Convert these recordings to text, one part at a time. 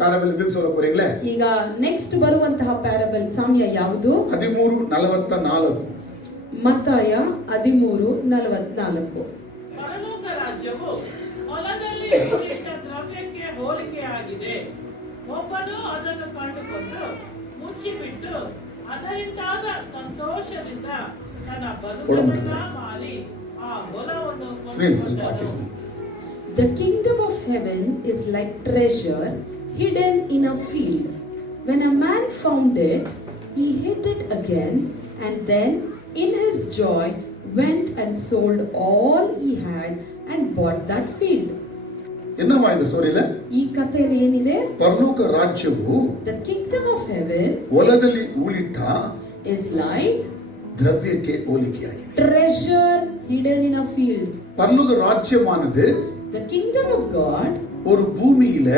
Parable ಇದನ್ನು சொல்ல போறீங்களே ಈಗ ನೆಕ್ಸ್ಟ್ ಬರುವಂತಹ ಪ್ಯಾರಬಲ್ ಸಾಮ್ಯ ಯಾವುದು? 13:44 ಮತ್ತಾಯ 13:44. ಪರಲೋಕ ರಾಜ್ಯವು ಹೊಲದಲ್ಲಿ ಉಳಿದ ದ್ರವ್ಯಕ್ಕೆ ಹೋಲಿಕೆಯಾಗಿದೆ. ಒಬ್ಬನು ಅದನ್ನು ಕಂಡುಕೊಂಡು ಮುಚ್ಚಿಬಿಟ್ಟು ಅದರಿಂದಾದ ಸಂತೋಷದಿಂದ ತನ್ನ ಬದುಕನ್ನು ಮಾರಿ ಆ ಹೊಲವನ್ನು ಕೊಂಡುಕೊಂಡನು. The kingdom of heaven is like treasure hidden in a field. When a man found it, he hid it again, and then in his joy went and sold all he had and bought that field. என்னமா இந்த ஸ்டோரியில ಈ ಕಥೆಯಲ್ಲಿ ಏನಿದೆ? ಪರಲೋಕ ರಾಜ್ಯವು The kingdom of heaven ಹೊಲದಲ್ಲಿ ಉಳಿದ is like ದ್ರವ್ಯಕ್ಕೆ ಹೋಲಿಕೆಯಾಗಿದೆ. treasure hidden in a field. பரலோக ராஜ்யமானது The kingdom of God ஒரு பூமியில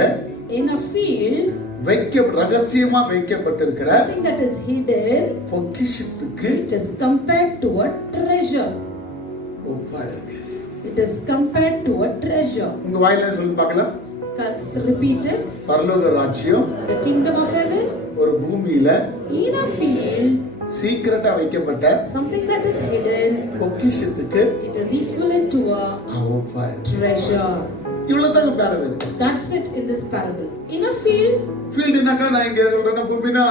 in a field ரகசியமா வைக்கப்பட்டிருக்கிற something that is hidden பொக்கிஷத்துக்கு it is compared to a treasure. ஒப்பா இருக்கு. It is compared to a treasure. உங்க வாயில சொல்லுங்க பார்க்கலாம். Repeat it. பரலோக ராஜ்யம் The kingdom of heaven ஒரு பூமியில in a field சீக்ரெட்டா வைக்கப்பட்ட something that is hidden பொக்கிஷத்துக்கு it is equivalent to a ஒப்பா இருக்கு. treasure. இவ்வளவுதான் parable. That's it in this parable. In a field ஃபீல்ட்னாக்கா நான் இங்க சொல்றேன்னா பூமினா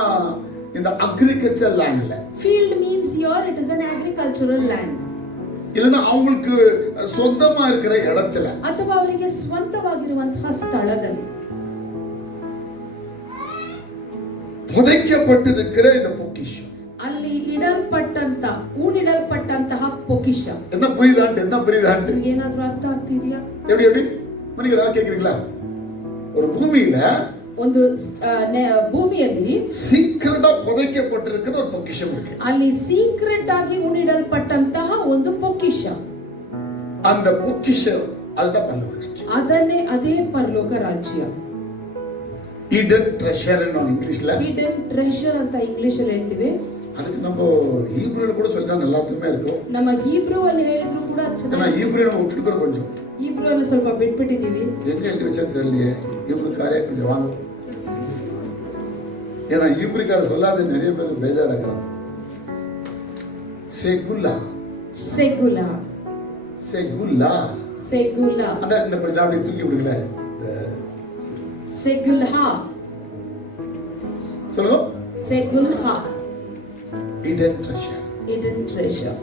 இந்த agriculture லேண்ட்ல field means here it is an agricultural land. இல்லனா அவங்களுக்கு சொந்தமா இருக்கிற இடத்துல ಅಥವಾ ಅವರಿಗೆ ಸ್ವಂತವಾಗಿರುವಂತಹ ಸ್ಥಳದಲ್ಲಿ புதைக்கப்பட்டிருக்கிற இந்த பொக்கிஷம் ಅಲ್ಲಿ ಇಡಲ್ಪಟ್ಟಂತ ಊಣಿಡಲ್ಪಟ್ಟಂತಹ ಪೊಕಿಷ. என்ன புரியுதாண்டு ಏನಾದ್ರೂ ಅರ್ಥ ಆಗ್ತಿದ್ಯಾ? எப்படி ಮನೆಗೆ ನಾನು ಕೇಳ್க்கிறீங்களா? ஒரு பூமியில ಒಂದು ಭೂಮಿಯಲ್ಲಿ ಸೀಕ್ರೆಟಾ புதைக்கப்பட்டிருக்கிற ஒரு பொக்கிஷம் இருக்கு. ಅಲ್ಲಿ ಸೀಕ್ರೆಟ್ ಆಗಿ ಉಣಿಡಲ್ಪಟ್ಟಂತಹ ಒಂದು ಪೊಕಿಷ. அந்த பொக்கிஷம் அதுதான் பரலோக ராஜ்யம். ಅದೇ ಪರಲೋಕ ರಾಜ್ಯ. hidden treasure ಅನ್ನೋ ಇಂಗ್ಲಿಷ್ல hidden treasure ಅಂತ ಇಂಗ್ಲಿಷ್ ಅಲ್ಲಿ ಹೇಳ್ತೀವಿ. ಅದಕ್ಕೆ நம்ம ஹீப்ரூல கூட சொல்றா நல்லாத்துமே இருக்கும். ನಮ್ಮ ಹೀಬ್ರೂ ಅಲ್ಲಿ ಹೇಳಿದ್ರು ಕೂಡ ಚೆನ್ನಾಗಿ. நான் ஹீப்ரூல விட்டுட்டு கொஞ்சம் ಹೀಬ್ರೂ ಅಲ್ಲಿ ಸ್ವಲ್ಪ ಬಿಟ್ಬಿಟ್ಟಿದೀವಿ. எங்க எழுதி வச்சது தெரியலையே. ஹீப்ரூக்காரே கொஞ்சம் வாங்க. ஏன்னா ஹீப்ரூக்கார சொல்லாத நிறைய பேர் பேஜாரா இருக்காங்க. செகுலா அத இந்த கொஞ்சம் அப்படி தூக்கி விடுங்களே. செகுலா சொல்லுங்க. செகுலா hidden treasure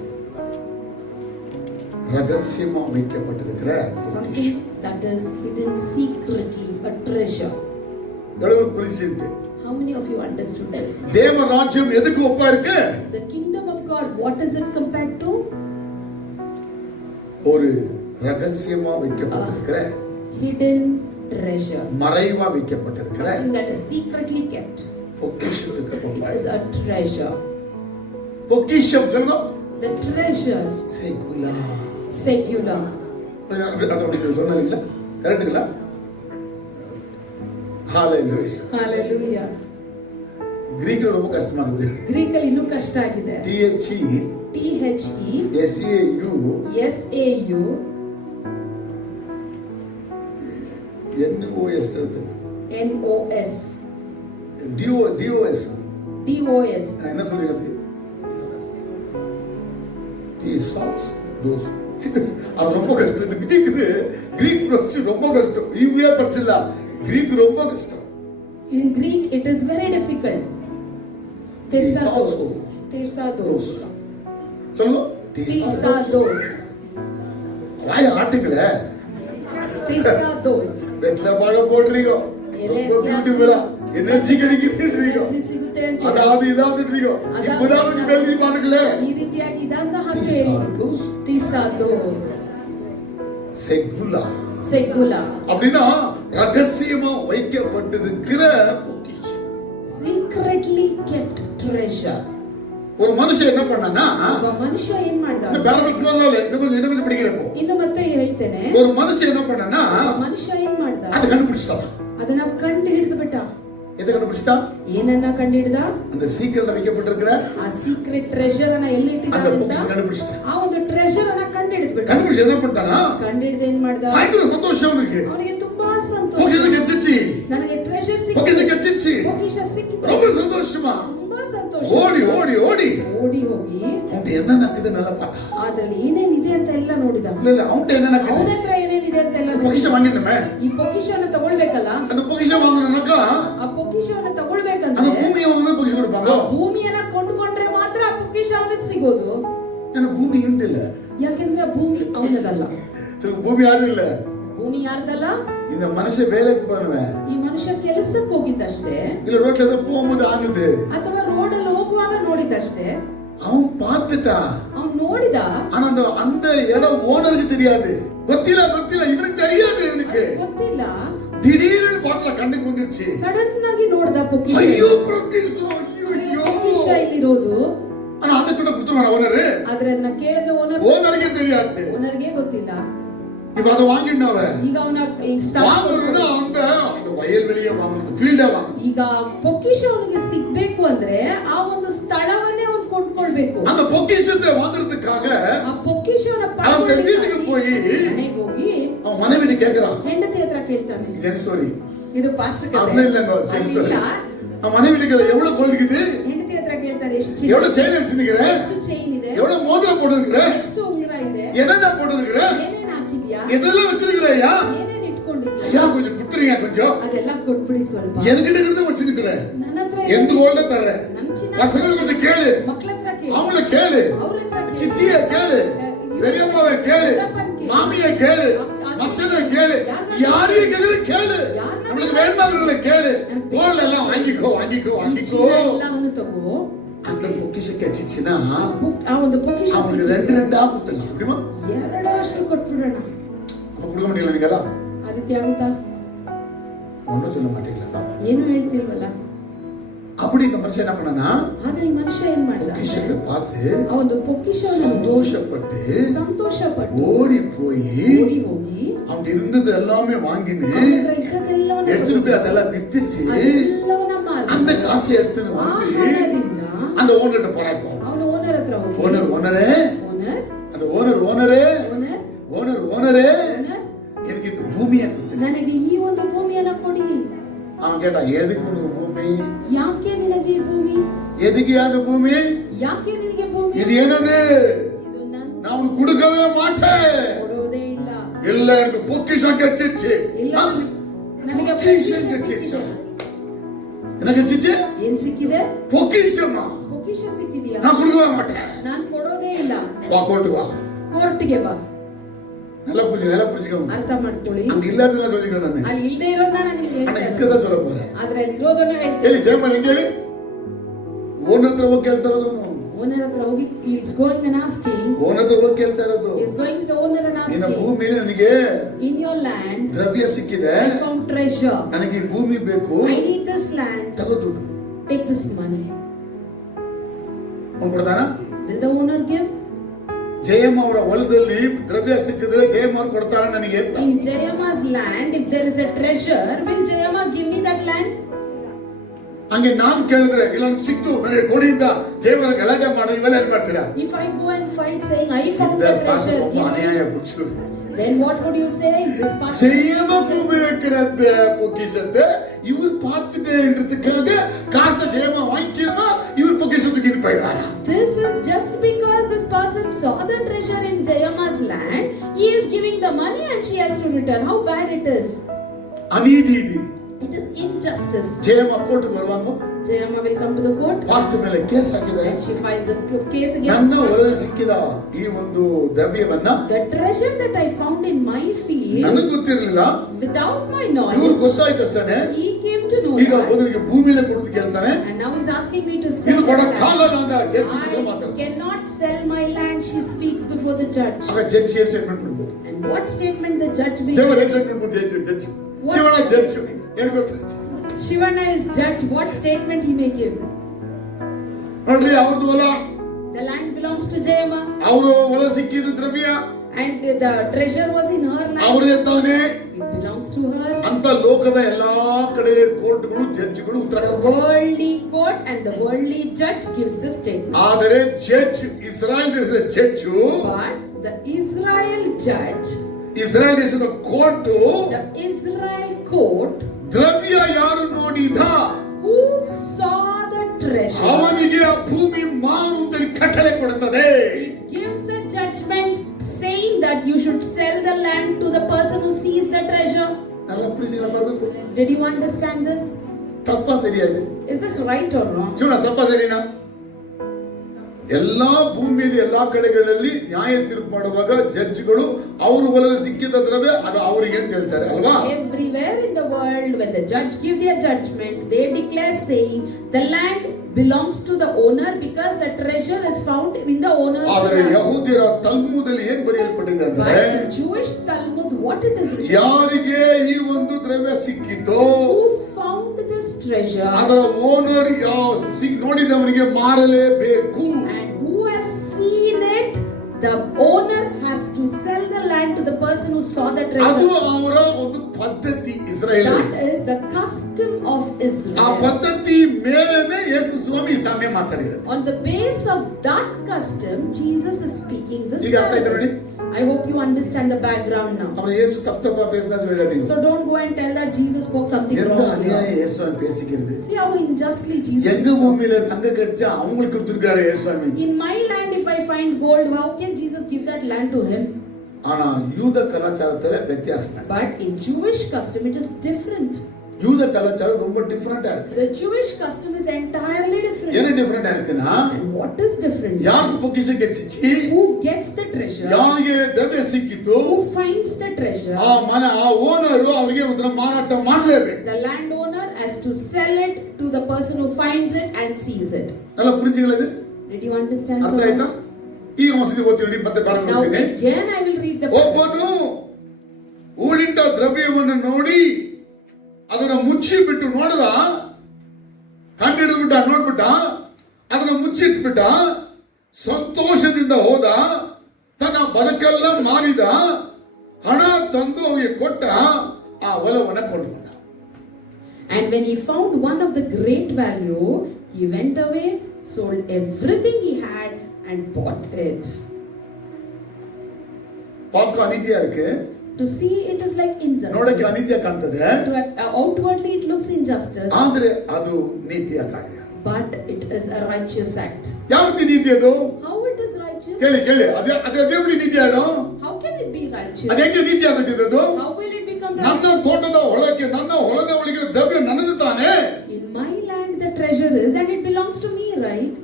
ரகசியமா வைக்கப்பட்டிருக்கிற something that is hidden secretly, a treasure. எவ்வளவு புரிஞ்சிட்டு? How many of you understood this? தேவ ராஜ்யம் எதுக்கு ஒப்பா இருக்கு? The kingdom of God, what is it compared to? ஒரு ரகசியமா வைக்கப்பட்டிருக்கிற hidden treasure, மறைவா வைக்கப்பட்டிருக்கிற something that is secretly kept. பொக்கிஷத்துக்கு ஒப்பா is a treasure. பொக்கிஷம் சொல்லுங்க. The treasure secular அது அப்படி சொன்னது இல்ல, கரெக்ட்டுங்களா? hallelujah. ಗ್ರೀಕ್ ரொம்ப கஷ்டமா இருக்குது. ಗ್ರೀಕ್ ಅಲ್ಲಿ ಇನ್ನೂ ಕಷ್ಟ ಆಗಿದೆ. THE SAU NOS DOS என்ன சொல்றீங்க? அது ரொம்ப கஷ்டம். கிரீக் ப்ரொசஸ் ரொம்ப கஷ்டம். ஈவியா படிச்சல கிரீக் ரொம்ப கஷ்டம். In Greek it is very difficult. Thesados சொல்லுங்க. Thesados வாய் ஆட்டுங்களே. Thesados வெட்ல பாக போடுறீங்க. ரொம்ப பியூட்டிஃபுல்லா எனர்ஜி கிடைக்குதுன்றீங்க. அதாவது இதாதுன்றீங்க. இப்போதான் வெளிய பாருங்களே. ಈ ರೀತಿಯಾಗಿ ಇದಂತ ಹಾಗೆ Thesados செகுலா அப்படினா ரகசியமா வைக்கப்பட்டிருக்கிற பொக்கிஷம். secretly kept treasure. ஒரு மனுஷன் என்ன பண்ணானா? ಒಬ್ಬ ಮನುಷ್ಯ ಏನು ಮಾಡ್ದ? ಬೇರೆ ಕ್ಲೋಸ್ ಆಗಲ್ಲ. ಇನ್ನೊಂದು ಬಿಡಿகிறப்போ ಇನ್ನು ಮತ್ತೆ ಹೇಳ್ತೇನೆ. ஒரு மனுஷன் என்ன பண்ணானா? ಮನುಷ್ಯ ಏನು ಮಾಡ್ದ? ಅದು ಕಂಡುಪಿಡಿಸ್ತಾನ. ಅದನ್ನ ಕಂಡು ಹಿಡಿದು ಬಿಟ್ಟ. ಎದು ಕಂಡುಪಿಡಿಸ್ತಾ? ಏನನ್ನ ಕಂಡು ಹಿಡಿದ? அந்த ಸೀಕ್ರೆಟ್ வைக்கப்பட்டிருக்கிற ಆ ಸೀಕ್ರೆಟ್ ಟ್ರೆಷರ್ ಅನ್ನ ಎಲ್ಲಿ ಇಟ್ಟಿದ್ದಾನೆ ಅಂತ ಕಂಡುಪಿಡಿಸ್ತಾ. ಆ ಒಂದು ಟ್ರೆಷರ್ ಅನ್ನ ಕಂಡು ಹಿಡಿದು ಬಿಟ್ಟ. ಕಂಡುಪಿಡಿಸಿ என்ன பண்ணானா? ಕಂಡು ಹಿಡಿದು ಏನು ಮಾಡ್ದ? ಭಯಂಕರ ಸಂತೋಷ ಅವನಿಗೆ. ಅವನಿಗೆ ತುಂಬಾ ಸಂತೋಷ. ಹೋಗಿದ ಕೆಚ್ಚಿಚ್ಚಿ ನನಗೆ ಟ್ರೆಷರ್ பொக்கிஷம் ಸಿಕ್ಕಿತು, கிடைச்சிச்சு. பொக்கிஷ ಸಿಕ್ಕಿತು, ரொம்ப சந்தோஷமா ತುಂಬಾ ಸಂತೋಷ. ஓடி ஓடி ஓடி ಓಡಿ ಹೋಗಿ அவன்கிட்ட என்ன நடக்குது நல்லா பார்த்தா. ಅದ್ರಲ್ಲಿ ಏನೇನಿದೆ ಅಂತ ಎಲ್ಲ ನೋಡಿದ. இல்ல இல்ல அவன்கிட்ட என்ன ಅವನ நடக்குது? ಹತ್ರ ಏನೇನಿದೆ ಅಂತ ಎಲ್ಲ ನೋಡಿದ. பொக்கிஷம் வாங்கிடணுமே. ಈ பொக்கிಷನ ತಗೊಳ್ಬೇಕಲ್ಲ, அந்த பொக்கிஷம் வாங்கணும்னாக்கா ಆ பொக்கிಷವನ್ನ அந்த ತಗೊಳ್ಬೇಕಂದ್ರೆ பூமியை வாங்கினா பொக்கிஷம் கொடுப்பாங்க. ಆ ಭೂಮಿಯನ್ನ ಕೊಂಡ್ಕೊಂಡ್ರೆ ಮಾತ್ರ ಆ பொக்கிஷ ಅವನಿಗೆ ಸಿಗೋದು. ஏன்னா பூமி உண்டில்ல. ಯಾಕೆಂದ್ರೆ ಆ ಭೂಮಿ ಅವನದಲ್ಲ. சரி பூமி யாரும் இல்ல. ಭೂಮಿ ಯಾರ್ದಲ್ಲ? இந்த மனுஷன் வேலைக்கு பண்ணுவேன். ಈ ಮನುಷ್ಯ ಕೆಲಸಕ್ಕೆ ಹೋಗಿದ್ದಷ್ಟೇ, இல்ல ரோட்ல ஏதோ போகும்போது ஆனது ಅಥವಾ ರೋಡಲ್ಲಿ ಹೋಗುವಾಗ ನೋಡಿದ್ದಷ್ಟೇ. அவன் பார்த்துட்டா. ಅವನು ನೋಡಿದ, ஆனா அந்த இடம் ஓனருக்கு தெரியாது. ಗೊತ್ತಿಲ್ಲ இவனுக்கு தெரியாது. இவனுக்கு ಗೊತ್ತಿಲ್ಲ. திடீர்னு பார்த்தா கண்ணுக்கு வந்துருச்சு. ಸಡನ್ ಆಗಿ ನೋಡ್ದ பொக்கிஷ. ஐயோ பொக்கிஷம், ஐயோ பொக்கிஷ ಇಲ್ಲಿರೋದು. ஆனா அதை கூட குடுத்துறான ஓனர். ಆದ್ರೆ ಅದನ್ನ ಕೇಳಿದ್ರೆ ஓனருக்கு தெரியாது. ಓನರ್ಗೆ ಗೊತ್ತಿಲ್ಲ. இப்ப அதை வாங்கிட்டவ ಈಗ ಅವನ வாங்கணும்னா அந்த வயல்வெளியை வாங்கணும், ஃபீல்டே வாங்கணும். ಈಗ பொக்கிஷ ಅವನಿಗೆ ಸಿಗ್ಬೇಕು ಅಂದ್ರೆ ಆ ಒಂದು ಸ್ಥಳವನ್ನೇ ಅವನು ಕೊಂಡ್ಕೊಳ್ಬೇಕು. அந்த பொக்கிஷத்தை வாங்குறதுக்காக ಆ பொக்கிஷವನ್ನ அவன் வீட்டுக்கு போய் ಮನೆಗೆ ಹೋಗಿ அவன் மனைவிட்டு கேக்குறான். ಹೆಂಡತಿ ಹತ್ರ ಕೇಳ್ತಾನೆ. இது ஸ்டோரி. ಇದು ಪಾಸ್ಟರ್ ಕಥೆ. அதுல இல்லங்க சேம் ஸ்டோரி. அவன் மனைவிட்டு கேக்குறான், எவ்வளவு கோல்ட் இருக்குது? ಹೆಂಡತಿ ಹತ್ರ ಕೇಳ್ತಾರೆ, ಎಷ್ಟು எவ்வளவு செயின் வச்சிருக்கிற? ಎಷ್ಟು ಚೈನ್ ಇದೆ, எவ்வளவு மோதிரம் போட்டுருக்கிற? ಎಷ್ಟು ಉಂಗುರ ಇದೆ, என்னென்ன போட்டுருக்கிற? ಏನೇನ್ ಹಾಕಿದ್ಯಾ, எதெல்லாம் வச்சிருக்கிறையா? ಏನೇನ್ ಇಟ್ಕೊಂಡಿದ್ಯಾ? ஐயா கொஞ்சம் குத்துறீங்க கொஞ்சம். ಅದೆಲ್ಲ ಕೊಟ್ಬಿಡಿ ಸ್ವಲ್ಪ. என்கிட்ட இருந்து வச்சிருக்கிற ನನ್ನ ಹತ್ರ எந்த கோல்ட தர? ನನ್ನ ಚಿನ್ನ பசங்களை கொஞ்சம் கேளு, ಮಕ್ಕಳ ಹತ್ರ ಕೇಳು, அவங்கள கேளு, ಅವ್ರ ಹತ್ರ ಕೇಳು, சித்திய கேளு, பெரியம்மாவை கேளு, மாமியை கேளு, மச்சனை கேளு, யாரையும் கேளு. நம்மளுக்கு வேண்டாம்ன்றத கேளு. கோல்ட் எல்லாம் வாங்கிக்கோ வாங்கிக்கோ வாங்கிக்கோ. ಎಲ್ಲವನ್ನು ತಗೋ. அந்த பொக்கிஷம் கிடைச்சிச்சுன்னா ಆ ಒಂದು பொக்கிஷ அவங்களுக்கு ரெண்டா கொடுத்துடலாம். அப்படிமா ಎರಡರಷ್ಟು ಕೊಟ್ಬಿಡೋಣ. அப்ப கொடுக்க மாட்டீங்களா நீங்களா? ಆ ರೀತಿ ಆಗುತ್ತಾ? ஒன்றும் சொல்ல மாட்டீங்களா? ಏನು ಹೇಳ್ತಿಲ್ವಲ್ಲ. அப்படி இந்த மனுஷன் என்ன பண்ணனா, ಆಗ ಈ ಮನುಷ್ಯ ಏನ್ ಮಾಡಿದ, பொக்கிஷத்தை பார்த்து ಆ ಒಂದು பொக்கிஷವನ್ನು சந்தோஷப்பட்டு ಸಂತೋಷಪಟ್ಟು ஓடி போய் ಓಡಿ ಹೋಗಿ அவங்க இருந்தது எல்லாமே வாங்கின்னு ಅವನ ಹತ್ರ ಇದ್ದದ್ದೆಲ್ಲವನ್ನ எடுத்துட்டு போய் அதெல்லாம் வித்துட்டு ಎಲ್ಲವನ್ನ ಮಾರಿ அந்த காசை எடுத்துன்னு ಆ வந்து ಹಣದಿಂದ அந்த ஓனர்கிட்ட போறாப்போ. ಅವನು ಓನರ್ ಹತ್ರ ಹೋಗಿ, ஓனரே ಓನರ್ அந்த ஓனரே ಓನರ್ ஓனரே ಓನರ್ எனக்கு இந்த பூமியை கொடுத்து. ನನಗೆ ಈ ಒಂದು ಭೂಮಿಯನ್ನ ಕೊಡಿ. அவன் கேட்டா, எதுக்கு உனக்கு பூமி? ಯಾಕೆ ನಿನಗೆ ಈ ಭೂಮಿ? எதுக்கு அந்த பூமி? ಯಾಕೆ ನಿನಗೆ ಭೂಮಿ? இது என்னது? ಇದು ನನ್ನ, நான் உனக்கு கொடுக்கவே மாட்டேன். ಕೊಡೋದೇ ಇಲ್ಲ. இல்ல எனக்கு பொக்கிஷம் கிடைச்சிச்சு. ಇಲ್ಲ, ನನಗೆ பொக்கிஷம் கிடைச்சிச்சு. என்ன கிடைச்சிச்சு? ಏನ್ ಸಿಕ್ಕಿದೆ? பொக்கிஷமா? பொக்கிஷ ಸಿಕ್ಕಿದ್ಯಾ? நான் கொடுக்கவே மாட்டேன். ನಾನ್ ಕೊಡೋದೇ ಇಲ್ಲ. வா கோர்ட்டு வா. ಕೋರ್ಟ್ಗೆ ಬಾ. நல்லா புரிஞ்சுக்கோங்க. ಅರ್ಥ ಮಾಡ್ಕೊಳ್ಳಿ. அங்க இல்லாததெல்லாம் சொல்லிக்கிறேன் நானு. ಅಲ್ಲಿ ಇಲ್ಲದೆ ಇರೋದನ್ನ ನಾನು ನಿಮ್ಗೆ ஆனா ಹೇಳ್ತಾ இங்கதான் சொல்ல போறேன். ಆದ್ರೆ ಅಲ್ಲಿ ಇರೋದನ್ನ ಹೇಳ್ತೀನಿ. ಹೇಳಿ ಜಯಮನ್ ಹೆಂಗೆ ಹೇಳಿ? ಓನರ್ ಹತ್ರ ಹೋಗಿ ಕೇಳ್ತಾ ಇರೋದು. ಓನರ್ ಹತ್ರ ಹೋಗಿ is going and asking, owner ಹತ್ರ ಹೋಗಿ ಕೇಳ್ತಾ ಇರೋದು, is going to the owner and ನಿನ್ನ asking, ಭೂಮಿಯಲ್ಲಿ ನನಗೆ in your land ದ್ರವ್ಯ ಸಿಕ್ಕಿದೆ, I found treasure, ನನಗೆ ಈ ಭೂಮಿ ಬೇಕು, I need this land, ತಗೋ ದುಡ್ಡು. take this money. ಅವ್ನು ಕೊಡ್ತಾನ? Will the owner give? Jayamma ಅವರ ಹೊಲದಲ್ಲಿ ದ್ರವ್ಯ ಸಿಕ್ಕಿದ್ರೆ ಜಯಮ್ಮ ಅವ್ರು ಕೊಡ್ತಾನೆ ನನಗೆ ಅಂತ. In Jayama's land, if there is a treasure, will Jayama give me that land? ಹಂಗೆ ನಾನು ಕೇಳಿದ್ರೆ ಇಲ್ಲ ನನಗೆ ಸಿಕ್ತು ನನಗೆ ಕೊಡಿ ಅಂತ ಜಯಮ್ಮನ ಗಲಾಟೆ ಮಾಡೋ ಇವೆಲ್ಲ ಏನ್ ಮಾಡ್ತೀರಾ? If I go and fight saying I found இந்த the treasure, பாசம் give me, அநியாய புடிச்சு. then what would you say? This pastor, ஜெயம பூமி வைக்கிற அந்த பொக்கிஷத்தை இவர் பார்த்துட்டேன்றதுக்காக காசை ஜெயமா வாங்கிக்கமா இவர் பொக்கிஷத்துக்கு போயிடுவாரா? this is just because this person saw the treasure in Jayama's land, he is giving the money and she has to return. How bad it is. அநீதி இது. It is injustice. ஜெயமா கோர்ட்டுக்கு வருவாங்க. Jayama will come to the court past ಮೇಲೆ case ಹಾಕಿದೆ. and she files a case against ನನ್ನ pastor. ಹೊಲದಲ್ಲಿ ಸಿಕ್ಕಿದ ಈ ಒಂದು ದ್ರವ್ಯವನ್ನ The treasure that I found in my field, ನನಗೆ ಗೊತ್ತಿರಲಿಲ್ಲ, without my ಇವ್ರು knowledge, ಗೊತ್ತಾಯ್ತಷ್ಟೇ. he came to know ಈಗ that, ಬಂದನಿಗೆ ಭೂಮಿನ ಕೊಡೋದು ಕೇಳ್ತಾನೆ. and now he's asking me to ಇದು sell the ಕೊಡಕ್ಕಾಗಲ್ಲ land. ಅಂತ ಜಡ್ಜ್ I ಮಾತಾಡ್ತಾರೆ. cannot sell my land, she speaks before the judge. ಆಗ ಜಡ್ಜ್ ಸ್ಟೇಟ್ಮೆಂಟ್ ಕೊಡ್ಬೋದು. And what statement the judge be? ದೇವರ ಸ್ಟೇಟ್ಮೆಂಟ್ ಕೊಡ್ತಾರೆ ಜಡ್ಜ್. ಶಿವನ ಜಡ್ಜ್ ಏನ್ ಗೊತ್ತಾ? Shivana is judge. What statement he may give? ನೋಡ್ರಿ ಅವ್ರದ್ದು ಹೊಲ, The land belongs to Jayama, ಅವರು ಹೊಲ ಸಿಕ್ಕಿದ್ದು ದ್ರವ್ಯ and the treasure was in her land. ಅವ್ರದೇ ತಾನೇ It belongs to her. ಅಂತ ಲೋಕದ ಎಲ್ಲಾ ಕಡೆ ಕೋರ್ಟ್ಗಳು ಜಡ್ಜ್ಗಳು ಉತ್ತರ The ಕೊಡ್ತಾರೆ. worldly court and the worldly judge gives the statement. ಆದರೆ ಜಡ್ಜ್ ಇಸ್ರಾಯೇಲ್ ದೇಶದ judge, But the Israel judge, Israel ದೇಶದ ಕೋರ್ಟ್ the Israel court ದ್ರವ್ಯ ಯಾರು ನೋಡಿದ Who saw the treasure? ಅವನಿಗೆ ಆ ಭೂಮಿ ಮಾರು ಅಂತೇಳಿ ಕಟ್ಟಳೆ ಕೊಡುತ್ತದೆ. It gives a judgment saying that you should sell the land to the person who sees the treasure. ಎಲ್ಲ ಪ್ರೀತಿಗಳ ಬರಬೇಕು. Did you understand this? ತಪ್ಪ ಸರಿಯಾ ಇದು? Is this right or wrong? ಸುಳ್ಳ ತಪ್ಪ ಸರಿನಾ? ಎಲ್ಲಾ ಭೂಮಿಯ ಎಲ್ಲಾ ಕಡೆಗಳಲ್ಲಿ ನ್ಯಾಯ ತೀರ್ಪು ಮಾಡುವಾಗ ಜಡ್ಜ್ಗಳು ಅವರ ಹೊಲದಲ್ಲಿ ಸಿಕ್ಕಿದ ದ್ರವ್ಯ ಅದು ಅವರಿಗೆ ಅಂತ ಹೇಳ್ತಾರೆ ಅಲ್ವಾ? Everywhere in the world when the judge give their judgment they declare saying the land belongs to the owner because the treasure is found in the owner's ಆದರೆ land. ಯಹೂದ್ಯರ ತಲ್ಮುದಲ್ಲಿ ಏನು ಬರೆಯಲ್ಪಟ್ಟಿದೆ ಅಂದ್ರೆ But in Jewish Talmud what it is written? ಯಾರಿಗೆ ಈ ಒಂದು ದ್ರವ್ಯ ಸಿಕ್ಕಿತೋ Who found this treasure ಅದರ owner ನೋಡಿದವನಿಗೆ ಮಾರಲೇಬೇಕು. and who has seen it, the owner has to sell the land to the person who saw the ಅದು treasure. ಅವರ ಒಂದು ಪದ್ಧತಿ Israel. That is the custom of ಆ Israel. ಪದ್ಧತಿ ಮೇಲೆ ಯೇಸು ಸ್ವಾಮಿ ಸಾಮ್ಯ ಮಾತಾಡಿದ್ದಾರೆ. On the base of that custom, Jesus is speaking this. ಈಗ ಅರ್ಥ ಆಯ್ತಾ ನೋಡಿ? I hope you understand the background now. ಅವರು ಯೇಸು ತಪ್ಪ பேசினா சொல்லாதீங்க. So don't go and tell that Jesus spoke something எந்த wrong. அநியாய இயேசுவாமி பேசிக்கிறது. See how unjustly Jesus. எங்க பூமியில தங்க கட்சா அவங்களுக்கு கொடுத்திருக்காரு இயேசுவாமி. In my land, if I find gold, how can Jesus give that land to him? ஆனா யூத கலாச்சாரத்துல வித்தியாசம். But in Jewish custom, it is different. யூத கலாச்சாரம் ரொம்ப டிஃபரண்டா இருக்கு. The Jewish custom is entirely different. என்ன டிஃபரண்டா இருக்குன்னா And what is different? யாருக்கு பொக்கிஷம் கிடைச்சிச்சு? Who gets the treasure? ಯಾರಿಗೆ ದ್ರವ್ಯ ಸಿಕ್ಕಿತು? Who finds the treasure? ಆ ಓನರ್ ಅವರಿಗೆ ಒಂದು ಮಾರಾಟ ಮಾಡಲೇಬೇಕು. The landowner has to sell it to the person who finds it and sees it. ಎಲ್ಲ ಪುರಿಜಿಗಳಿದೆ. Did you understand? ಅರ್ಥ ಆಯ್ತಾ? ಈಗ ಮಸೀದಿ ಓದ್ತೀನಿ ಮತ್ತೆ Now ಬರೆದು again I will read the ಒಬ್ಬನು ಉಳಿದ ದ್ರವ್ಯವನ್ನು ನೋಡಿ ಅದನ್ನ ಮುಚ್ಚಿಬಿಟ್ಟು ನೋಡಿದ, ಕಂಡಿಡಿದ್ಬಿಟ್ಟ, ನೋಡ್ಬಿಟ್ಟ, ಅದನ್ನ ಮುಚ್ಚಿಟ್ಬಿಟ್ಟ, ಸಂತೋಷದಿಂದ ಹೋದ, ತನ್ನ ಬದುಕೆಲ್ಲ ಮಾರಿದ, ಹಣ ತಂದು ಅವನಿಗೆ ಕೊಟ್ಟ, ಆ ಹೊಲವನ್ನ ಕೊಂಡುಕೊಂಡ. And when he found one of the great value, he went away, sold everything he had and bought it. பார்க்க அநீதியா இருக்கு. To see it is like ನೋಡಕ್ಕೆ injustice. ಅನೀತಿಯ ಕಾಣ್ತದೆ. Outwardly it looks injustice. ಆದ್ರೆ ಅದು ನೀತಿಯ ಕಾರ್ಯ. But it is a righteous act. ಯಾವ ರೀತಿ ನೀತಿ ಅದು? How it is righteous? ಕೇಳಿ ಅದೇ ದೇವರಿ ನೀತಿ ಆಡೋ. How can it be righteous? ಅದೆಂಗೆ ನೀತಿ ಆಗುತ್ತಿದ್ದು? How will it become ನನ್ನ righteous? ತೋಟದ ಹೊಳಕ್ಕೆ, ನನ್ನ ಹೊಲದ ಒಳಗೆ ದ್ರವ್ಯ ನನ್ನದು ತಾನೆ. In my land the treasure is and it belongs to me, right?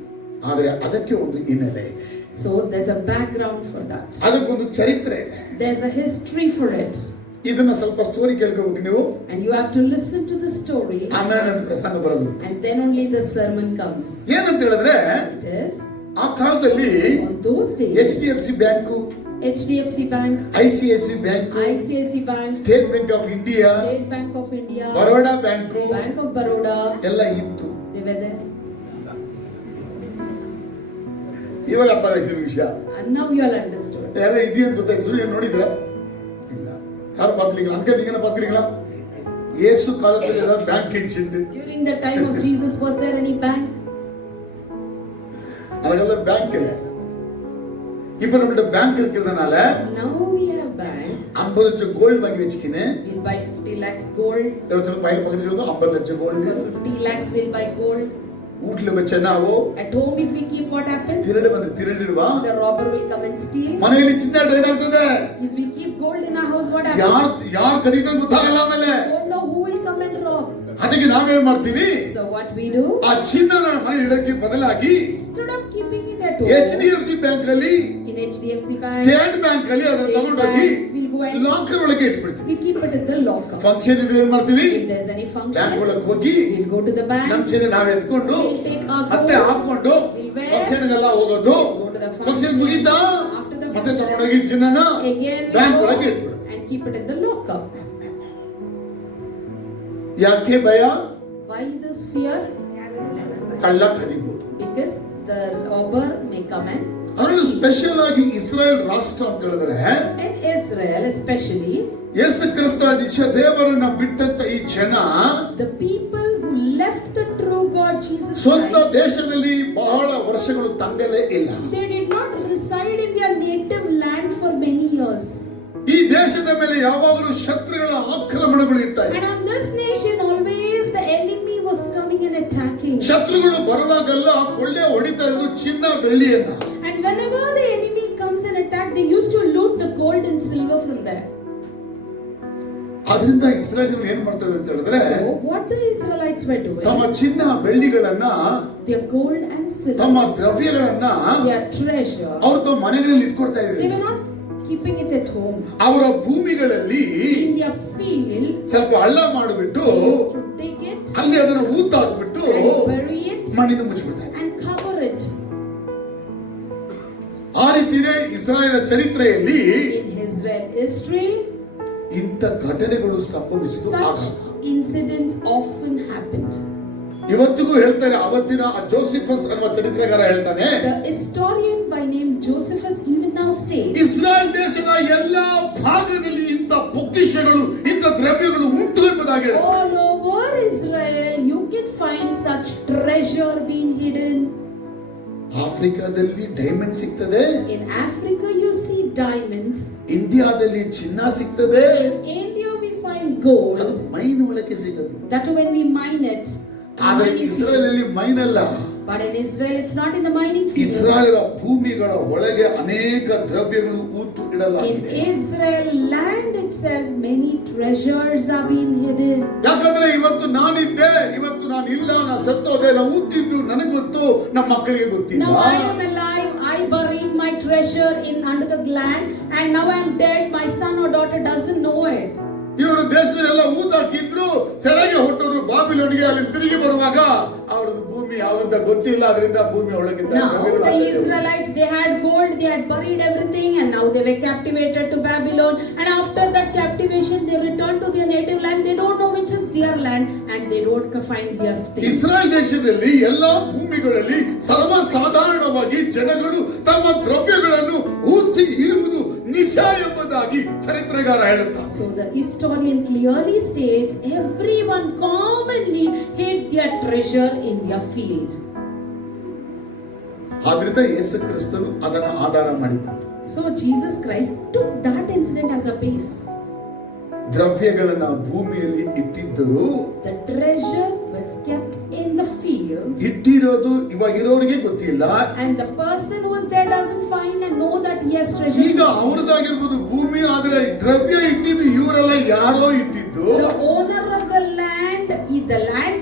ಆದರೆ ಅದಕ್ಕೆ ಒಂದು ಹಿನ್ನೆಲೆ ಇದೆ. So there's a background for that. ಅದಕ್ಕೊಂದು ಚರಿತ್ರೆ ಇದೆ. There's a history for it. ಇದನ್ನ ಸ್ವಲ್ಪ ಸ್ಟೋರಿ ಕೇಳ್ಕೋಬೇಕು ನೀವು. And you have to listen to the story. ಆಮೇಲೆ ನನ್ನ ಪ್ರಸಂಗ ಬರೋದು. And then only the sermon comes. ಏನಂತ ಹೇಳಿದ್ರೆ It is ಆ ಕಾಲದಲ್ಲಿ on those days HDFC bank, HDFC Bank, ICICI bank, ICICI Bank, state bank of India, State Bank of India, Baroda bank Bank of Baroda, ಎಲ್ಲ ಇತ್ತು. they were there. ಇವಾಗ ಅರ್ಥ ಆಯ್ತು ವಿಷಯ. And now you all understood. ಎಲ್ಲ ಇದೆಯಂತ ಗೊತ್ತಾಯ್ತು. ಸುಳ್ಳು ನೋಡಿದ್ರ ಇಲ್ಲ ಯಾರು பார்க்கலீங்களா? அங்க நீங்க பார்க்கறீங்களா? இயேசு காலத்துல ஏதாவது பேங்க் இருந்துச்சு? During the time of Jesus was there any bank? அதனால பேங்க் இல்ல. இப்போ நம்மட்ட பேங்க் இருக்கிறதுனால Now we have bank. 50 லட்சம் கோல்ட் வாங்கி வெச்சிக்கினே We'll buy 50 lakhs gold. ಇವತ್ತು ಬೈಲ್ ಪಕ್ಕದಲ್ಲಿ ಇರೋದು 50 lakh gold. For 50 lakhs we'll buy gold. வீட்ல வெச்ச ನಾವು At home if we keep, what happens? ತಿರಡು ಬಂದು ತಿರಡಿಡುವ. The robber will come and steal. ಮನೆಯಲ್ಲಿ ಚಿನ್ನ ಏನಾಗ್ತದೆ? If we keep gold in our house, what happens? ಯಾರು ಕದಿತಾನೆ ಗೊತ್ತಾಗಲ್ಲ ಆಮೇಲೆ. Don't know who will come and rob. ಅದಕ್ಕೆ ನಾವೇನು ಮಾಡ್ತೀವಿ? So what we do? ಆ ಚಿನ್ನನ ಮನೆ ಇಡಕ್ಕೆ ಬದಲಾಗಿ Instead of keeping it at home, HDFC bank ಅಲ್ಲಿ, in HDFC Bank, state bank ಅಲ್ಲಿ ಅದನ್ನ ತಗೊಂಡು ಹೋಗಿ we'll go and ಲಾಕರ್ ಒಳಗೆ ಇಟ್ಬಿಡ್ತೀವಿ. we keep it in the locker. Function ಇದ್ರೆ ಏನ್ ಮಾಡ್ತೀವಿ? If there's any bank function, ಒಳಗೆ ಹೋಗಿ we'll go to the ನಮ್ bank, ಚಿನ್ನ ನಾವೇ ಎತ್ಕೊಂಡು we'll take our ಮತ್ತೆ gold, ಹಾಕೊಂಡು we'll wear, ಫಂಕ್ಷನ್ ಎಲ್ಲ ಹೋಗೋದು. go to the function function, ಮುಗಿತಾ after the ಮತ್ತೆ function, ತಗೊಂಡೋಗಿ ಚಿನ್ನನ again we ಬ್ಯಾಂಕ್ go ಒಳಗೆ ಇಟ್ಬಿಡು. and keep it in the locker. ಯಾಕೆ ಭಯ? Why this fear? ಕಳ್ಳ ಕದಿಬಹುದು. Because the robber may come and ಅದರಲ್ಲೂ ಸ್ಪೆಷಲ್ ಆಗಿ ಇಸ್ರಾಯೇಲ್ ರಾಷ್ಟ್ರ ಅಂತ ಹೇಳಿದ್ರೆ in Israel especially, Yesu Krista ನಿಜ ದೇವರನ್ನ ಬಿಟ್ಟಂತ ಈ ಜನ the people who left the true God Jesus ಸ್ವಂತ Christ, ದೇಶದಲ್ಲಿ ಬಹಳ ವರ್ಷಗಳು ತಂಗಲೇ ಇಲ್ಲ. they did not reside in their native land for many years. ಈ ದೇಶದ ಮೇಲೆ ಯಾವಾಗಲೂ ಶತ್ರುಗಳ ಆಕ್ರಮಣಗಳು ಇರ್ತಾ And ಇದೆ. on this nation ಶತ್ರುಗಳು ಬರುವಾಗೆಲ್ಲ ಕೊಳ್ಳೆ ಹೊಡಿತಾ ಇರೋದು ಚಿನ್ನ ಬೆಳ್ಳಿಯನ್ನ. And whenever the enemy comes and attack, they used to loot the gold and silver from there. ಅದರಿಂದ ಇಸ್ರಾಯೇಲ್ ಏನ್ ಮಾಡ್ತಾರೆ ಅಂತ ಹೇಳಿದ್ರೆ, So what the Israelites were doing, ತಮ್ಮ ಚಿನ್ನ ಬೆಳ್ಳಿಗಳನ್ನ, their gold and ತಮ್ಮ silver, ದ್ರವ್ಯಗಳನ್ನ their treasure, ಅವ್ರ ತಮ್ಮ ಮನೆಗಳಲ್ಲಿ ಇಟ್ಕೊಡ್ತಾ they ಇದ್ರು. were not keeping it at home. ಅವರ ಭೂಮಿಗಳಲ್ಲಿ In their field, ಸ್ವಲ್ಪ ಹಳ್ಳ ಮಾಡಿಬಿಟ್ಟು they used to take it ಅಲ್ಲಿ ಅದನ್ನ ಊತಾಕ್ಬಿಟ್ಟು and bury it ಮಣ್ಣಿನ ಮುಚ್ಚಿಬಿಡ್ತಾ ಇದ್ರು. and cover it. ಆ ರೀತಿನೇ ಇಸ್ರಾಯೇಲ್ ಚರಿತ್ರೆಯಲ್ಲಿ In Israel history, ಇಂಥ ಘಟನೆಗಳು ಸಂಭವಿಸಿದ್ದು ಆಗ. such incidents often happened. ಇವತ್ತಿಗೂ ಹೇಳ್ತಾರೆ, ಅವತ್ತಿನ ಜೋಸಿಫಸ್ ಅನ್ನುವ ಚರಿತ್ರೆಗಾರ ಹೇಳ್ತಾನೆ, The historian by name Josephus even now states, Israel ದೇಶದ ಎಲ್ಲಾ ಭಾಗದಲ್ಲಿ ಇಂಥ ಪೊಕ್ಕಿಷಗಳು, ಇಂಥ ದ್ರವ್ಯಗಳು ಉಂಟು ಎಂಬುದಾಗಿ ಹೇಳ್ತಾರೆ. all over Israel you can find such treasure being hidden. ಆಫ್ರಿಕಾದಲ್ಲಿ ಡೈಮಂಡ್ ಸಿಗ್ತದೆ, In Africa you see diamonds. ಇಂಡಿಯಾದಲ್ಲಿ ಚಿನ್ನ ಸಿಗ್ತದೆ, In India we find ಅದು gold. ಮೈನ್ ಒಳಗೆ ಸಿಗದು. That when we mine it. ಆದರೆ mining ಇಸ್ರಾಯೇಲ್ ಅಲ್ಲಿ ಮೈನ್ ಅಲ್ಲ, field. But in Israel it's not in the mining field. Israel ಭೂಮಿಗಳ ಒಳಗೆ ಅನೇಕ ದ್ರವ್ಯಗಳು ಊತು In ಇಡಲಾಗಿದೆ. Israel land itself many treasures are being hidden. ಯಾಕಂದ್ರೆ ಇವತ್ತು ನಾನಿದ್ದೆ, ಇವತ್ತು ನಾನು ಇಲ್ಲ, ನಾನು ಸತ್ತೋದೆ, ನಾನು ಊತಿದ್ದು ನನಗೆ ಗೊತ್ತು, ನಮ್ಮ ಮಕ್ಕಳಿಗೆ ಗೊತ್ತಿಲ್ಲ. Now I am alive, I buried my treasure in under the land, and now I am dead, my son or daughter doesn't know it. ಇವರು ದೇಶದೆಲ್ಲ ಊತಾಕಿದ್ರು, ಸೆರೆಗೆ ಹೊಟ್ಟರು ಬಾಬಿಲೋನಿಗೆ. ಅಲ್ಲಿ ತಿರುಗಿ ಬರುವಾಗ ಅವ್ರದ್ದು ಭೂಮಿ ಯಾವ್ದಂತ ಗೊತ್ತಿಲ್ಲ, ಅದರಿಂದ ಭೂಮಿ ಒಳಗಿದ್ದ Now ದ್ರವ್ಯಗಳು the ಅಲ್ಲೇ ಇವೆ. Israelites, they had gold, they had buried everything, and now they were captivated to Babylon, and after that captivation they returned to their native land. They don't know which is their land, and they don't find their things. Israel ದೇಶದಲ್ಲಿ ಎಲ್ಲಾ ಭೂಮಿಗಳಲ್ಲಿ ಸರ್ವಸಾಧಾರಣವಾಗಿ ಜನಗಳು ತಮ್ಮ ದ್ರವ್ಯಗಳನ್ನು ಊತಿ ಇರುವುದು ನಿಜ ಎಂಬುದಾಗಿ ಚರಿತ್ರೆಗಾರ ಹೇಳುತ್ತಾರೆ. So the historian clearly states everyone commonly hid their treasure in their field. ಆದ್ರಿಂದ ಯೇಸು ಕ್ರಿಸ್ತನು ಅದನ್ನು ಆಧಾರ ಮಾಡಿಕೊಂಡು So Jesus Christ took that incident as a base. ದ್ರವ್ಯಗಳನ್ನ ಭೂಮಿಯಲ್ಲಿ ಇಟ್ಟಿದ್ದರು. The treasure was kept in the field, ಇಟ್ಟಿರೋದು ಇವಾಗ ಇರೋರಿಗೆ ಗೊತ್ತಿಲ್ಲ. and the person who is there doesn't find and know that he has treasure. ಈಗ ಅವ್ರದ್ದಾಗಿರ್ಬೋದು ಭೂಮಿ, ಆದ್ರೆ ದ್ರವ್ಯ ಇಟ್ಟಿದ್ದು ಇವರೆಲ್ಲ ಯಾರೋ ಇಟ್ಟಿದ್ದು. The owner of the land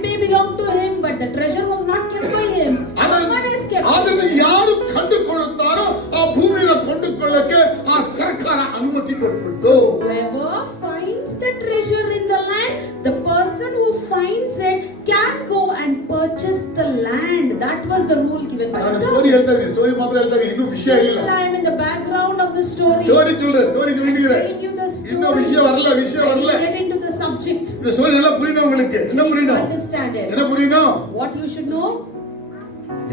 may belong to him, but the treasure was not kept by him. Someone has kept it. ಆದ್ರಿಂದ ಯಾರು ಕಂಡುಕೊಳ್ಳುತ್ತಾರೋ ಆ ಭೂಮಿನ ಕೊಂಡುಕೊಳ್ಳಕ್ಕೆ ಆ ಸರ್ಕಾರ ಅನುಮತಿ ಕೊಟ್ಬಿಟ್ಟು. Whoever finds the treasure in the land, the person who finds it can go and purchase the land. That was the rule given by ನಾನು the story ಹೇಳ್ತಾ ಇದ್ದೀನಿ, ಸ್ಟೋರಿ ಮಾತ್ರ ಹೇಳ್ತಾ ಇದ್ದೀನಿ, ಇನ್ನೂ ವಿಷಯ ಇಲ್ಲ. I am in the background of the story. Story சொல்லிட்டு Telling you the story. இன்னும் விஷயம் வரல. Get into the subject. இந்த ஸ்டோரி எல்லாம் புரியணும் உங்களுக்கு. என்ன புரியணும்? Understand it. என்ன புரியணும்? What you should know?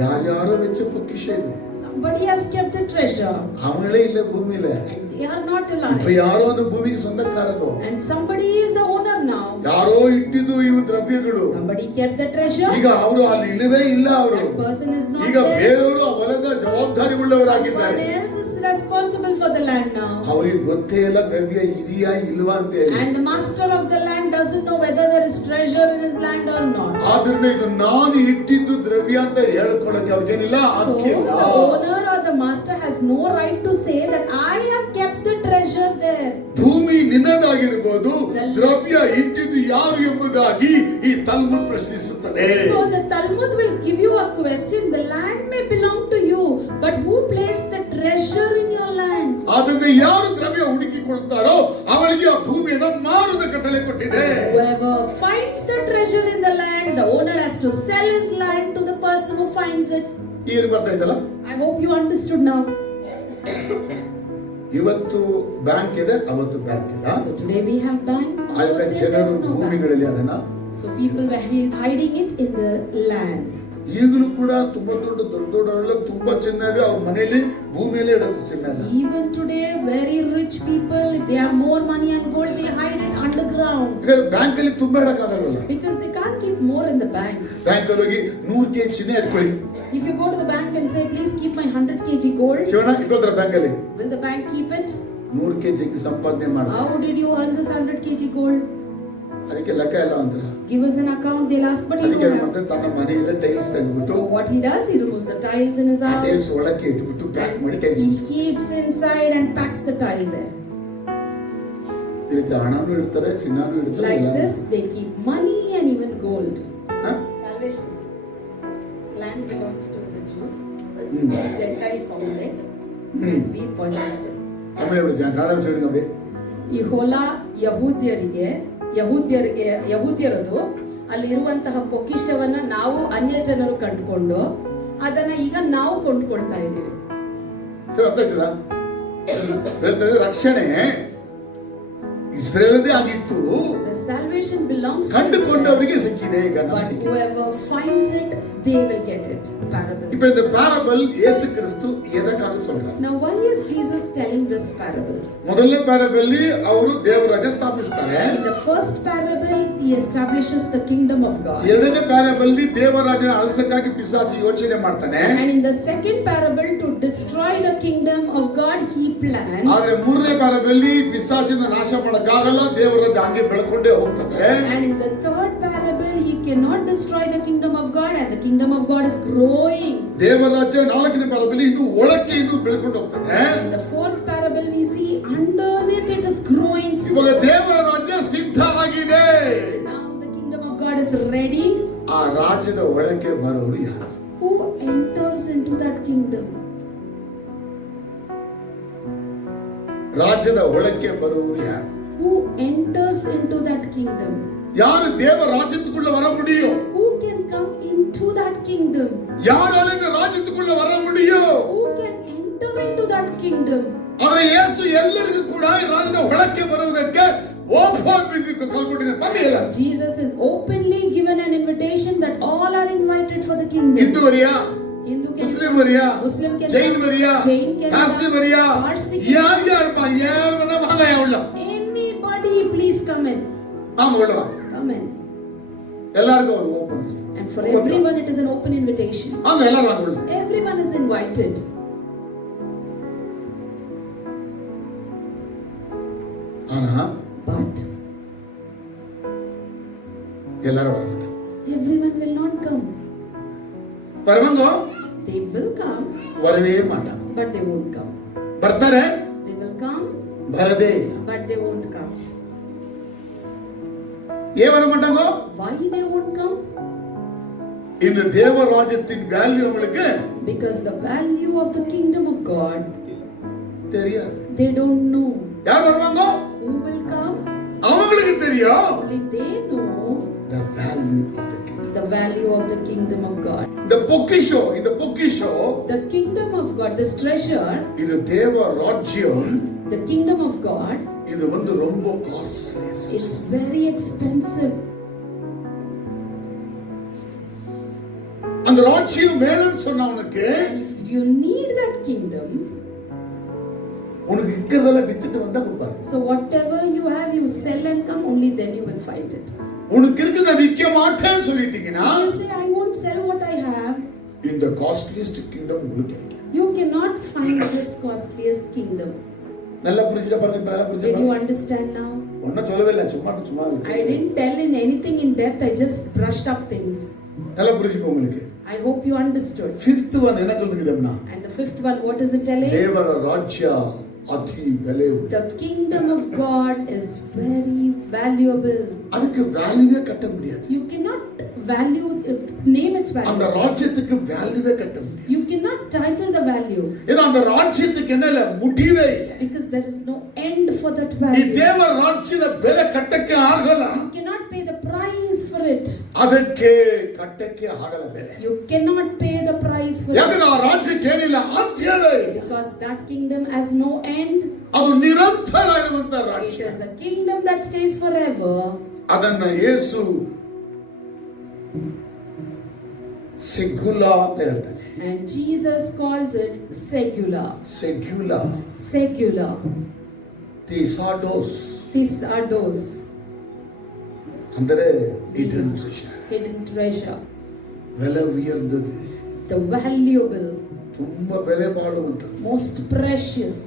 ಯಾರ್ಯಾರೋ வெச்ச பொக்கிஷ இது. Somebody has kept the treasure. அவங்களே இல்ல ಭೂಮಿயில. And they are not இப்ப alive. ಯಾರೋ ಒಂದು ಭೂಮಿಗೆ ಸ್ವಂತಕಾರರು. And somebody is the owner now. ಯಾರೋ ಇಟ್ಟಿದ್ದು ಇವು ದ್ರವ್ಯಗಳು. Somebody kept the treasure. ಈಗ ಅವರು ಅಲ್ಲಿ ಇಲ್ಲವೇ ಇಲ್ಲ ಅವರು. That person is not ಈಗ there. ಬೇರೆಯವರು ಆ ಹೊಲದ ಜವಾಬ್ದಾರಿ ಉಳ್ಳವರಾಗಿದ್ದಾರೆ. Someone else is responsible for the land now. ಅವರಿಗೆ ಗೊತ್ತೇ ಇಲ್ಲ ದ್ರವ್ಯ ಇದೆಯಾ ಇಲ್ವಾ ಅಂತ ಹೇಳಿ. And the master of the land doesn't know whether there is treasure in his land or not. ಆದ್ರಿಂದ ಇದು ನಾನು ಇಟ್ಟಿದ್ದು ದ್ರವ್ಯ ಅಂತ ಹೇಳ್ಕೊಳ್ಳಕ್ಕೆ ಅವ್ರಿಗೇನಿಲ್ಲ, So ಹಕ್ಕಿಲ್ಲ. the owner or the master has no right to say that I have kept the treasure there. ಭೂಮಿ ನಿನ್ನದಾಗಿರಬಹುದು, ದ್ರವ್ಯ ಇಟ್ಟಿದ್ದು ಯಾರು ಎಂಬುದಾಗಿ ಈ ತಲ್ಮುದ್ ಪ್ರಶ್ನಿಸುತ್ತದೆ. So the Talmud will give you a question. The land may belong to you, but who placed the treasure in your land? ಆದ್ದರಿಂದ ಯಾರು ದ್ರವ್ಯ ಹುಡುಕಿಕೊಳ್ತಾರೋ ಅವರಿಗೆ ಆ ಭೂಮಿಯನ್ನು ಮಾರುದ ಕಟ್ಟಳೆ ಕೊಟ್ಟಿದೆ. Whoever finds the treasure in the land, the owner has to sell his land to the person who finds it. ಈಗ ಬರ್ತಾ ಇದ್ದಲ್ಲ, I hope you understood now. ಇವತ್ತು ಬ್ಯಾಂಕ್ ಇದೆ, ಅವತ್ತು ಬ್ಯಾಂಕ್ ಇಲ್ಲ. So today we have bank. On ಆಯ್ತಾ those days ಜನರು there's no bank. ಭೂಮಿಗಳಲ್ಲಿ ಅದನ್ನ So people were hiding it in the land. ಈಗಲೂ ಕೂಡ ತುಂಬಾ ದೊಡ್ಡವರೆಲ್ಲ ತುಂಬಾ ಚಿನ್ನ ಇದೆ, ಅವ್ರ ಮನೆಯಲ್ಲಿ ಭೂಮಿಯಲ್ಲೇ ಇಡೋದು ಚಿನ್ನ ಇಲ್ಲ. Even today, very rich people, if they have more money and gold, they hide it underground. ಈಗ ಬ್ಯಾಂಕ್ ಅಲ್ಲಿ ತುಂಬಾ ಇಡಕ್ಕಾಗಲ್ಲ. Because they can't keep more in the bank. Bank ಅಲ್ಲಿ ಹೋಗಿ 100 kg ಚಿನ್ನ ಇಟ್ಕೊಳ್ಳಿ. If you go to the bank and say, please keep my 100 kg gold, Shivanna ಇಟ್ಕೊಳ್ತಾರೆ bank ಅಲ್ಲಿ. will the bank keep it? 100 kg ಸಂಪಾದನೆ ಮಾಡ್ತಾರೆ. How did you earn this 100 kg gold? ಅದಕ್ಕೆ ಲೆಕ್ಕ ಎಲ್ಲ ಅಂತಾರೆ. give us an account, they'll ask, but you ಅದಕ್ಕೆ don't have. ಮತ್ತೆ ತನ್ನ ಮನೆಯಲ್ಲೇ ಟೈಲ್ಸ್ ತೆಗೆದುಬಿಟ್ಟು So what he does, he removes the tiles in his tiles house. ಒಳಕ್ಕೆ ಇಟ್ಬಿಟ್ಟು ಪ್ಯಾಕ್ ಮಾಡಿ tiles He keeps inside and packs the tile there. ಈ ರೀತಿ ಹಣನೂ ಇಡ್ತಾರೆ, ಚಿನ್ನನೂ ಇಡ್ತಾರೆ, Like ಎಲ್ಲನೂ. this, they keep money and even gold. ಹ? Salvation. Land belongs to the Jews. Hmm. Gentile found it. Hmm. We purchased it. ಆಮೇಲೆ ಬಿಡಿ ಕನ್ನಡ ಹೇಳಿದ ನೋಡಿ. ಈ ಹೊಲ ಯಹೂದ್ಯರದು ಅಲ್ಲಿರುವಂತಹ ಪೊಕಿಷವನ್ನ ನಾವು ಅನ್ಯ ಜನರು ಕಂಡುಕೊಂಡು ಅದನ್ನ ಈಗ ನಾವು ಕೊಂಡ್ಕೊಳ್ತಾ ಇದ್ದೀವಿ. ಸರ್ ಅರ್ಥ ಆಯ್ತದ? ಹೇಳ್ತಾರೆ ರಕ್ಷಣೆ ಇಸ್ರೇಲದೇ ಆಗಿತ್ತು, The salvation belongs to ಕಂಡುಕೊಂಡವರಿಗೆ ಸಿಕ್ಕಿದೆ, ಈಗ Israel, ನಮ್ಗೆ but ಸಿಕ್ಕಿದೆ. whoever finds it, they will get it. Parable. இப்ப இந்த parable இயேசு கிறிஸ்து எதற்காக சொல்றார்? Now why is Jesus telling this parable? ಮೊದಲನೇ parable ಅವರು ದೇವರಾಜ್ಯ ಸ್ಥಾಪಿಸ್ತಾರೆ. In the first parable, he establishes the kingdom of God. ಎರಡನೇ parable ದೇವರಾಜ್ಯನ ಅಲಸಕ್ಕಾಗಿ ಪಿಶಾಚಿ ಯೋಚನೆ ಮಾಡ್ತಾನೆ. And in the second parable, to destroy the kingdom of God, he plans. ಆದ್ರೆ ಮೂರನೇ parable ಪಿಶಾಚಿನ ನಾಶ ಮಾಡಕ್ಕಾಗಲ್ಲ, ದೇವರಾಜ್ಯ ಹಂಗೆ ಬೆಳ್ಕೊಂಡೇ ಹೋಗ್ತದೆ. And in the third parable, he cannot destroy the kingdom of God, and the kingdom of God is growing. ದೇವರಾಜ್ಯ ನಾಲ್ಕನೇ parable ಇನ್ನು ಒಳಕ್ಕೆ ಇನ್ನು ಬೆಳ್ಕೊಂಡು ಹೋಗ್ತದೆ. In the fourth parable, we see underneath it is growing. ಇವಾಗ ದೇವರಾಜ್ಯ ಸಿದ್ಧ ಆಗಿದೆ. Now the kingdom of God is ready. ಆ ರಾಜ್ಯದ ಒಳಕ್ಕೆ ಬರೋರು ಯಾರು? Who enters into that kingdom? ರಾಜ್ಯದ ಒಳಕ್ಕೆ ಬರೋರು ಯಾರು? Who enters into that kingdom? யாரு தேவ ராஜ்யத்துக்குள்ள வர முடியும்? Who can come into that kingdom? யாரால இந்த ராஜ்யத்துக்குள்ள வர முடியும்? Who can enter into that kingdom? ಆದ್ರೆ ಯೇಸು ಎಲ್ಲರಿಗೂ ಕೂಡ ಈ ರಾಜ್ಯದ ಒಳಕ್ಕೆ ಬರುವುದಕ್ಕೆ ಓಪನ್ ವಿಸಿಟ್ ಕೊಟ್ಟಿದ್ದಾರೆ. ಬನ್ನಿಲ್ಲ. Jesus is openly given an invitation that all are invited for the kingdom. Hindu ವರಿಯಾ, Hindu can ಮುಸ್ಲಿಂ ವರಿಯಾ, Muslim can ಜೈನ್ ವರಿಯಾ, Jain can ಪಾರ್ಸಿ ವರಿಯಾ, Parsi ಯಾರ ಮಗ ಉಳ್ಳ anybody please come in. Aam ಉಳ್ಳವ Come in. ಎಲ್ಲರಿಗೂ ಅವರು open. And for everyone it is an open invitation. ಆಗ ಎಲ್ಲರೂ ಆಗುಳ್ಳ. Everyone is invited. Ana But ಎಲ್ಲರೂ வரமாட்டாங்க. everyone will not come. வருவாங்க, They will come, வரவே மாட்டாங்க. but they won't come. ಬರ್ತಾರೆ, They will come, ಬರದೇ ಇಲ್ಲ. but they won't come. ஏன் வர மாட்டாங்க? Why they won't come? இந்த தேவ ராஜ்யத்தின் வேல்யூ உங்களுக்கு Because the value of the kingdom of God, தெரியாது. they don't know. யார் வருவாங்க? Who will come? அவங்களுக்கு தெரியும். Only they know the value of the kingdom. the value of the kingdom of God. இந்த பொக்கிஷோ The kingdom of God, this treasure, இது தேவ ராஜ்யம், the kingdom of God, இது வந்து ரொம்ப காஸ்ட்லி. it's very expensive. அந்த ராஜ்யம் வேணும்னு சொன்னவனுக்கு And if you need that kingdom, உனக்கு இருக்கிறதெல்லாம் வித்துட்டு வந்தா கொடுப்பாரு. so whatever you have, you sell and come, only then you will find it. உனக்கு இருக்கிறத விற்க மாட்டேன்னு சொல்லிட்டீங்கன்னா You say, I won't sell what I have. இந்த காஸ்ட்லியஸ்ட் கிங்டம் உங்களுக்கு கிடைக்கும். You cannot find this costliest kingdom. நல்லா புரிஞ்சுதா பாருங்க, நல்லா Did புரிஞ்சுதா? you understand now? ஒன்னும் சொல்லவே இல்லை, சும்மா I didn't tell in anything in depth, I just brushed up things. நல்லா புரிஞ்சுப்போம் உங்களுக்கு. I hope you understood. Fifth one என்ன சொல்லுதுன்னா, And the fifth one, what is it telling? ದೇವರ ರಾಜ್ಯ ಅತಿ ಬೆಲೆ ಉಳ್ಳದ್ದು. The kingdom of God is very valuable. ಅದಕ್ಕೆ ವ್ಯಾಲ್ಯೂವೇ ಕಟ್ಟ முடியாது. You cannot name its அந்த value. ராஜ்யத்துக்கு வேல்யூவே கட்ட முடியாது. You cannot title the value ஏன்னா அந்த ராஜ்யத்துக்கு என்ன இல்ல, முடிவே இல்லை. because there is no end for that ಈ value. ದೇವ ರಾಜ್ಯದ ಬೆಲೆ ಕಟ್ಟಕ್ಕೆ ಆಗಲ್ಲ. You cannot pay the price for it. ಅದಕ್ಕೆ ಕಟ್ಟಕ್ಕೆ ಆಗಲ್ಲ ಬೆಲೆ. You cannot pay the price for ಯಾಕಂದ್ರೆ it ಆ ರಾಜ್ಯಕ್ಕೆ ಏನಿಲ್ಲ, ಅಂತ್ಯವೇ ಇಲ್ಲ. because that kingdom has no end. ಅದು ನಿರಂತರ ಇರುವಂತ It ರಾಜ್ಯ. is a kingdom that stays forever. ಅದನ್ನ ಯೇಸು ಸೆಗ್ಯುಲಾ ಅಂತ ಹೇಳ್ತಾನೆ. And Jesus calls it secular. ಸೆಗ್ಯುಲಾ, Secular. ಥಿಸಾಡೋಸ್ Thesados. ಅಂದರೆ Means hidden treasure. ಬೆಲೆ ಉಯರ್ந்தது, The valuable. ತುಂಬಾ ಬೆಲೆ ಬಾಳುವಂಥದ್ದು. Most precious.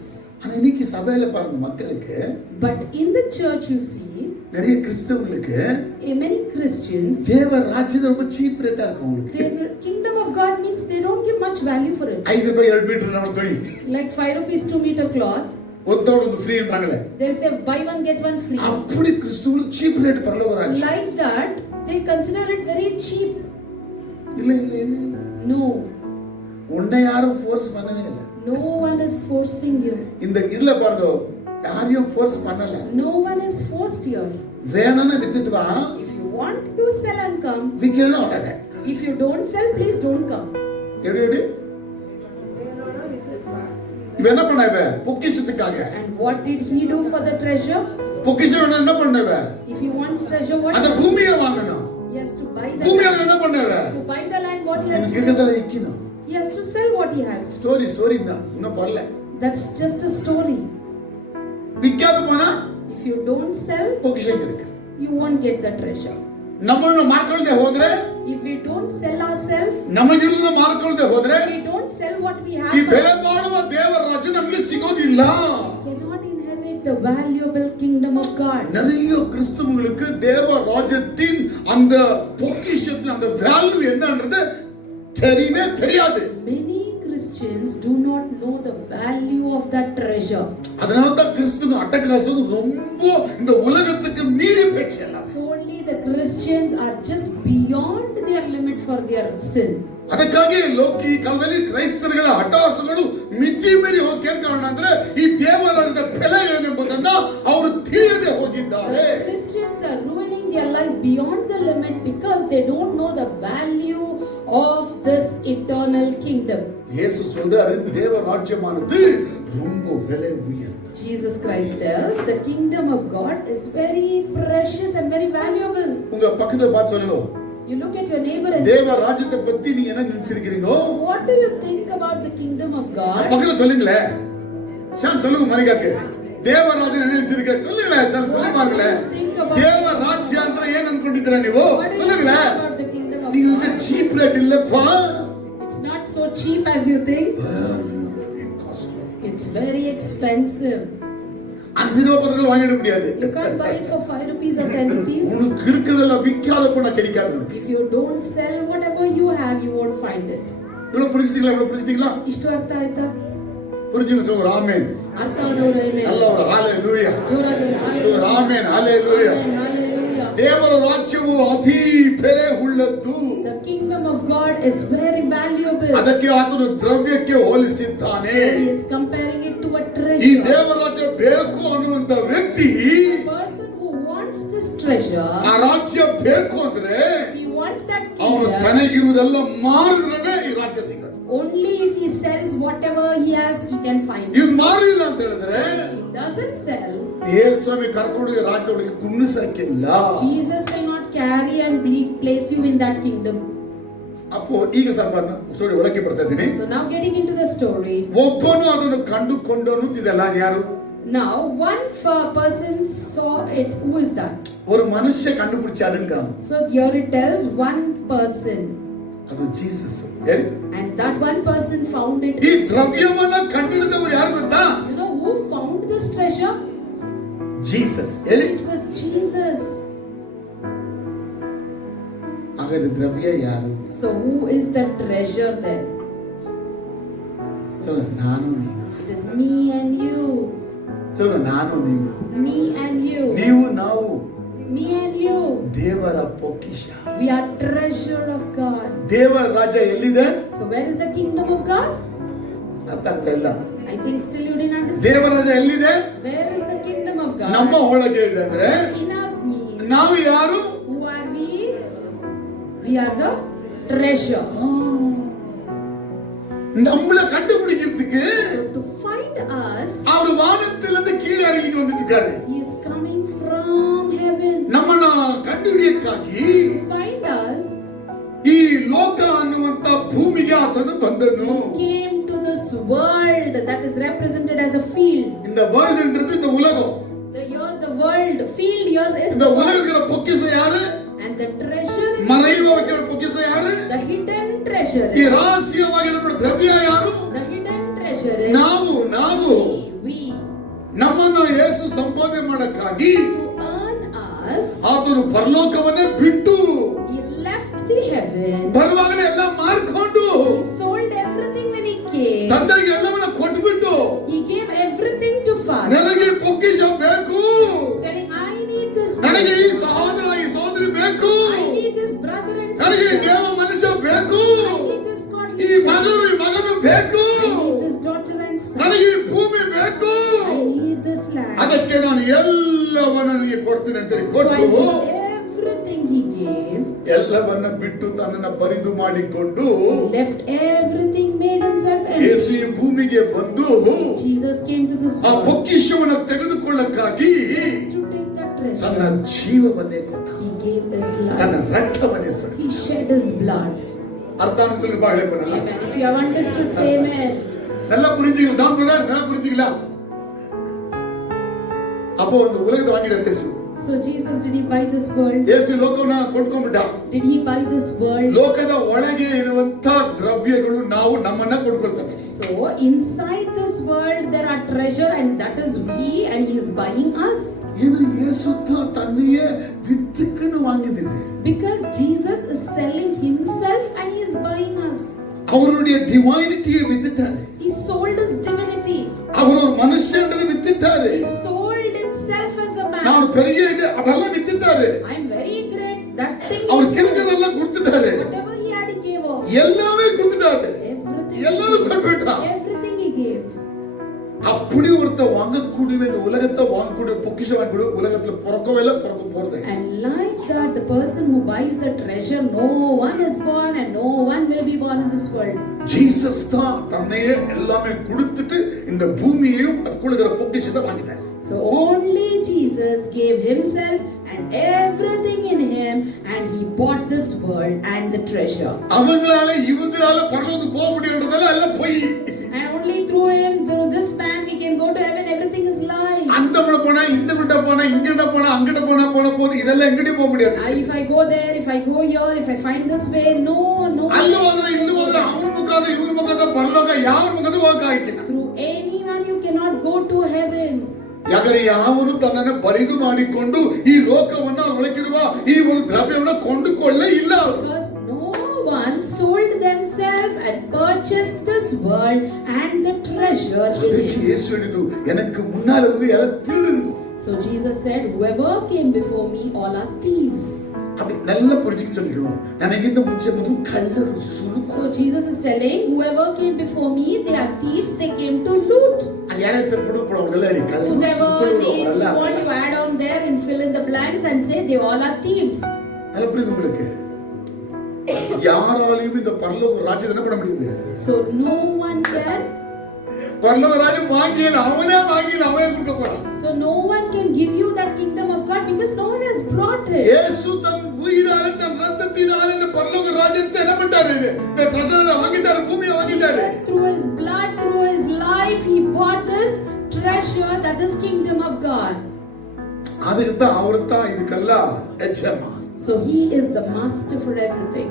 ஆனா இன்னைக்கு சபையில பாருங்க மக்களுக்கு But in the church you see, நிறைய கிறிஸ்தவங்களுக்கு Many Christians, தேவ ராஜ்யம் ரொம்ப சீப் ரேட்டா இருக்கும் உங்களுக்கு. the kingdom of God means they don't give much value for it. 5 ರೂಪಾಯಿ 2 ಮೀಟರ್ ನಾವು ತೊಳಿ. Like 5 rupees 2 meter cloth, ಒಂದೋಡು ಒಂದು free ಅಂತಾங்களே. they'll say buy one get one free. அப்படி கிறிஸ்துவுல சீப் ரேட் பரலோக ராஜ்யம். Like that, they consider it very cheap. இல்ல இல்ல இல்ல. No. உன்னை யாரும் ஃபோர்ஸ் பண்ணவே இல்ல. No one is forcing you. இந்த இதுல பாருங்க, யாரையும் ஃபோர்ஸ் பண்ணல. No one is forced here. வேணும்னா வித்துட்டு வா. If you want, you sell and come. விக்கணும் வராத. If you don't sell, please don't come. எப்படி இவன் என்ன பண்ணாவ? பொக்கிஷத்துக்காக. And what did he do for the treasure? பொக்கிஷம் என்ன பண்ணாவ? If he wants treasure, what? அந்த பூமியை வாங்கணும். He has to buy the பூமியை land. என்ன பண்ணாவ? To buy the land, what he has to do? கிட்டத்தட்ட விக்கணும். He has to sell what he has. Story தான். இன்னும் பரல. That's just a story. விக்காத போனா If you don't sell, பொக்கிஷம் கிடைக்கும். you won't get the treasure. ನಮ್ಮನ್ನು ಮಾರ್ಕೊಳ್ಳದೆ ಹೋದ್ರೆ, If we don't sell ourselves, ನಮಗಿರುವುದನ್ನು ಮಾರ್ಕೊಳ್ಳದೆ ಹೋದ್ರೆ, if we don't sell what we have, ಈ ಬೆಲೆ ಬಾಳುವ ದೇವರ ರಾಜ್ಯ ನಮಗೆ ಸಿಗೋದಿಲ್ಲ. we cannot inherit the valuable kingdom of God. நிறைய கிறிஸ்தவங்களுக்கு தேவ ராஜ்யத்தின் அந்த பொக்கிஷத்தின் அந்த வேல்யூ என்னன்றது தெரியவே தெரியாது. Many Christians do not know the value of that treasure. அதனால தான் கிறிஸ்துவ அட்டகாசம் ரொம்ப இந்த உலகத்துக்கு மீறி போயிடுச்சு. So only the Christians are just beyond their limit for their sin. ಅದಕ್ಕಾಗಿ ಲೋಕಿ ಕಾಲದಲ್ಲಿ ಕ್ರೈಸ್ತರುಗಳ ಹಠಾಸಗಳು ಮಿತಿ ಮೀರಿ ಹೋಗಿ ಕಾರಣ ಅಂದ್ರೆ ಈ ದೇವರಾಜ್ಯದ ಬೆಲೆ ಏನೆಂಬುದನ್ನ ಅವರು ತಿಳಿಯದೆ ಹೋಗಿದ್ದಾರೆ. The Christians are ruining their life beyond the limit because they don't know the value of this eternal kingdom. இயேசு சொல்றாரு தேவ ராஜ்யமானது ரொம்ப விலை உயர்ந்தது. Jesus Christ tells the kingdom of God is very precious and very valuable. உங்க பக்கத்துல பார்த்து சொல்லுங்க. You look at your neighbor and தேவ ராஜ்யத்தை பத்தி நீங்க என்ன நினைச்சிருக்கீங்க? what do you think about the kingdom of God? பக்கத்துல சொல்லுங்களே. சாம் சொல்லுங்க மரிகாக்கு. தேವ ರಾಜ್ಯ என்ன நினைச்சிருக்க? சொல்லுங்களே. சொல்லி பாருங்களே. தேவ ರಾಜ್ಯ ಅಂದ್ರೆ ಏನು ಅನ್ಕೊಂಡಿದ್ದೀರಾ ನೀವು? சொல்லுங்களே. நீங்க ಚೀಪ್ ರೇಟ್ இல்லப்பா. It's not so cheap as you think. It's very expensive. 5 ரூபாய் பத்திரம் வாங்கிட முடியாது. You can't buy it for 5 rupees or 10 rupees. உங்களுக்கு இருக்குதெல்லாம் விக்காத போனா கிடைக்காது. If you don't sell whatever you have, you won't find it. இவ்வளவு புரிஞ்சுட்டீங்களா? ಇಷ್ಟು ಅರ್ಥ ಆಯ್ತಾ? புரிஞ்சுங்க சொல்லுங்க ஆமென். ಅರ್ಥ ಆದವರು ಆಮೆನ್. நல்ல ஒரு ஹalleluya. ಜೋರಾಗಿ சொல்லுங்க ஆமென் ஹalleluya. Hallelujah. ದೇವರ ರಾಜ್ಯವು ಅತಿ ಬೆಲೆ ಉಳ್ಳದ್ದು. The kingdom of God is very valuable. ಅದಕ್ಕೆ ಆತನು ದ್ರವ್ಯಕ್ಕೆ ಹೋಲಿಸಿದ್ದಾನೆ. He is comparing it to a ಈ treasure. ದೇವರ ರಾಜ್ಯ ಬೇಕು ಅನ್ನುವಂತ ವ್ಯಕ್ತಿ The person who wants this treasure, ಆ ರಾಜ್ಯ ಬೇಕು ಅಂದ್ರೆ if he wants that ಅವನು kingdom, ತನಗಿರುವುದೆಲ್ಲ ಮಾರಿದ್ರೆ ಈ ರಾಜ್ಯ ಸಿಗುತ್ತೆ. only if he sells whatever he has, he can find it. ಇದು ಮಾರಿಲ್ಲ ಅಂತ ಹೇಳಿದ್ರೆ If he doesn't sell, ಯೇಸುಸ್ವಾಮಿ ಕರ್ಕೊಂಡು ರಾಜ್ಯದೊಳಗೆ ಕುಣ್ಣಿಸಕ್ಕಿಲ್ಲ. Jesus will not carry and place you in that kingdom. ಅಪ್ಪೋ ಈಗ ಸಂಪಾದನೆ ಸ್ಟೋರಿ ಒಳಕ್ಕೆ ಬರ್ತಾ ಇದ್ದೀನಿ. So now getting into the story. ಒಬ್ಬನು ಅದನ್ನು ಕಂಡುಕೊಂಡನು. ಇದೆಲ್ಲ ಯಾರು? Now one person saw it. Who is that? ஒரு மனுஷ கண்டுபிடிச்சாருங்க. So here it tells one person. ಅದು Jesus. And that one person found it. ಈ ದ್ರವ್ಯವನ್ನ ಕಂಡುಹಿಡಿದವರು ಯಾರು ಗೊತ್ತಾ? You know who found this treasure? Jesus. ಹೇಳಿ. It was Jesus. ಹಾಗಾದ್ರೆ ದ್ರವ್ಯ ಯಾರು? So who is the treasure then? ಚಲೋ ನಾನು ನೀನು. It is me and you. ಚಲೋ ನಾನು ನೀನು. Me and you. ನೀವು ನಾವು. Me and you. ದೇವರ ಪೊಕ್ಕಿಷ. We are treasure of God. ದೇವರ ರಾಜ್ಯ ಎಲ್ಲಿದೆ? So where is the kingdom of God? ಅರ್ಥ ಆಗ್ತಾ ಇಲ್ಲ. I think still you didn't understand. ದೇವರ ರಾಜ್ಯ ಎಲ್ಲಿದೆ? Where is the kingdom of God? ನಮ್ಮ ಒಳಗೆ ಇದೆ ಅಂದ್ರೆ In us means ನಾವು ಯಾರು? who are we? We are the treasure. நம்மள கண்டுபிடிக்கிறதுக்கு So to find us, அவர் வானத்திலிருந்து கீழே இறங்கி வந்துட்டாரு. he is coming from heaven. ನಮ್ಮನ್ನ ಕಂಡುಹಿಡಿಯಕ್ಕಾಗಿ To find us, ಈ ಲೋಕ ಅನ್ನುವಂತ ಭೂಮಿಗೆ ಆತನು ಬಂದನು. came to this world that is represented as a field. இந்த வேர்ல்ட் என்றது இந்த உலகம். The world field here is இந்த உலகத்துல பொக்கிஷம் யாரு? and the treasure is மறைவாகிற பொக்கிஷம் யாரு? the hidden treasure. ಈ ರಹಸ್ಯವಾಗಿರುವ ದ್ರವ್ಯ ಯಾರು? The hidden treasure is ನಾವು we. ನಮ್ಮನ್ನ ಯೇಸು ಸಂಪಾದನೆ ಮಾಡಕ್ಕಾಗಿ To earn ಆತನು ಪರಲೋಕವನ್ನೇ ಬಿಟ್ಟು He left the heaven. ಬರುವಾಗಲೇ ಎಲ್ಲ ಮಾರ್ಕೊಂಡು He sold everything when he came. ತಂದೆಗೆ ಎಲ್ಲವನ್ನ ಕೊಟ್ಬಿಟ್ಟು He gave everything to Father. ನನಗೆ ಪೊಕ್ಕಿಷ ಬೇಕು, He's telling, I need this. ನನಗೆ ಈ ಸಹೋದರ ಈ ಸಹೋದರಿ ಬೇಕು, I need this brother and ನನಗೆ ಈ sister. ದೇವ ಮನುಷ್ಯ ಬೇಕು, I need this godly ಈ child. ಮಗನು ಬೇಕು, I need this daughter and son. ನನಗೆ ಈ ಭೂಮಿ ಬೇಕು, I need this land. ಅದಕ್ಕೆ ನಾನು ಎಲ್ಲವನ್ನ ನಿನಗೆ ಕೊಡ್ತೀನಿ ಅಂತೇಳಿ So I ಕೊಟ್ಟು give everything he gave. ಎಲ್ಲವನ್ನ ಬಿಟ್ಟು ತನ್ನನ್ನ ಬರಿದು ಮಾಡಿಕೊಂಡು He left everything, made himself Yesu empty. ಈ ಭೂಮಿಗೆ ಬಂದು Jesus came to this ಆ world ಪೊಕ್ಕಿಷವನ್ನು ತೆಗೆದುಕೊಳ್ಳಕ್ಕಾಗಿ to take that ತನ್ನ treasure. ಜೀವವನ್ನೇ ಕೊಟ್ಟ, He gave his ತನ್ನ life. ರಕ್ತವನ್ನೇ ಸುರಿಸಿದ. He shed his blood. ಅರ್ಥ ಅನ್ಸಲು ಬಾ ಹೇಳೋಣ. Amen. If you have understood, say amen. நல்லா புரிஞ்சுக்கலாம், நான் புரிஞ்சுக்கலாம். அப்போ அந்த உலகத்தை வாங்கிட்டார் இயேசு. So Jesus, did he buy this world? Yesu ಲೋಕವನ್ನ ಕೊಂಡ್ಕೊಂಡ್ಬಿಟ್ಟ. Did he buy this world? ಲೋಕದ ಒಳಗೆ ಇರುವಂತ ದ್ರವ್ಯಗಳು ನಾವು ನಮ್ಮನ್ನ ಕೊಂಡ್ಕೊಳ್ತಾ ಇದ್ದೀವಿ. So inside this world there are treasure, and that is we, and he is buying us. ಇದು ಯೇಸು ತನ್ನೆಯೇ ವಿತ್ತಕ್ಕನ್ನು வாங்கியது. Because Jesus is selling himself and he is buying us. அவருடைய டிவைனிட்டியை வித்துட்டாரு. He sold his divinity. அவர் ஒரு மனுஷன்றதை வித்துட்டாரு. He sold himself as a man. நான் பெரிய இது அதெல்லாம் வித்துட்டாரு. I am very great. That thing our is கிறுக்கதெல்லாம் கொடுத்துட்டாரு. whatever he had, he gave off. எல்லாமே கொடுத்துட்டாரு. Everything. எல்லாரும் கொண்டுட்டான். Everything he gave. அப்படி ஒருத்த வாங்கக்கூடிய இந்த உலகத்தை வாங்கக்கூடிய பொக்கிஷம் வாங்கக்கூடிய உலகத்துல பிறக்கவே இல்லை, பிறக்க போறதே. And like that, the person who buys the treasure, no one is born and no one will be born in this world. Jesus தான் தன்னையே எல்லாமே கொடுத்துட்டு இந்த பூமியையும் அதுக்குள்ள இருக்கிற பொக்கிஷத்தை வாங்கிட்டார். So only Jesus gave himself and everything in him, and he bought this world and the treasure. அவங்களால இவங்களால பரலோகத்துக்கு போக முடியறதெல்லாம் எல்லாம் பொய். And only through him, through this man, we can go to heaven. Everything is lie. அந்தமட போனா இந்த விட்ட போனா இங்கட போனா அங்கட போன போது இதெல்லாம் எங்கடி போக முடியாது. If I go there, if I go here, if I find this way, no. ಅಲ್ಲಿ ಹೋದ್ರೆ ಇಲ್ಲಿ ಹೋದ್ರೆ ಅವನ ಮುಖಾದ ಇವನ ಮುಖಾದ ಪರಲೋಕ ಯಾರ ಮುಖದ ಹೋಗಕ್ಕೆ ಆಗಿಲ್ಲ. Through anyone you cannot go to heaven. ಯಾಕಂದ್ರೆ ಯಾವನು ತನ್ನನ್ನು ಬರಿದು ಮಾಡಿಕೊಂಡು ಈ ಲೋಕವನ್ನು ಒಳಗಿರುವ ಈ ಒಂದು ದ್ರವ್ಯವನ್ನು ಕೊಂಡುಕೊಳ್ಳೇ ಇಲ್ಲ. Because no one sold themselves and purchased this world and the treasure in ಅದಕ್ಕೆ it. ಯೇಸು ಹೇಳಿದ್ದು எனக்கு முன்னால வந்து ಎಲ್ಲ திருடுங்க. So Jesus said, whoever came before me, all are thieves. அப்படி நல்லா புரிஞ்சுக்க சொல்லிக்கணும். ನನಗಿಂತ ಮುಂಚೆ ಬಂದು ಕಳ್ಳರು ಸುಳ್ಳು. So Jesus is telling, whoever came before me, they are thieves. They came to loot. அது யாரை பேர் போடுவாங்கல்ல நீ கள்ளரு Whoever names you சுಳ್ಳು want, you add on there and fill in the blanks and say they all are thieves. அது புரியுது உங்களுக்கு? யாராலையும் இந்த பரலோக ராஜ்யத்தை என்ன பண்ண முடியாது? So no one can. பரலோக ராஜ்யம் வாங்கியல அவனே கொடுக்க போறான். So no one can give you that kingdom of God because no one has brought it. இயேசு தன் உயிரால தன் ரத்தத்தினால இந்த பரலோக ராஜ்யத்தை என்ன பண்ணாரு? இந்த பிரசன்னத்தை வாங்கிட்டாரு, பூமியை வாங்கிட்டாரு. Jesus, through his blood, through his life, he bought this treasure that is kingdom of God. அதுக்கு தான் அவர் தான் இதுக்கெல்லாம் எஜமான். So he is the master for everything.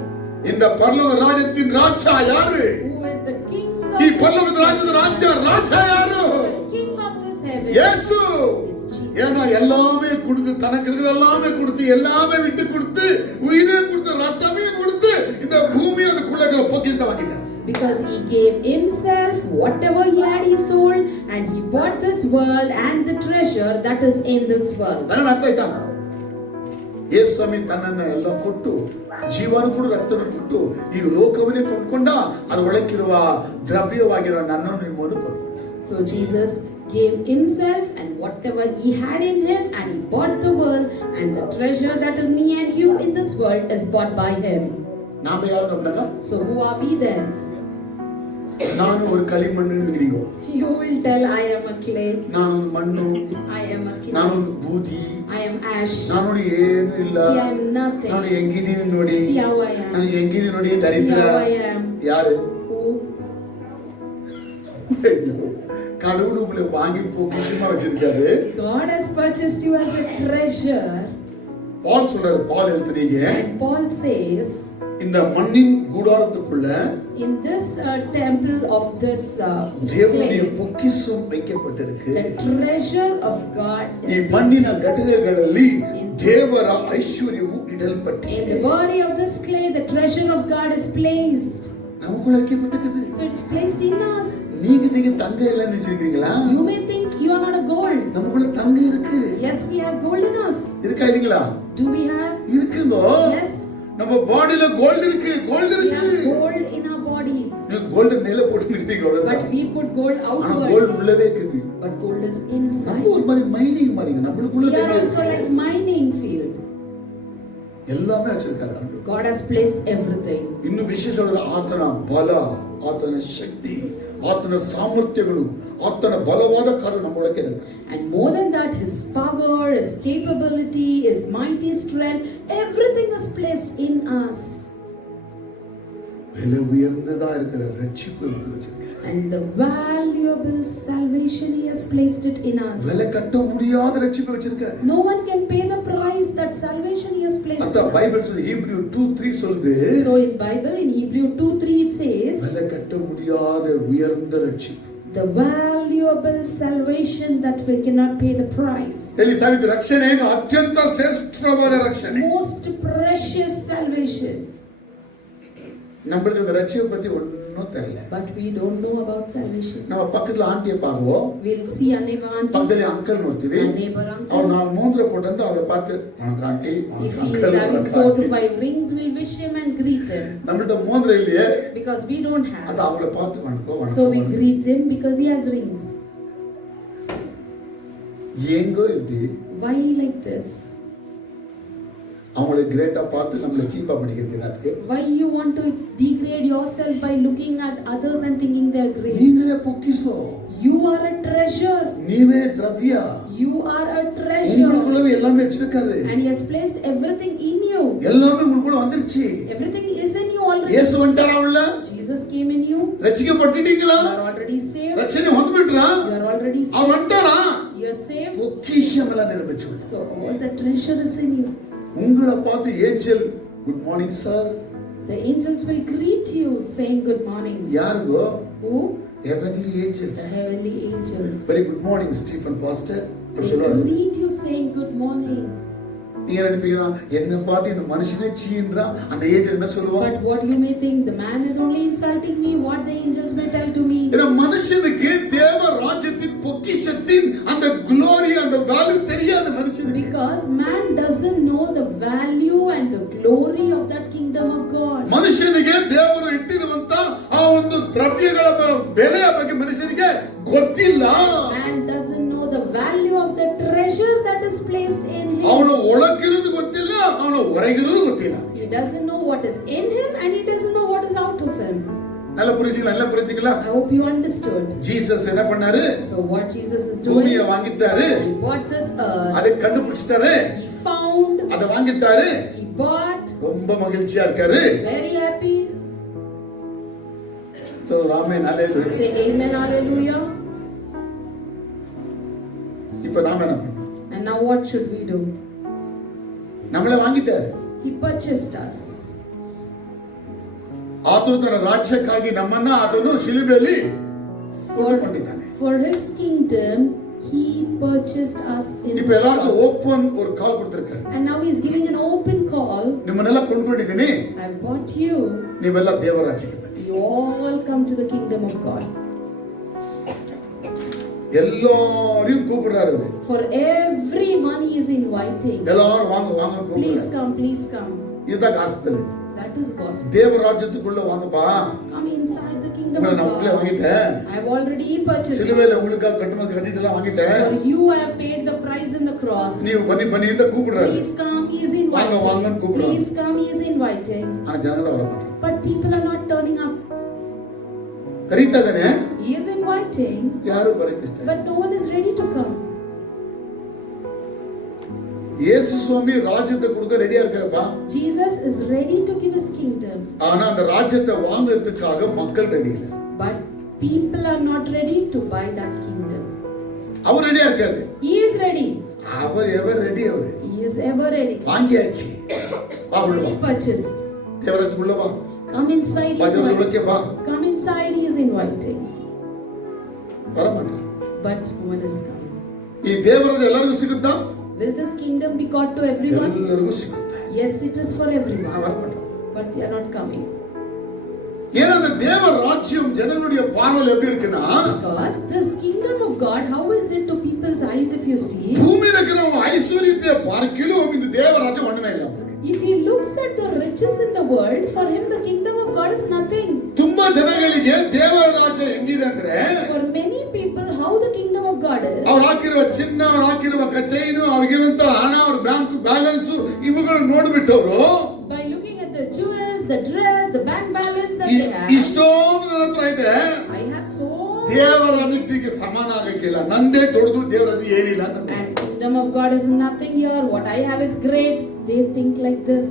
இந்த பரலோக ராஜ்யத்தின் ராஜா யாரு? Who is the king ಈ of ಪರಲೋಕ ರಾಜ್ಯದ ರಾಜಾ ಯಾರು? the king of this heaven? இயேசு. It's Jesus. ஏன்னா எல்லாமே கொடுத்து தனக்கு இருக்கிறது எல்லாமே கொடுத்து எல்லாமே விட்டு கொடுத்து உயிரே கொடுத்து ரத்தமே கொடுத்து இந்த பூமி அதுக்குள்ள இருக்கிற பொக்கிஷத்தை வாங்கிட்டார். Because he gave himself, whatever he had he sold, and he bought this world and the treasure that is in this world. ನನ್ನ ಅರ್ಥ ಆಯ್ತಾ? ಯೇಸು ಸ್ವಾಮಿ ತನ್ನನ್ನ ಎಲ್ಲ ಕೊಟ್ಟು ಜೀವನ ಕೂಡ ರಕ್ತನ ಕೊಟ್ಟು ಈ ಲೋಕವನ್ನೇ ಕೊಂಡ್ಕೊಂಡ ಅದು ಒಳಗಿರುವ ದ್ರವ್ಯವಾಗಿರೋ ನನ್ನನ್ನು ನಿಮ್ಮನ್ನು ಕೊಂಡ್ಕೊಂಡ. So Jesus gave himself and whatever he had in him, and he bought the world, and the treasure that is me and you in this world is bought by him. நாம யாரும் அப்படின்னா So who are we then? ನಾನು ஒரு களிமண்ணு நினைக்கிறீங்க. You will tell, I am a clay, ನಾನು ಒಂದು ಮಣ್ಣು, I am a clay, ನಾನು ಒಂದು ಬೂದಿ, I am ash. ನಾನು ನೋಡಿ ಏನು ಇಲ್ಲ. See, I am nothing. ನಾನು ಹೆಂಗಿದ್ದೀನಿ ನೋಡಿ. See how I am. ನಾನು ಹೆಂಗಿದ್ದೀನಿ ನೋಡಿ See ದರಿದ್ರ. how I am. யாரு? Who? கடவுள் உங்களை வாங்கி பொக்கிஷமா வச்சிருக்காரு. God has purchased you as a treasure. பால் சொல்றாரு, பால் எழுதுறீங்க. And Paul says, இந்த மண்ணின் கூடாரத்துக்குள்ள in this temple of this தேவனுடைய clay, பொக்கிஷம் வைக்கப்பட்டிருக்கு. the treasure of God ಈ is ಮಣ್ಣಿನ ಗಟ್ಟಿಗೆಗಳಲ್ಲಿ ದೇವರ ಐಶ್ವರ್ಯವು In ಇಡಲ್ಪಟ್ಟಿದೆ. the body of this clay, the treasure of God is placed. நமக்குள்ள வைக்கப்பட்டிருக்குது. So it's placed in us. நீங்க தங்க இல்ல நினைச்சிருக்கீங்களா? You may think you are not a gold. நமக்குள்ள தங்க இருக்கு. Yes, we have gold in us. இருக்கா இல்லீங்களா? Do we have? இருக்குதோ. Yes. நம்ம பாடியில கோல்ட் இருக்கு. கோல்ட் We இருக்கு. have gold in our body. நீங்க கோல்ட் மேல போட்டுருக்கீங்க அவ்வளவுதான். But we put gold ஆனா outward. கோல்ட் உள்ளவே இருக்குது. But gold is inside. நம்ம ஒரு மாதிரி மைனிங் மாதிரிங்க. நம்மளுக்குள்ள We are also like mining field. எல்லாமே வச்சிருக்காரு ஆண்டவர். God has placed everything. ಇನ್ನು ವಿಶೇಷವಾದ ಆತನ ಬಲ, ಆತನ ಶಕ್ತಿ, ಆತನ ಸಾಮರ್ಥ್ಯಗಳು, ಆತನ ಬಲವಾದ ಕಾರ್ಯ ನಮ್ಮೊಳಗೆ ಇದೆ. And more than that, his power, his capability, his mighty strength, everything is placed in us. விலை உயர்ந்ததா இருக்கிற ரட்சிப்பு வச்சிருக்காரு. And the valuable salvation he has placed it in us. விலை கட்ட முடியாத ரட்சிப்பு வச்சிருக்காரு. No one can pay the price that salvation he has placed அத in பைபிள் us. சொல்லுது, ஹீப்ரூ 2:3 சொல்லுது. So in Bible, in Hebrew 2:3 it says, விலை கட்ட முடியாத உயர்ந்த ரட்சிப்பு. the valuable salvation that we cannot pay the price. ಎಲಿಸಾಬೆತ್ ರಕ್ಷಣೆ ಏನು ಅತ್ಯಂತ ಶ್ರೇಷ್ಠವಾದ ರಕ್ಷಣೆ. Most precious salvation. நம்மளுக்கு அந்த ரட்சிப்பை பத்தி ஒண்ணும் தெரியல. But we don't know about salvation. நம்ம பக்கத்துல ஆண்டியை பாக்குவோம். We'll see a neighbor auntie, பக்கத்துல அங்கிள் ನೋಡ್ತೀವಿ. a neighbor uncle. ಅವ್ರು ನಾವು ಮೂಂದ್ರ ಕೊಟ್ಟಂತ ಅವರ பார்த்து வணக்கம் ஆண்டி, If வணக்கம் he is அங்கிள், having வணக்கம் 4 to aunty. 5 rings, we'll wish him and greet him. நம்மள்ட்ட மூந்திர இல்லையே. Because we don't அத have. அவங்கள பார்த்து வணக்கம் So we வணக்கம். greet him because he has rings. ஏங்கோ இப்படி Why like this? அவங்கள கிரேட்டா பார்த்து நம்மள சீப்பா பண்ணிக்கிறதுக்கு. Why you want to degrade yourself by looking at others and thinking they are great? நீங்களே பொக்கிஷோ. You are a treasure. நீவே திரவிய. You are a treasure. உங்களுக்குள்ளவே எல்லாமே வச்சிருக்காரு. And he has placed everything in you. எல்லாமே உங்களுக்குள்ள வந்துருச்சு. Everything is in you already. இயேசு வந்துட்டாரா உள்ள? Jesus came in you. ரட்சிக்கப்பட்டுட்டீங்களா? You are already saved. ரட்சணை வந்துட்டா? You are already அவ saved. வந்துட்டாரா? You are saved. பொக்கிஷம் எல்லாம் நிரம்பிச்சு. So all the treasure is in you. உங்களை பார்த்து angel good morning sir. The angels will greet you saying good morning. யாருங்கோ? Who? Heavenly angels. The heavenly angels. Very good morning Stephen Foster. They greet you saying good morning. நீங்க நினைப்பீங்களா என்ன பார்த்து இந்த மனுஷனே சீன்றா அந்த angel என்ன சொல்லுவா? But what you may think, the man is only insulting me, what the angels may tell to me. இந்த மனுஷனுக்கு தேவ ராஜ்யத்தின் பொக்கிஷத்தின் அந்த glory அந்த வேல்யூ தெரியாத மனுஷனுக்கு. Because man doesn't know the value and the glory of that kingdom of God. ಮನುಷ್ಯನಿಗೆ ದೇವರು ಇಟ್ಟಿರುವಂತ ಆ ಒಂದು ದ್ರವ್ಯಗಳ ಬೆಲೆಯ ಬಗ್ಗೆ ಮನುಷ್ಯನಿಗೆ ಗೊತ್ತಿಲ್ಲ. Man doesn't know the value of the treasure that is placed in him. ಅವನು ಒಳಗಿರೋದು ಗೊತ್ತಿಲ್ಲ, ಅವನು ಹೊರಗಿರೋದು ಗೊತ್ತಿಲ್ಲ. He doesn't know what is in him and he doesn't know what is out of him. நல்லா புரிஞ்சுங்களா? I hope you understood. Jesus என்ன பண்ணாரு? So what Jesus is doing, பூமியை வாங்கிட்டாரு. he bought this earth. அதை கண்டுபிடிச்சிட்டாரு. He found. அதை வாங்கிட்டாரு. He bought. ரொம்ப மகிழ்ச்சியா இருக்காரு. Very happy. So ஆமென் ஹalleluya. Say amen hallelujah. இப்போ நாம என்ன பண்ணணும்? And now what should we do? நம்மள வாங்கிட்டாரு. He purchased us. ಆತನು ತನ್ನ ರಾಜ್ಯಕ್ಕಾಗಿ ನಮ್ಮನ್ನ ಆತನು ಶಿಲುಬೆಯಲ್ಲಿ ಕೊಂಡಿದ್ದಾನೆ. For his kingdom he purchased us in இப்போ his எல்லாருக்கும் cross. ಓಪನ್ ஒரு ಕಾಲ್ ಕೊಡ್ತಿರ್ತಾರೆ. And now he is giving an open call. ನಿಮ್ಮನ್ನೆಲ್ಲ ಕೊಂಡ್ಕೊಂಡಿದ್ದೀನಿ. I have bought you. ನೀವೆಲ್ಲ ದೇವರ ರಾಜ್ಯಕ್ಕೆ ಬನ್ನಿ. You all come to the kingdom of God. ಎಲ್ಲರಿಗೂ ಕೂಪಿடுறாரு. For everyone he is inviting. ಎಲ್ಲರೂ ವಾಂಗ ವಾಂಗ Please ಕೂಪಿடுறாரு. come, please come. இதுதான் gospel. That is gospel. தேவ ராஜ்யத்துக்குள்ள வாங்கப்பா. Come inside the kingdom உங்களை of நான் உள்ளே God. வாங்கிட்டேன். I have already purchased. சிலுவையில உங்களுக்காக கட்டிட்டு எல்லாம் வாங்கிட்டேன். For you I have paid the price in the cross. ನೀವು ಬನ್ನಿ ಬನ್ನಿ ಅಂತ ಕೂಪಿடுறாரு. Please come, he is வாங்க வாங்கன்னு inviting. கூப்பிடுறாரு. Please come, he is inviting. ஆனா ஜனங்க வர மாட்டாங்க. But people are not turning up. ಕರೀತಾ ಇದ್ದಾನೆ. He is inviting. ಯಾರು ಬರಕ್ಕೆ ಇಷ್ಟ ಇಲ್ಲ. But no one is ready to come. ಯೇಸು ಸ್ವಾಮಿ ರಾಜ್ಯத்தை கொடுக்க ரெடியா இருக்காருப்பா. Jesus is ready to give his kingdom. ஆனா அந்த ராஜ்யத்தை வாங்குறதுக்காக மக்கள் ரெடி இல்ல. But people are not ready to buy that kingdom. அவர் ரெடியா இருக்காரு. He is ready. அவர் எவர் ரெடி அவர். He is ever ready. வாங்கியாச்சு. வா உள்ள வா. He purchased. தேவராஜ்யத்துக்குள்ள வா. Come inside. He வாஜர் invites. உள்ளே வா. Come inside. He is inviting. வர மாட்டார். But one is coming. ಈ ದೇವರಾಜ್ಯ ಎಲ್ಲರಿಗೂ ಸಿಗುತ್ತಾ? Will this kingdom be got to everyone? ಎಲ್ಲರಿಗೂ ಸಿಗುತ್ತೆ. Yes, it is for everyone. ಅವರ ಮಾತ್ರ. But they are not coming. ஏனென்றால் தேவ ராஜ்யம் ஜனங்களுடைய பார்வையில் எப்படி இருக்குன்னா, Because this kingdom of God, how is it to people's eyes if you see? பூமியில இருக்கிற ஐஸ்வர்யத்தை பார்க்கிலும் இந்த தேவ ராஜ்யம் ஒண்ணுமே இல்ல அவங்களுக்கு. If he looks at the riches in the world, for him the kingdom of God is nothing. ತುಂಬಾ ಜನಗಳಿಗೆ ದೇವ ರಾಜ್ಯ ಹೆಂಗಿದೆ ಅಂದ್ರೆ, For many people, how the kingdom of God is, ಅವ್ರು ಹಾಕಿರುವ ಚಿನ್ನ, ಅವ್ರು ಹಾಕಿರುವ ಚೈನು, ಅವ್ರಿಗಿರುವಂತ ಹಣ, ಅವ್ರ ಬ್ಯಾಂಕ್ ಬ್ಯಾಲೆನ್ಸ್ ಇವುಗಳನ್ನು ನೋಡ್ಬಿಟ್ಟವ್ರು, by looking at the jewels, the dress, the bank balance that they have, ಇಷ್ಟೊಂದು ನನ್ನ ಹತ್ರ ಇದೆ, I have so ದೇವರ ರಾಜ್ಯಕ್ಕೆ ಸಮಾನ ಆಗಕ್ಕಿಲ್ಲ, ನಂದೇ ದೊಡ್ಡದು, ದೇವರ ರಾಜ್ಯ ಏನಿಲ್ಲ ಅಂತ. and kingdom of God is nothing here, what I have is great. They think like this.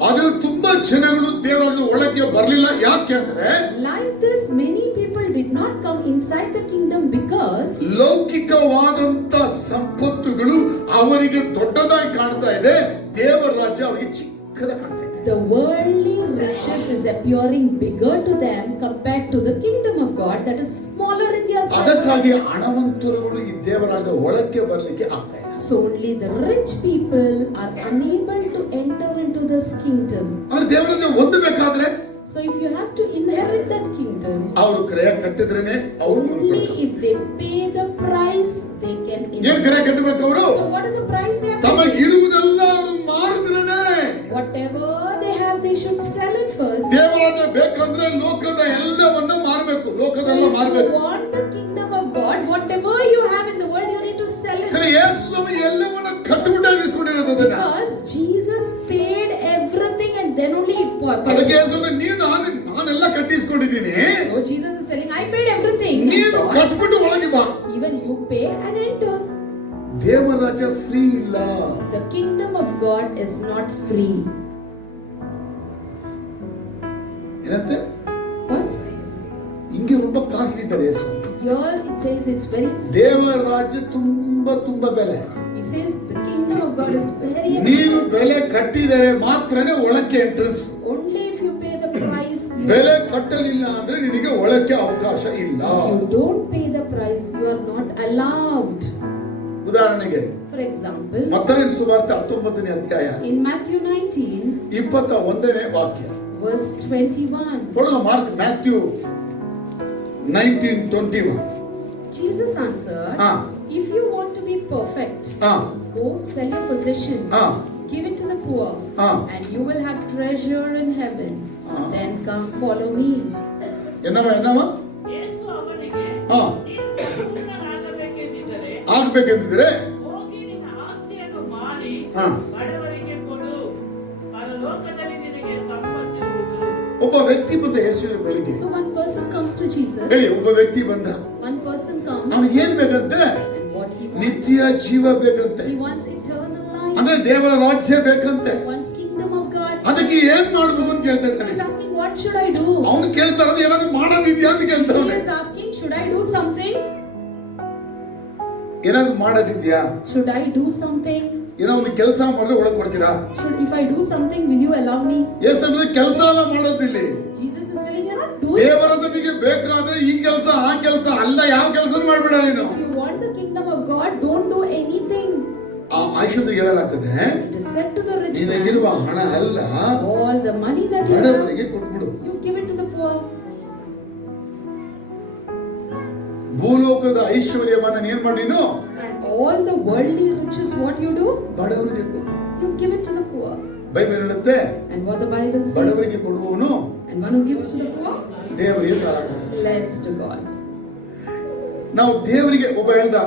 ಅದು ತುಂಬಾ ಜನಗಳು ದೇವರ ರಾಜ್ಯದ ಒಳಗೆ ಬರಲಿಲ್ಲ. ಯಾಕೆ ಅಂದ್ರೆ, Like this, many people did not come inside the kingdom because ಲೌಕಿಕವಾದಂತ ಸಂಪತ್ತುಗಳು ಅವರಿಗೆ ದೊಡ್ಡದಾಗಿ ಕಾಣ್ತಾ ಇದೆ, ದೇವರ ರಾಜ್ಯ ಅವರಿಗೆ ಚಿಕ್ಕದಾಗಿ ಕಾಣ್ತಾ ಇದೆ. the worldly riches is appearing bigger to them compared to the kingdom of God that is smaller in their sight. ಅದಕ್ಕಾಗಿ ಹಣವಂತರುಗಳು ಈ ದೇವರ ರಾಜ್ಯದ ಒಳಕ್ಕೆ ಬರಲಿಕ್ಕೆ ಆಗ್ತಾ ಇಲ್ಲ. So only the rich people are unable to enter into this kingdom. ಅವ್ರು ದೇವರ ರಾಜ್ಯ ಹೊಂದಬೇಕಾದ್ರೆ, So if you have to inherit that kingdom, ಅವರು ಕ್ರಯ ಕಟ್ಟಿದ್ರೇನೆ ಅವರು only if they pay the price they can ಏನ್ inherit. ಕ್ರಯ ಕಟ್ಟಬೇಕು? ಅವರು So what is the price they have to pay? ತಮಗಿರುವುದೆಲ್ಲ ಅವರು ಮಾರಿದ್ರೇನೆ. Whatever they have, they should sell it first. ದೇವರ ರಾಜ್ಯ ಬೇಕಂದ್ರೆ ಲೋಕದ ಎಲ್ಲವನ್ನ ಮಾರಬೇಕು, So ಲೋಕದೆಲ್ಲ if you ಮಾರಬೇಕು. want the kingdom of God, whatever you have in the world, you need to sell it. ಯೇಸು ಸ್ವಾಮಿ ಎಲ್ಲವನ್ನ ಕಟ್ಟಿಬಿಟ್ಟು ಇಸ್ಕೊಂಡಿರೋದು ಅದನ್ನ. Because Jesus paid everything and then only he ಅದಕ್ಕೆ purchased. ಯೇಸು ನಾನೆಲ್ಲ ಕಟ್ಟಿಸ್ಕೊಂಡಿದ್ದೀನಿ, So Jesus is telling, I paid everything. ನೀನು ಕಟ್ಬಿಟ್ಟು ಒಳಗೆ ಬಾ. Even you pay and enter. ದೇವರ ರಾಜ್ಯ ಫ್ರೀ ಇಲ್ಲ. The kingdom of God is not free. ಏನಂತೆ? What? ಹಿಂಗೆ ரொம்ப ಕಾಸ್ಟ್ಲಿ ಇದ್ದಾರೆ ಯೇಸು. Here it says it's very expensive. ದೇವರ ರಾಜ್ಯ ತುಂಬಾ ಬೆಲೆ. He says the kingdom of God is very ನೀನು expensive. ಬೆಲೆ ಕಟ್ಟಿದರೆ ಮಾತ್ರನೇ ಒಳಕ್ಕೆ entrance. Only if you pay the price. ಬೆಲೆ ಕಟ್ಟಲಿಲ್ಲ ಅಂದ್ರೆ ನಿನಗೆ ಒಳಕ್ಕೆ ಅವಕಾಶ ಇಲ್ಲ. If you don't pay the price, you are not allowed. ಉದಾಹರಣೆಗೆ, For example, ಮತ್ತಾಯನ ಸುವಾರ್ತೆ 19ನೇ ಅಧ್ಯಾಯ in Matthew 19, 21ನೇ ವಾಕ್ಯ. verse 21, ಕೊಡುವ mark Matthew 19:21. Jesus answered, Ah. if you want to be perfect, Ah. go sell your possession, Ah. give it to the poor, Ah. and you will have treasure in heaven. Ah. Then come follow me. ಏನವ ಯೇಸು ಅವನಿಗೆ, ಹಾ ನೀನು ಪೂರ್ಣನಾಗಬೇಕೆಂದಿದ್ದರೆ ಆಗ್ಬೇಕೆಂದಿದ್ರೆ ಹೋಗಿ ನಿನ್ನ ಆಸ್ತಿಯನ್ನು ಮಾರಿ ಹಾ. ಬಡವರಿಗೆ ಕೊಡು, ಪರಲೋಕದಲ್ಲಿ ನಿನಗೆ ಸಂಪತ್ತಿರುವುದು. ಒಬ್ಬ ವ್ಯಕ್ತಿ ಬಂದ ಯೇಸುವಿನ ಬೆಳಿಗ್ಗೆ. So one person comes to Jesus. ಹೇಳಿ, ಒಬ್ಬ ವ್ಯಕ್ತಿ ಬಂದ, One person comes, ಅವನಿಗೆ ಏನ್ ಬೇಕಂತೆ? and what he wants, ನಿತ್ಯ ಜೀವ ಬೇಕಂತೆ, he wants eternal life. ಅಂದ್ರೆ ದೇವರ ರಾಜ್ಯ ಬೇಕಂತೆ. He wants kingdom of God. ಅದಕ್ಕೆ ಏನ್ ಮಾಡ್ಬೇಕು ಅಂತ ಕೇಳ್ತಾ He ಇದ್ದಾನೆ. is asking, what should I do? ಅವನು ಕೇಳ್ತಾ ಇರೋದು ಏನಾದ್ರು ಮಾಡೋದಿದ್ಯಾ ಅಂತ He ಕೇಳ್ತಾವನೆ. is asking, should I do something? ಏನಾದ್ರು ಮಾಡೋದಿದ್ಯಾ? Should I do something? ಏನೋ ಒಂದು ಕೆಲಸ ಮಾಡಿದ್ರೆ ಒಳಗ್ ಕೊಡ್ತೀರಾ? If I do something, will you allow me? ಯೇಸು ಕೆಲಸ ಎಲ್ಲ ಮಾಡೋದಿಲ್ಲ. Jesus is telling you not do it. ದೇವರ ನಿಮಗೆ ಬೇಕಾದ್ರೆ ಈ ಕೆಲಸ ಆ ಕೆಲಸ ಅಲ್ಲ, ಯಾವ ಕೆಲಸ ಮಾಡಬೇಡ ನೀನು. If you want the kingdom of God, don't do anything. ಆ ಐಶ್ವರ್ಯ ಹೇಳಲಾಗ್ತದೆ, It is said to the rich man, ನಿನಗಿರುವ ಹಣ ಅಲ್ಲ, all the money that you have, ಬಡವರಿಗೆ ಕೊಟ್ಬಿಡು. you give it to the poor. ಭೂಲೋಕದ ಐಶ್ವರ್ಯವನ್ನ ಏನ್ ಮಾಡಿ ನೀನು And all the worldly riches, what you do? ಬಡವರಿಗೆ ಕೊಡು. You give it to the poor. Bible ಹೇಳುತ್ತೆ, And what the Bible says, ಬಡವರಿಗೆ ಕೊಡುವವನು and one who gives to the poor, ದೇವರಿಗೆ ಸಾಲ ಕೊಡ್ತಾನೆ. lends to God. ನಾವು ದೇವರಿಗೆ, ಒಬ್ಬ ಹೇಳ್ದ,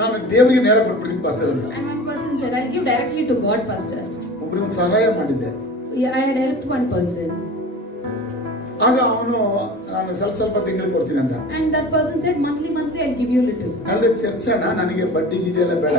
ನಾನು ದೇವರಿಗೆ ನೇರ ಕೊಟ್ಬಿಡ್ತೀನಿ ಪಾಸ್ಟರ್ ಅಂತ. And one person said, I'll give directly to God, pastor. ಒಬ್ಬರಿಗೆ ಒಂದು ಸಹಾಯ ಮಾಡಿದ್ದೆ. Yeah, I had helped one person. ಆಗ ಅವನು ನಾನು ಸ್ವಲ್ಪ ತಿಂಗಳಿಗೆ ಕೊಡ್ತೀನಿ ಅಂತ. And that person said, monthly, I'll give you little. ಅಲ್ಲದೆ ಚರ್ಚ್ ಹಣ, ನನಗೆ ಬಡ್ಡಿ ಗಿಡ್ಡೆಲ್ಲ ಬೇಡ,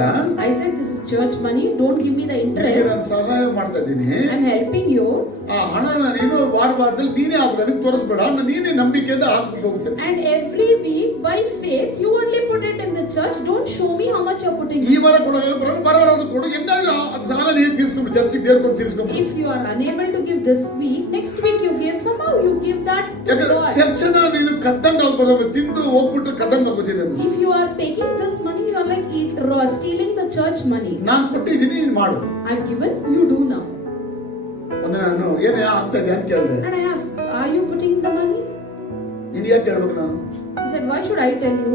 I said, this is church money, don't give me the ನಾನು interest. ಸಹಾಯ ಮಾಡ್ತಾ ಇದ್ದೀನಿ, I'm helping you. ಆ ಹಣನ ನೀನು ವಾರದಲ್ಲಿ ನೀನೇ ಹಾಕ್ಬೇಕು, ನನಗೆ ತೋರಿಸ್ಬೇಡ, ನೀನೇ ನಂಬಿಕೆಯಿಂದ ಹಾಕ್ಬಿಟ್ಟು ಹೋಗ್ತೀನಿ. And every week, by faith, you only put it in the church, don't show me how much you're putting ಈ in. ವಾರ ಕೊಡೋದು ಬರೋವಾರ ಅದು ಕೊಡು, ಹೆಂಗಾದ್ರು ಅದು ಸಾಲ ನೀನು ತೀರ್ಸ್ಕೊಂಡು ಚರ್ಚಿಗೆ ದೇವ್ರು ಕೊಟ್ಟು ತೀರ್ಸ್ಕೊಂಡು. If you are unable to give this week, next week you give, somehow you give that to ಯಾಕಂದ್ರೆ God. ಚರ್ಚನ ನೀನು ಕದ್ದಂಗ ಬರೋದು, ತಿಂದು ಹೋಗ್ಬಿಟ್ಟು ಕದ್ದಂಗ ಹೋಗ್ತಿದ್ದೆ. If you are taking this money, you are like stealing the church money. ನಾನು ಕೊಟ್ಟಿದ್ದೀನಿ, ನೀನು ಮಾಡು. I've given, you do now. ಒಂದು ನಾನು ಏನೇ ಆಗ್ತಾ ಇದೆ ಅಂತ ಕೇಳಿದೆ. And I asked, are you putting the money? ನೀನು ಯಾಕೆ ಹೇಳ್ಬೇಕು ನಾನು? He said, why should I tell you?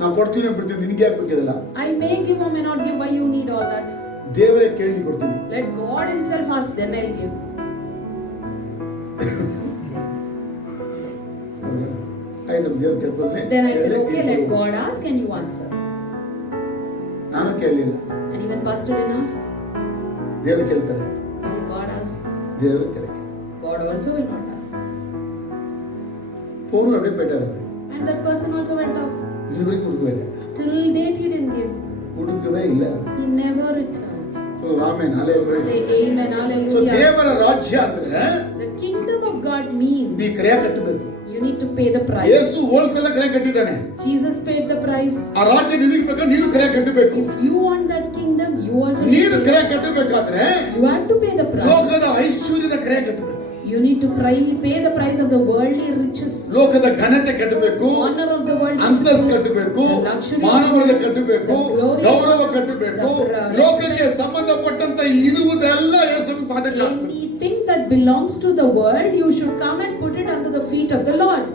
ನಾನು ಕೊಡ್ತೀನಿ ಬಿಡ್ತೀನಿ, ನಿನಗೆ ಯಾಕೆ ಬೇಕಿದಲ್ಲ? I may give or may not give, why you need all that? ದೇವರೇ ಕೇಳಿ ಕೊಡ್ತೀನಿ. Let God himself ask, then I'll give. ಆಯ್ತು, ದೇವ್ರು ಕೇಳ್ಕೊಳ್ಳಿ. Then I said, okay, let God ask and you answer. ನಾನು ಕೇಳಲಿಲ್ಲ. And even pastor didn't ask. ದೇವರು ಕೇಳ್ತಾರೆ, Will God ask? ದೇವರು ಕೇಳಕ್ಕೆ. God also will not ask. Phone அப்படியே போயிட்டாரு. And that person also went off. ಇಲ್ಲಿವರೆಗೆ ಹುಡುಕவே ಇಲ್ಲ. Till date he didn't give. ಹುಡುಕவே ಇಲ್ಲ. He never returned. So amen, hallelujah. Say amen, so hallelujah. ದೇವರ ರಾಜ್ಯ ಅಂದ್ರೆ The kingdom of God ನೀ means ಕ್ರಿಯೆ ಕಟ್ಟಬೇಕು. you need to pay the price. Yesu wholesale ಕ್ರಿಯೆ ಕಟ್ಟಿದ್ದಾನೆ. Jesus paid the price. ಆ ರಾಜ್ಯ ನಿನಗೆ ಬೇಕಾ, ನೀನು ಕ್ರಿಯೆ ಕಟ್ಟಬೇಕು. If you want that kingdom, you also ನೀನು should ಕ್ರಿಯೆ pay. ಕಟ್ಟಬೇಕಾದ್ರೆ You have to pay the price. ಲೋಕದ ಐಶ್ವರ್ಯದ ಕ್ರಿಯೆ ಕಟ್ಟಬೇಕು. You need to pay the price of the worldly riches. ಲೋಕದ ಘನತೆ ಕಟ್ಟಬೇಕು, Honor of the world. ಅಂತಸ್ತು ಕಟ್ಟಬೇಕು, The luxury. ಮಾನವರದ ಕಟ್ಟಬೇಕು, The glory. ಗೌರವ ಕಟ್ಟಬೇಕು. The ಲೋಕಕ್ಕೆ ಸಂಬಂಧಪಟ್ಟಂತ ಇರುವುದೆಲ್ಲ ಯೇಸುವಿನ ಪಾದಕ್ಕೆ ಹಾಕ್ಬೇಕು. Anything that belongs to the world, you should come and put it under the feet of the Lord.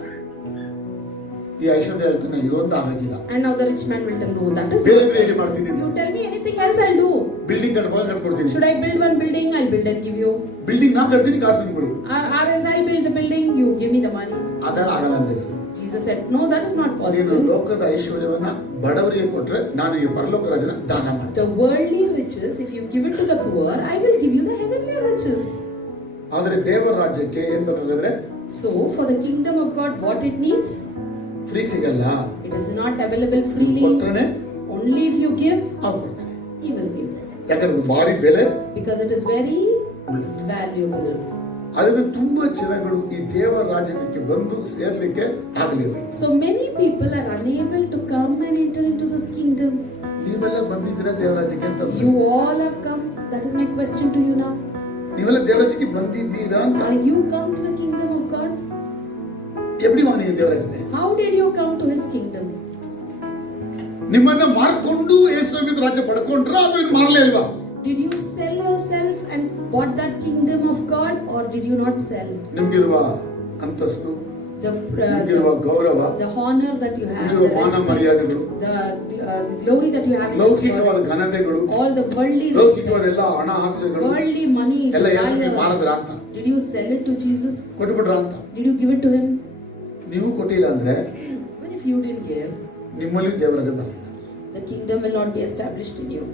ಈ ಐಶ್ವರ್ಯ ಹೇಳ್ತಾನೆ, ಇದೊಂದು ಆಗಿಲ್ಲ. And now the rich man will tell, no, that is ಬೇರೆ not ಬೇರೆ possible. ಮಾಡ್ತೀನಿ. You tell me anything else, I'll do. Building ಕಟ್ಕೊಡ್ತೀನಿ. Should I build one building? I'll build and give you. Building ನಾ ಕಟ್ತೀನಿ, ಕಾಸು ನಿಮ್ಗೆ ಕೊಡಿ. Or else I'll build the building, you give me the money. ಅದೆಲ್ಲ ಆಗಲ್ಲ ಅಂತ ಯೇಸು. Jesus said, no, that is not ನೀನು possible. ಲೋಕದ ಐಶ್ವರ್ಯವನ್ನ ಬಡವರಿಗೆ ಕೊಟ್ರೆ ನಾನು ಈ ಪರಲೋಕ ರಾಜನ ದಾನ ಮಾಡ್ತೀನಿ. The worldly riches, if you give it to the poor, I will give you the heavenly riches. ಆದ್ರೆ ದೇವರ ರಾಜ್ಯಕ್ಕೆ ಏನ್ ಬೇಕಾದ್ರೆ So, for the kingdom of God, what it needs? Free ಸಿಗಲ್ಲ. It is not available freely. ಕೊಟ್ರೆ Only if you give, ಅವ್ರು ಕೊಡ್ತಾರೆ. He will give. ಯಾಕಂದ್ರೆ ಭಾರಿ ಬೆಲೆ Because it is very valuable. ಅದರಿಂದ ತುಂಬಾ ಜನಗಳು ಈ ದೇವರ ರಾಜ್ಯಕ್ಕೆ ಬಂದು ಸೇರ್ಲಿಕ್ಕೆ ಆಗಲಿಲ್ಲ. So many people are unable to come and enter into this kingdom. ನೀವೆಲ್ಲ ಬಂದಿದ್ದೀರಾ ದೇವರ ರಾಜ್ಯಕ್ಕೆ ಅಂತ? You all have come. That is my question to you now. ನೀವೆಲ್ಲ ದೇವರ ರಾಜ್ಯಕ್ಕೆ ಬಂದಿದ್ದೀರಾ ಅಂತ? Are you come to the kingdom of God? ಎಪ್ಪಡಿ ವಾನಿಗೆ ದೇವರ ರಾಜ್ಯಕ್ಕೆ? How did you come to His kingdom? ನಿಮ್ಮನ್ನ ಮಾರ್ಕೊಂಡು ಯೇಸುವಿನ ರಾಜ್ಯ ಪಡ್ಕೊಂಡ್ರ ಅದು ಇನ್ನು ಮಾರಲೇ ಇಲ್ವಾ? Did you sell yourself and bought that kingdom of God, or did you not sell? ನಿಮ್ಗಿರುವ ಅಂತಸ್ತು, The ನಿಮ್ಗಿರುವ ಗೌರವ, the honor that you have, ನಿಮ್ಗಿರುವ the ಮಾನ respect, ಮರ್ಯಾದೆಗಳು, the glory that you have in this ಲೌಕಿಕವಾದ world, ಘನತೆಗಳು, all the worldly ಲೌಕಿಕವಾದ respect, ಎಲ್ಲ ಹಣ ಆಸೆಗಳು worldly money, ಎಲ್ಲ ಯೇಸುವಿಗೆ ಮಾರದ್ರ desires. ಅಂತ? Did you sell it to Jesus? ಕೊಟ್ಬಿಟ್ರ ಅಂತ? Did you give it to Him? ನೀವು ಕೊಟ್ಟಿಲ್ಲ ಅಂದ್ರೆ Even if you didn't give, ನಿಮ್ಮಲ್ಲಿ ದೇವರ ರಾಜ್ಯ ಬರಲ್ಲ. the kingdom will not be established in you.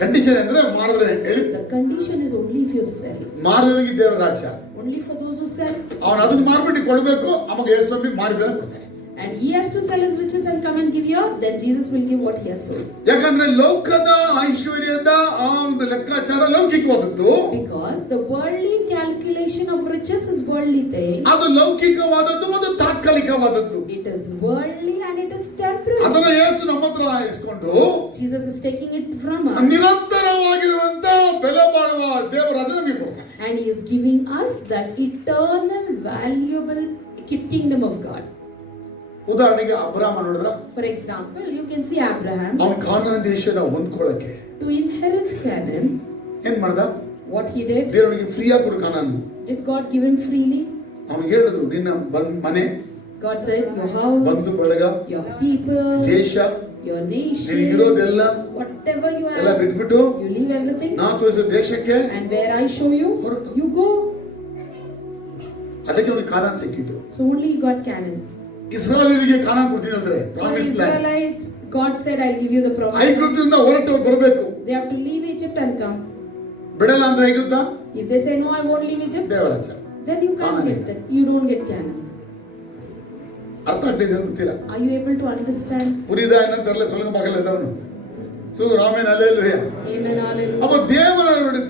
Condition ಅಂದ್ರೆ ಮಾಡಿದ್ರೆ ಹೇಳಿ, The condition is only if you sell. ಮಾರವರಿಗೆ ದೇವರ ರಾಜ್ಯ. Only for those who sell. ಅವನು ಅದನ್ನ ಮಾರ್ಬಿಟ್ಟು ಕೊಡ್ಬೇಕು, ಅವಾಗ ಯೇಸುವಿ ಮಾಡಿದಾರೆ ಕೊಡ್ತಾರೆ. And he has to sell his riches and come and give here, then Jesus will give what he has sold. ಯಾಕಂದ್ರೆ ಲೋಕದ ಐಶ್ವರ್ಯದ ಆ ಒಂದು ಲೆಕ್ಕಾಚಾರ ಲೌಕಿಕವಾದದ್ದು. Because the worldly calculation of riches is worldly thing. ಅದು ಲೌಕಿಕವಾದದ್ದು ಮತ್ತು ತಾತ್ಕಾಲಿಕವಾದದ್ದು. It is worldly and it is temporary. ಅದನ್ನ ಯೇಸು ನಮ್ಮ ಹತ್ರ ಇಸ್ಕೊಂಡು Jesus is taking it from us. ನಿರಂತರವಾಗಿರುವಂತ ಬೆಲೆ ಬಾಳುವ ದೇವರ ರಾಜ್ಯ ನಮಗೆ ಕೊಡ್ತಾನೆ. And he is giving us that eternal valuable kingdom of God. ಉದಾಹರಣೆಗೆ ಅಬ್ರಾಮ ನೋಡಿದ್ರ, For example, you can see Abraham, ಅವನ್ ಕಾನಾನ್ ದೇಶನ ಹೊಂದ್ಕೊಳ್ಳಕ್ಕೆ to inherit Canaan, ಏನ್ ಮಾಡ್ದ? what he did? ದೇವರಿಗೆ ಫ್ರೀಯಾಗಿ ಕೊಡು ಕಾನಾನ್. Did God give him freely? ಅವ್ನು ಹೇಳಿದ್ರು, ನಿನ್ನ ಮನೆ, God said, your house, ಬಂಧು ಬಳಗ, your people, ದೇಶ, your nation, ನಿನಗಿರೋದೆಲ್ಲ whatever you ಎಲ್ಲ have, ಬಿಟ್ಬಿಟ್ಟು you leave everything, ನಾ ತೋರಿಸೋ ದೇಶಕ್ಕೆ. and where I show you, you go. ಅದಕ್ಕೆ ಅವನಿಗೆ ಕಾನಾನ್ ಸಿಕ್ಕಿದ್ದು. So only he got Canaan. ಇಸ್ರಾಯೇಲಿಗೆ ಕಾನಾನ್ ಕೊಡ್ತೀನಿ ಅಂದ್ರೆ For promise land. Israelites, God said, I'll give you the promise. ಐಗುಪ್ತದಿಂದ ಹೊರಟು ಬರಬೇಕು. They have to leave Egypt and come. ಬಿಡಲ್ಲ ಅಂದ್ರೆ ಐಗುಪ್ತ If they say, no, I won't leave Egypt, Devaraja. then you can't Canaan get ಇಲ್ಲ. that. You don't get Canaan. ಅರ್ಥ ಆಗ್ತಿದೆ ಅಂತ ಗೊತ್ತಿಲ್ಲ. Are you able to understand? புரியுதா என்னன்னு சொல்லுங்க பார்க்கல ஏதாவது சொல்லுங்க ராமேன் அல்லேலூயா. Amen, hallelujah. அப்ப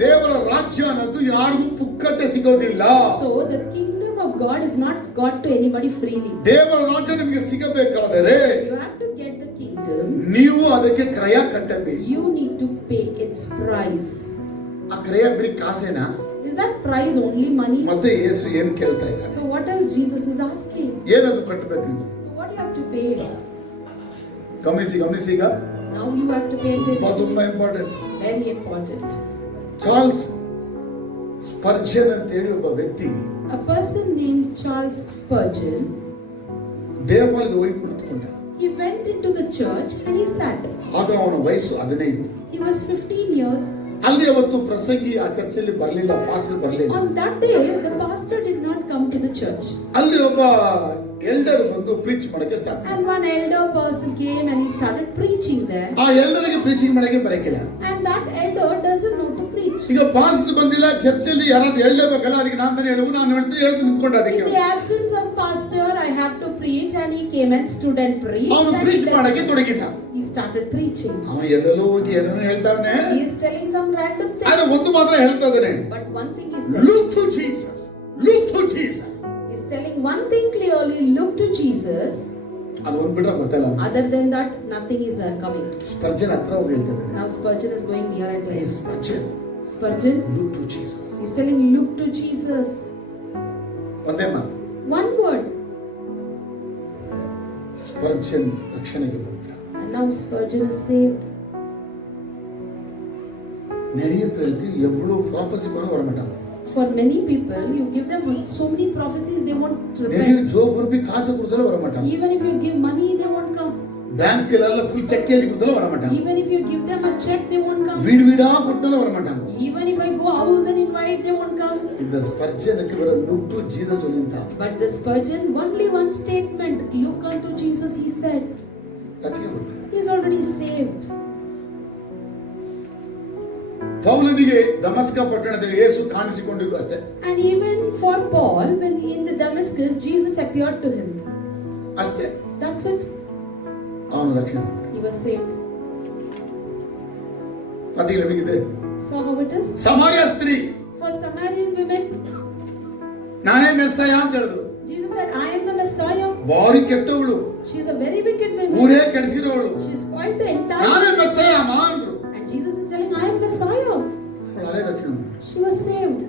ದೇವರ ರಾಜ್ಯ ಅನ್ನೋದು ಯಾರಿಗೂ ಪುಕ್ಕಟ್ಟೆ ಸಿಗೋದಿಲ್ಲ. So the kingdom of God is not got to anybody freely. ದೇವರ ರಾಜ್ಯ ನಿಮಗೆ ಸಿಗಬೇಕಾದರೆ You have to get the kingdom. ನೀವು ಅದಕ್ಕೆ ಕ್ರಯ ಕಟ್ಟಬೇಕು. You need to pay its price. ಆ ಕ್ರಯ ಬರೀ ಕಾಸೇನಾ? Is that price only money? ಮತ್ತೆ ಯೇಸು ಏನ್ ಕೇಳ್ತಾ ಇದ್ದಾರೆ? So what else Jesus is asking? ಏನದು ಕಟ್ಟಬೇಕು ನೀವು? So what you have to pay? ಗಮನಿಸಿ ಈಗ Now you have to pay attention. ತುಂಬಾ ಇಂಪಾರ್ಟೆಂಟ್. Very important. ಚಾರ್ಲ್ಸ್ ಸ್ಪರ್ಜನ್ ಅಂತ ಹೇಳಿ ಒಬ್ಬ ವ್ಯಕ್ತಿ A person named Charles Spurgeon, ದೇವಾಲಯದ ಹೋಗಿ ಕುಳಿತುಕೊಂಡ. he went into the church and he sat. ಆಗ ಅವನ ವಯಸ್ಸು 15. He was 15 years. ಅಲ್ಲಿ ಅವತ್ತು ಪ್ರಸಂಗಿ ಆ ಚರ್ಚಲ್ಲಿ ಬರಲಿಲ್ಲ, ಪಾಸ್ಟರ್ ಬರಲಿಲ್ಲ. On that day, the pastor did not come to the church. ಅಲ್ಲಿ ಒಬ್ಬ ಎಲ್ಡರ್ ಬಂದು ಪ್ರೀಚ್ ಮಾಡಕ್ಕೆ ಸ್ಟಾರ್ಟ್ ಮಾಡಿದ. And one elder person came and he started preaching there. ಆ ಎಲ್ಡರಿಗೆ ಪ್ರೀಚಿಂಗ್ ಮಾಡಕ್ಕೆ ಬರಕಿಲ್ಲ. And that elder doesn't know to preach. ಈಗ pastor ಬಂದಿಲ್ಲ, ಚರ್ಚಲ್ಲಿ ಯಾರಾದ್ರೂ ಹೇಳಲೇಬೇಕಲ್ಲ, ಅದಕ್ಕೆ ನಾನು ತಾನೇ ಹೇಳುವು, ನಾನು ಹೇಳ್ತು ನಿಂತ್ಕೊಂಡ. ಅದಕ್ಕೆ In the absence of pastor, I have to preach, and he came and stood and preached. ಅವನು And ಪ್ರೀಚ್ ಮಾಡಕ್ಕೆ ತೊಡಗಿದ. he started preaching. ಅವನು ಎಲ್ಲೆಲ್ಲೋ ಹೋಗಿ ಏನೋ ಹೇಳ್ತಾವನೆ. He is telling some random ಆದ್ರೆ things. ಒಂದು ಮಾತ್ರ ಹೇಳ್ತಾ ಇದ್ದಾನೆ. But one thing he's telling. Look to Jesus. Look to Jesus. He's telling one thing clearly. Look to Jesus. ಅದು ಒಂದು ಬಿಟ್ರೆ ಗೊತ್ತಲ್ಲ. Other than that, nothing is coming. ಸ್ಪರ್ಜನ್ ಹತ್ರ ಹೋಗಿ ಹೇಳ್ತಾ ಇದ್ದಾನೆ. Now Spurgeon is going near and Hey, telling. Spurgeon, Spurgeon. look to Jesus. He's telling, look to Jesus. ಒಂದೇ ಮಾತು. One word. ಸ್ಪರ್ಜನ್ ರಕ್ಷಣೆಗೆ ಬಂದ. And now Spurgeon is saved. நிறைய பேருக்கு எவ்வளவு ப்ராபசிகளும் வர மாட்டாங்க. For many people, you give them so many prophecies, they won't நிறைய repent. ஜோப் ரூபி காசு கொடுத்தாலும் வர மாட்டாங்க. Even if you give money, they won't come. பேங்க்ல எல்லாம் ஃபுல் செக் எழுதி கொடுத்தாலும் வர மாட்டாங்க. Even if you give them a check, they won't come. வீடு வீடா கொடுத்தாலும் வர மாட்டாங்க. Even if I go house and invite, they won't come. இந்த ஸ்பர்ஜனுக்கு வர லுக் டு ஜீசஸ் சொல்லிட்டான். But the Spurgeon, only one statement, look unto Jesus, he said. ரட்சிக்கப்பட்டார். He is already saved. ಪೌಲನಿಗೆ ದಮಸ್ಕ ಪಟ್ಟಣದಲ್ಲಿ ಯೇಸು ಕಾಣಿಸಿಕೊಂಡಿದ್ದು ಅಷ್ಟೇ. And even for Paul, when in the Damascus, Jesus appeared to him. ಅಷ್ಟೇ. That's it. ಅವನ ರಕ್ಷಣೆ. He was saved. ಪಾತಿಗೆ ಹೇಗಿದೆ. So how it is? ಸಮಾರ್ಯ ಸ್ತ್ರೀ For Samaritan women, ನಾನೇ ಮೆಸ್ಸಾಯ ಅಂತ ಹೇಳಿದ್ರು. Jesus said, I am the Messiah. ಬಾರಿ ಕೆಟ್ಟವಳು, She is a very wicked woman. ಊರೇ ಕೆಡಿಸಿರೋವಳು, She spoiled the entire. ನಾನೇ ಮೆಸ್ಸಾಯ ಅಮ್ಮ ಅಂದ್ರು. And Jesus is telling, I am Messiah. ಅವಳೇ ರಕ್ಷಣೆ. She was saved.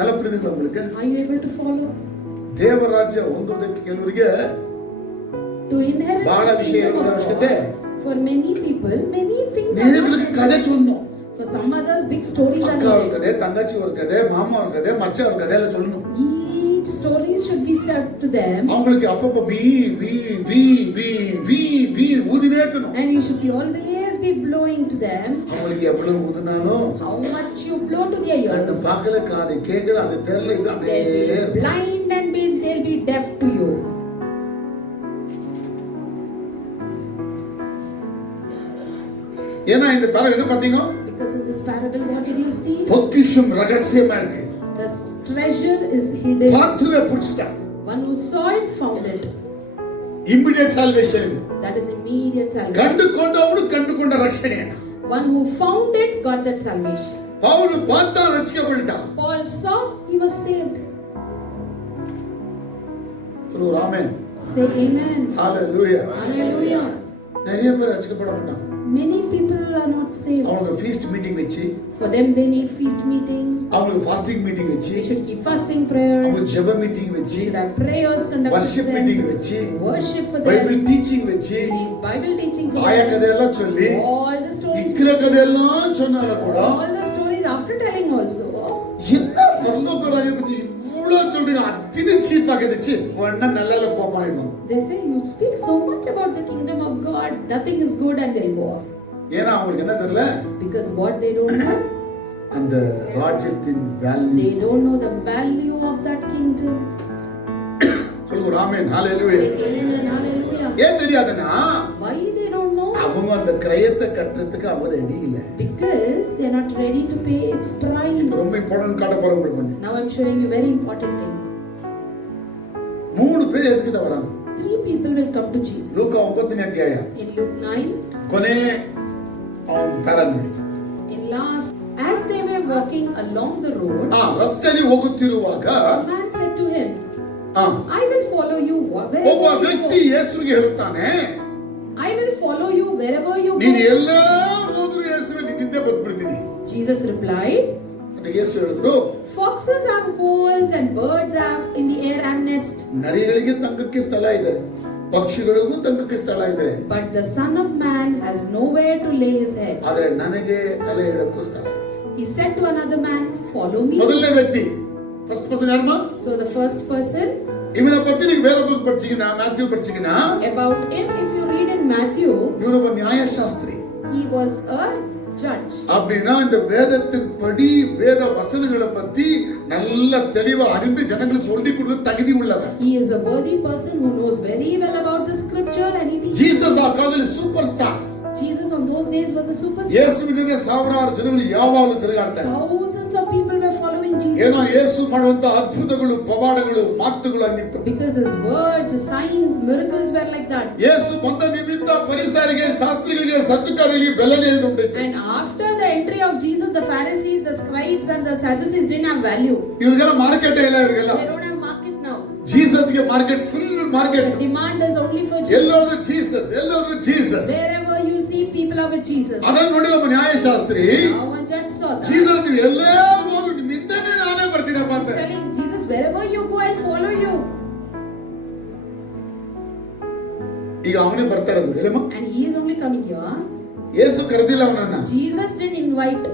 ಎಲ್ಲ ಪ್ರೀತಿಗಳು ನಮಗೆ. Are you able to follow? ದೇವರ ರಾಜ್ಯ ಹೊಂದುವುದಕ್ಕೆ ಕೆಲವರಿಗೆ To inherit ಬಹಳ the ವಿಷಯ kingdom of ಅವಶ್ಯಕತೆ. God, for many people, many things are ಬೇರೆ not ಬೇರೆ ಕಥೆ necessary. சொல்லணும். For some others, big stories are அக்கா ஒரு needed. கதை, தங்கச்சி ஒரு கதை, மாமா ஒரு கதை, மச்சான் ஒரு கதை எல்லாம் சொல்லணும். Each story should be said to them. அவங்களுக்கு அப்பப்ப வீ வீ வீ வீ வீ வீ ஊதினே இருக்கணும். And you should be always be blowing to them. அவங்களுக்கு எவ்வளவு ஊதினாலும் How much you blow to their கண்ணு ears. பார்க்கல, காது கேட்கல, அது தெரியல, இது அப்படியே They'll be blind and they'll be deaf to you. ஏன்னா இந்த பறவை என்ன பாத்தீங்க? Because in this parable, what did you see? பொக்கிஷம் ரகசியமா இருக்கு. The treasure is hidden. பார்த்துவே புடிச்சிட்டா. One who saw it found it. Immediate salvation இது. That is immediate salvation. கண்டு கொண்டவனு கண்டு கொண்ட ரட்சணை. One who found it got that salvation. Pavul பார்த்தா ரட்சிக்கப்பட்டான். Paul saw, he was saved. சொல்லுங்க ஆமென். Say amen. ஹalleluya. Hallelujah. நிறைய பேர் ரட்சிக்கப்பட மாட்டாங்க. Many people are not saved. அவங்க ஃபீஸ்ட் மீட்டிங் வச்சு, For them, they need feast meeting. அவங்களுக்கு ஃபாஸ்டிங் மீட்டிங் வச்சு, They should keep fasting prayers. அவங்க ஜெப மீட்டிங் வச்சு, Should have prayers conducted worship for meeting them. வச்சு, Worship for Bible them. Teaching வச்சு, Read Bible teaching for ஆய them. கதையெல்லாம் சொல்லி, All the stories. இருக்கிற கதையெல்லாம் சொன்னாலும் கூட All the stories after telling also. என்ன பரலோக ராஜ்யத்தை பத்தி இவ்வளவு சொல்றீங்க, அத்தினு சீப்பா கதைச்சு உடனே நல்லா போமாயிடும். They say you speak so much about the kingdom of God, nothing is good, and they'll go off. ஏன்னா அவங்களுக்கு என்ன தெரியல, Because what they don't know, அந்த ராஜ்யத்தின் value. they don't know the value of that kingdom. சொல்லுங்க ஆமென். Say ஹalleluya. amen, hallelujah. ஏன் தெரியாதுன்னா Why they don't know? அவங்க அந்த கிரயத்தை கட்டுறதுக்கு அவங்க ரெடி இல்ல. Because they are not ready to pay its price. ரொம்ப இம்பார்ட்டன்ட் காட்ட போறேன் உங்களுக்கு. Now I'm showing you a very important thing. 3 பேர் இயேசுகிட்ட வராங்க. 3 people will come to Jesus. லூக்கா 9ನೇ ಅಧ್ಯಾಯ In Luke 9, ಕೊನೆ ಅವನ ಪ್ಯಾರಾ ನೋಡಿ. in last, as they were walking along the road, ರಸ್ತೆಯಲ್ಲಿ ಹೋಗುತ್ತಿರುವಾಗ a man said to him, ಆ, I will follow you ಒಬ್ಬ wherever you ವ್ಯಕ್ತಿ go. ಯೇಸುವಿಗೆ ಹೇಳುತ್ತಾನೆ, I will follow you wherever you ನೀನು go. ಎಲ್ಲ ಹೋದ್ರು ಯೇಸುವೆ ನಿನ್ನಿಂದ ಬಂದ್ಬಿಡ್ತೀನಿ. Jesus replied, ಅದಕ್ಕೆ ಯೇಸು ಹೇಳಿದ್ರು, foxes have holes and birds have in the air have nest, ನರಿಗಳಿಗೆ ತಂಗಕ್ಕೆ ಸ್ಥಳ ಇದೆ, ಪಕ್ಷಿಗಳಿಗೂ ತಂಗಕ್ಕೆ ಸ್ಥಳ ಇದೆ, but the Son of Man has nowhere to lay his head. ಆದ್ರೆ ನನಗೆ ತಲೆ ಇಡಕ್ಕೂ ಸ್ಥಳ ಇದೆ. He said to another man, follow me. ಮೊದಲನೇ ವ್ಯಕ್ತಿ ಫಸ್ಟ್ ಪರ್ಸನ್ ಯಾರಮ್ಮ? So the first person, ಇವನ ಪತ್ನಿ ನೀವು ಬೇರೆ ಬುಕ್ ಪಡಿಸಿಗಿನ ಮ್ಯಾಥ್ಯೂ ಪಡಿಸಿಗಿನ about him, if you read in Matthew, ಇವನೊಬ್ಬ ನ್ಯಾಯಶಾಸ್ತ್ರಿ. he was a judge. அப்படின்னா இந்த வேதத்தின் படி வேத வசனங்களை பத்தி நல்ல தெளிவா அறிந்து ஜனங்களுக்கு சொல்லி கொடுத்து தகுதி உள்ளவன். He is a worthy person who knows very well about the scripture and he teaches. Jesus ಆ ಕಾಲದಲ್ಲಿ super star. Jesus on those days was a superstar. ಯೇಸುವಿನಿಂದ ಸಾವಿರಾರು ಜನಗಳು ಯಾವಾಗಲೂ ತಿರುಗಾಡ್ತಾರೆ. Thousands of people were following ಏನೋ Jesus ಯೇಸು ಮಾಡುವಂತ ಅದ್ಭುತಗಳು ಪವಾಡಗಳು ಮಾತುಗಳು ಆಗಿತ್ತು. because his words, his signs, miracles were like that. ಯೇಸು ಬಂದ ನಿಮಿತ್ತ ಪರಿಸರಿಗೆ ಶಾಸ್ತ್ರಿಗಳಿಗೆ ಸದ್ದುಕಾರರಿಗೆ ಬೆಲೆನೇ ಇಲ್ಲುಂಟಿತ್ತು. And after the entry of Jesus, the Pharisees, the scribes and the Sadducees didn't have value. ಇವರಿಗೆಲ್ಲ market ಇಲ್ಲ, ಇವರಿಗೆಲ್ಲ They don't have market now. ಜೀಸಸ್ಗೆ market full market. The demand is only for Jesus. ಎಲ್ಲೋದ್ರು Jesus, ಎಲ್ಲೋದ್ರು Jesus. Wherever you see, people are with Jesus. ಅದನ್ನ ನೋಡಿ ಒಬ್ಬ ನ್ಯಾಯಶಾಸ್ತ್ರಿ Now one judge saw that. Jesus ನೀವು ಎಲ್ಲೇ ಹೋದ್ರು ನಿಮ್ಮಿಂದನೇ ನಾನೇ ಬರ್ತೀನಪ್ಪ He's ಅಂತ. telling Jesus, wherever you go, I'll follow you. ಈಗ ಅವನೇ ಬರ್ತಾ ಇರೋದು Yellamma. And he is only coming here. ಯೇಸು ಕರೆದಿಲ್ಲ ಅವನನ್ನ, Jesus didn't invite.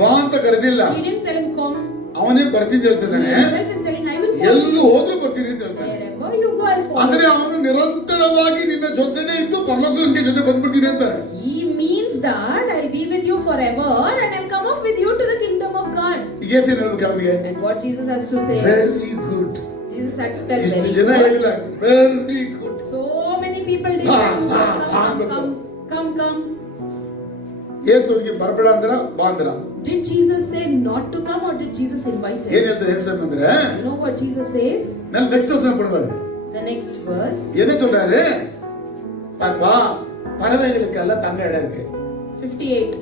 ಬಾ ಅಂತ ಕರೆದಿಲ್ಲ, He didn't tell him come. ಅವನೇ ಬರ್ತೀನಿ He ಹೇಳ್ತಿದ್ದಾನೆ. himself is telling, I will follow ಎಲ್ಲೂ you. ಹೋದ್ರು ಬರ್ತೀನಿ ಅಂತ ಹೇಳ್ತಾನೆ. Wherever you go, I'll follow ಅಂದ್ರೆ you. ಅವನು ನಿರಂತರವಾಗಿ ನಿನ್ನ ಜೊತೆನೇ ಇದ್ದು ಪರಲೋಕಕ್ಕೆ ಜೊತೆ ಬಂದ್ಬಿಡ್ತೀನಿ ಅಂತಾನೆ. He means that I'll be with you forever and I'll come up with you to the kingdom of God. ಈಗ ಯೇಸು ಏನ್ ಹೇಳ್ಬೇಕು ಅವನಿಗೆ? And what Jesus has to say? Very good. Jesus had to tell ಇಷ್ಟು very ಜನ good. ಹೇಳಿಲ್ಲ very good. So many people did Bha, that. bha, Come, bha, come, come, come. ಯೇಸು ಅವನಿಗೆ ಬರಬೇಡ ಅಂದ್ರ ಬಾ ಅಂದ್ರ. Did Jesus say not to come or did Jesus invite ಏನ್ him? ಹೇಳ್ತಾರೆ ಯೇಸು ಅಂದ್ರೆ You know what Jesus says? ನಾನು ನೆಕ್ಸ್ಟ್ ವಚನ ಪಡುವಾரு The next verse, என்ன சொல்றாரு? பா பறவைகளுக்கெಲ್ಲ தங்க இடம் இருக்கு. 58.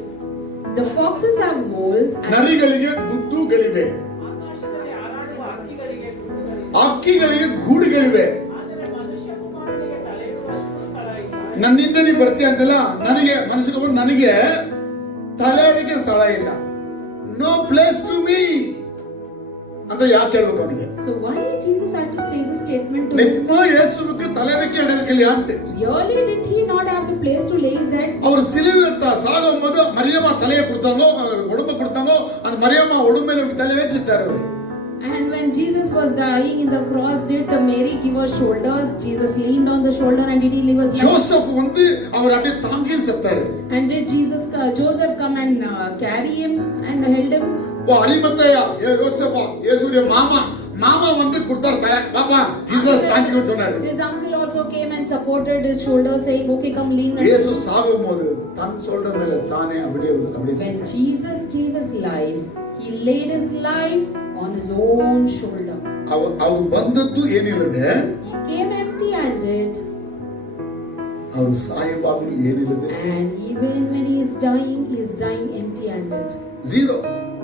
The foxes have holes and ನರಿಗಳಿಗೆ ಗುಡ್ಡುಗಳಿವೆ, ಆಕಾಶದಲ್ಲಿ ಹಾರಾಡುವ ಹಕ್ಕಿಗಳಿಗೆ ಗೂಡುಗಳಿವೆ, ಹಕ್ಕಿಗಳಿಗೆ ಗೂಡುಗಳಿವೆ. ಆದರೆ ಮನುಷ್ಯ ಕುಮಾರನಿಗೆ ತಲೆಯಿಡುವಷ್ಟು ಸ್ಥಳ ಇಲ್ಲ. ನನ್ನಿಂದ ನೀ ಬರ್ತೀಯ ಅಂತಲ್ಲ, ನನಗೆ ಮನುಷ್ಯ ನನಗೆ ತಲೆ ಇಡಕ್ಕೆ ಸ್ಥಳ ಇಲ್ಲ. ನೋ ಪ್ಲೇಸ್ ಟು ಮೀ ಅಂತ ಯಾಕೆ ಹೇಳ್ಬೇಕು ಅವನಿಗೆ? so why Jesus had to say this statement to him? நிஜமா இயேசுவுக்கு தலை வைக்க இடம் இருக்கலையான்ட்டு. Really did he not have the place to lay his head? அவர் சிலுவையில சாகும்போது மரியம்மா தலையை கொடுத்தாங்க, உடம்பு கொடுத்தாங்க, அந்த மரியம்மா உடம்பையில இப்படி தலை வச்சிட்டாரு அவரு. And when Jesus was dying in the cross, did Mary give her shoulders? Jesus leaned on the shoulder and did he leave his life? Joseph வந்து அவர் அப்படியே தாங்கி செத்தாரு. And did Joseph come and carry him and held him? ஓ அரிமத்தையா யோசேப்பா இயேசுடைய மாமா வந்து கொடுத்தார் தலை, பாப்பா Jesus தாங்கின்னு சொன்னாரு. His uncle also came and supported his shoulder saying, okay, come lean. இயேசு சாகும்போது தன் ஷோல்டர் மேல தானே அப்படியே When செத்தார். Jesus gave his life, he laid his life on his own shoulder. அவர் ಬಂದದ್ದು ಏನಿಲ್ಲದೆ, He came empty-handed. ಅವರು ಸಾಯುವಾಗಲೂ ಏನಿಲ್ಲದೆ, And even when he is dying empty-handed. Zero,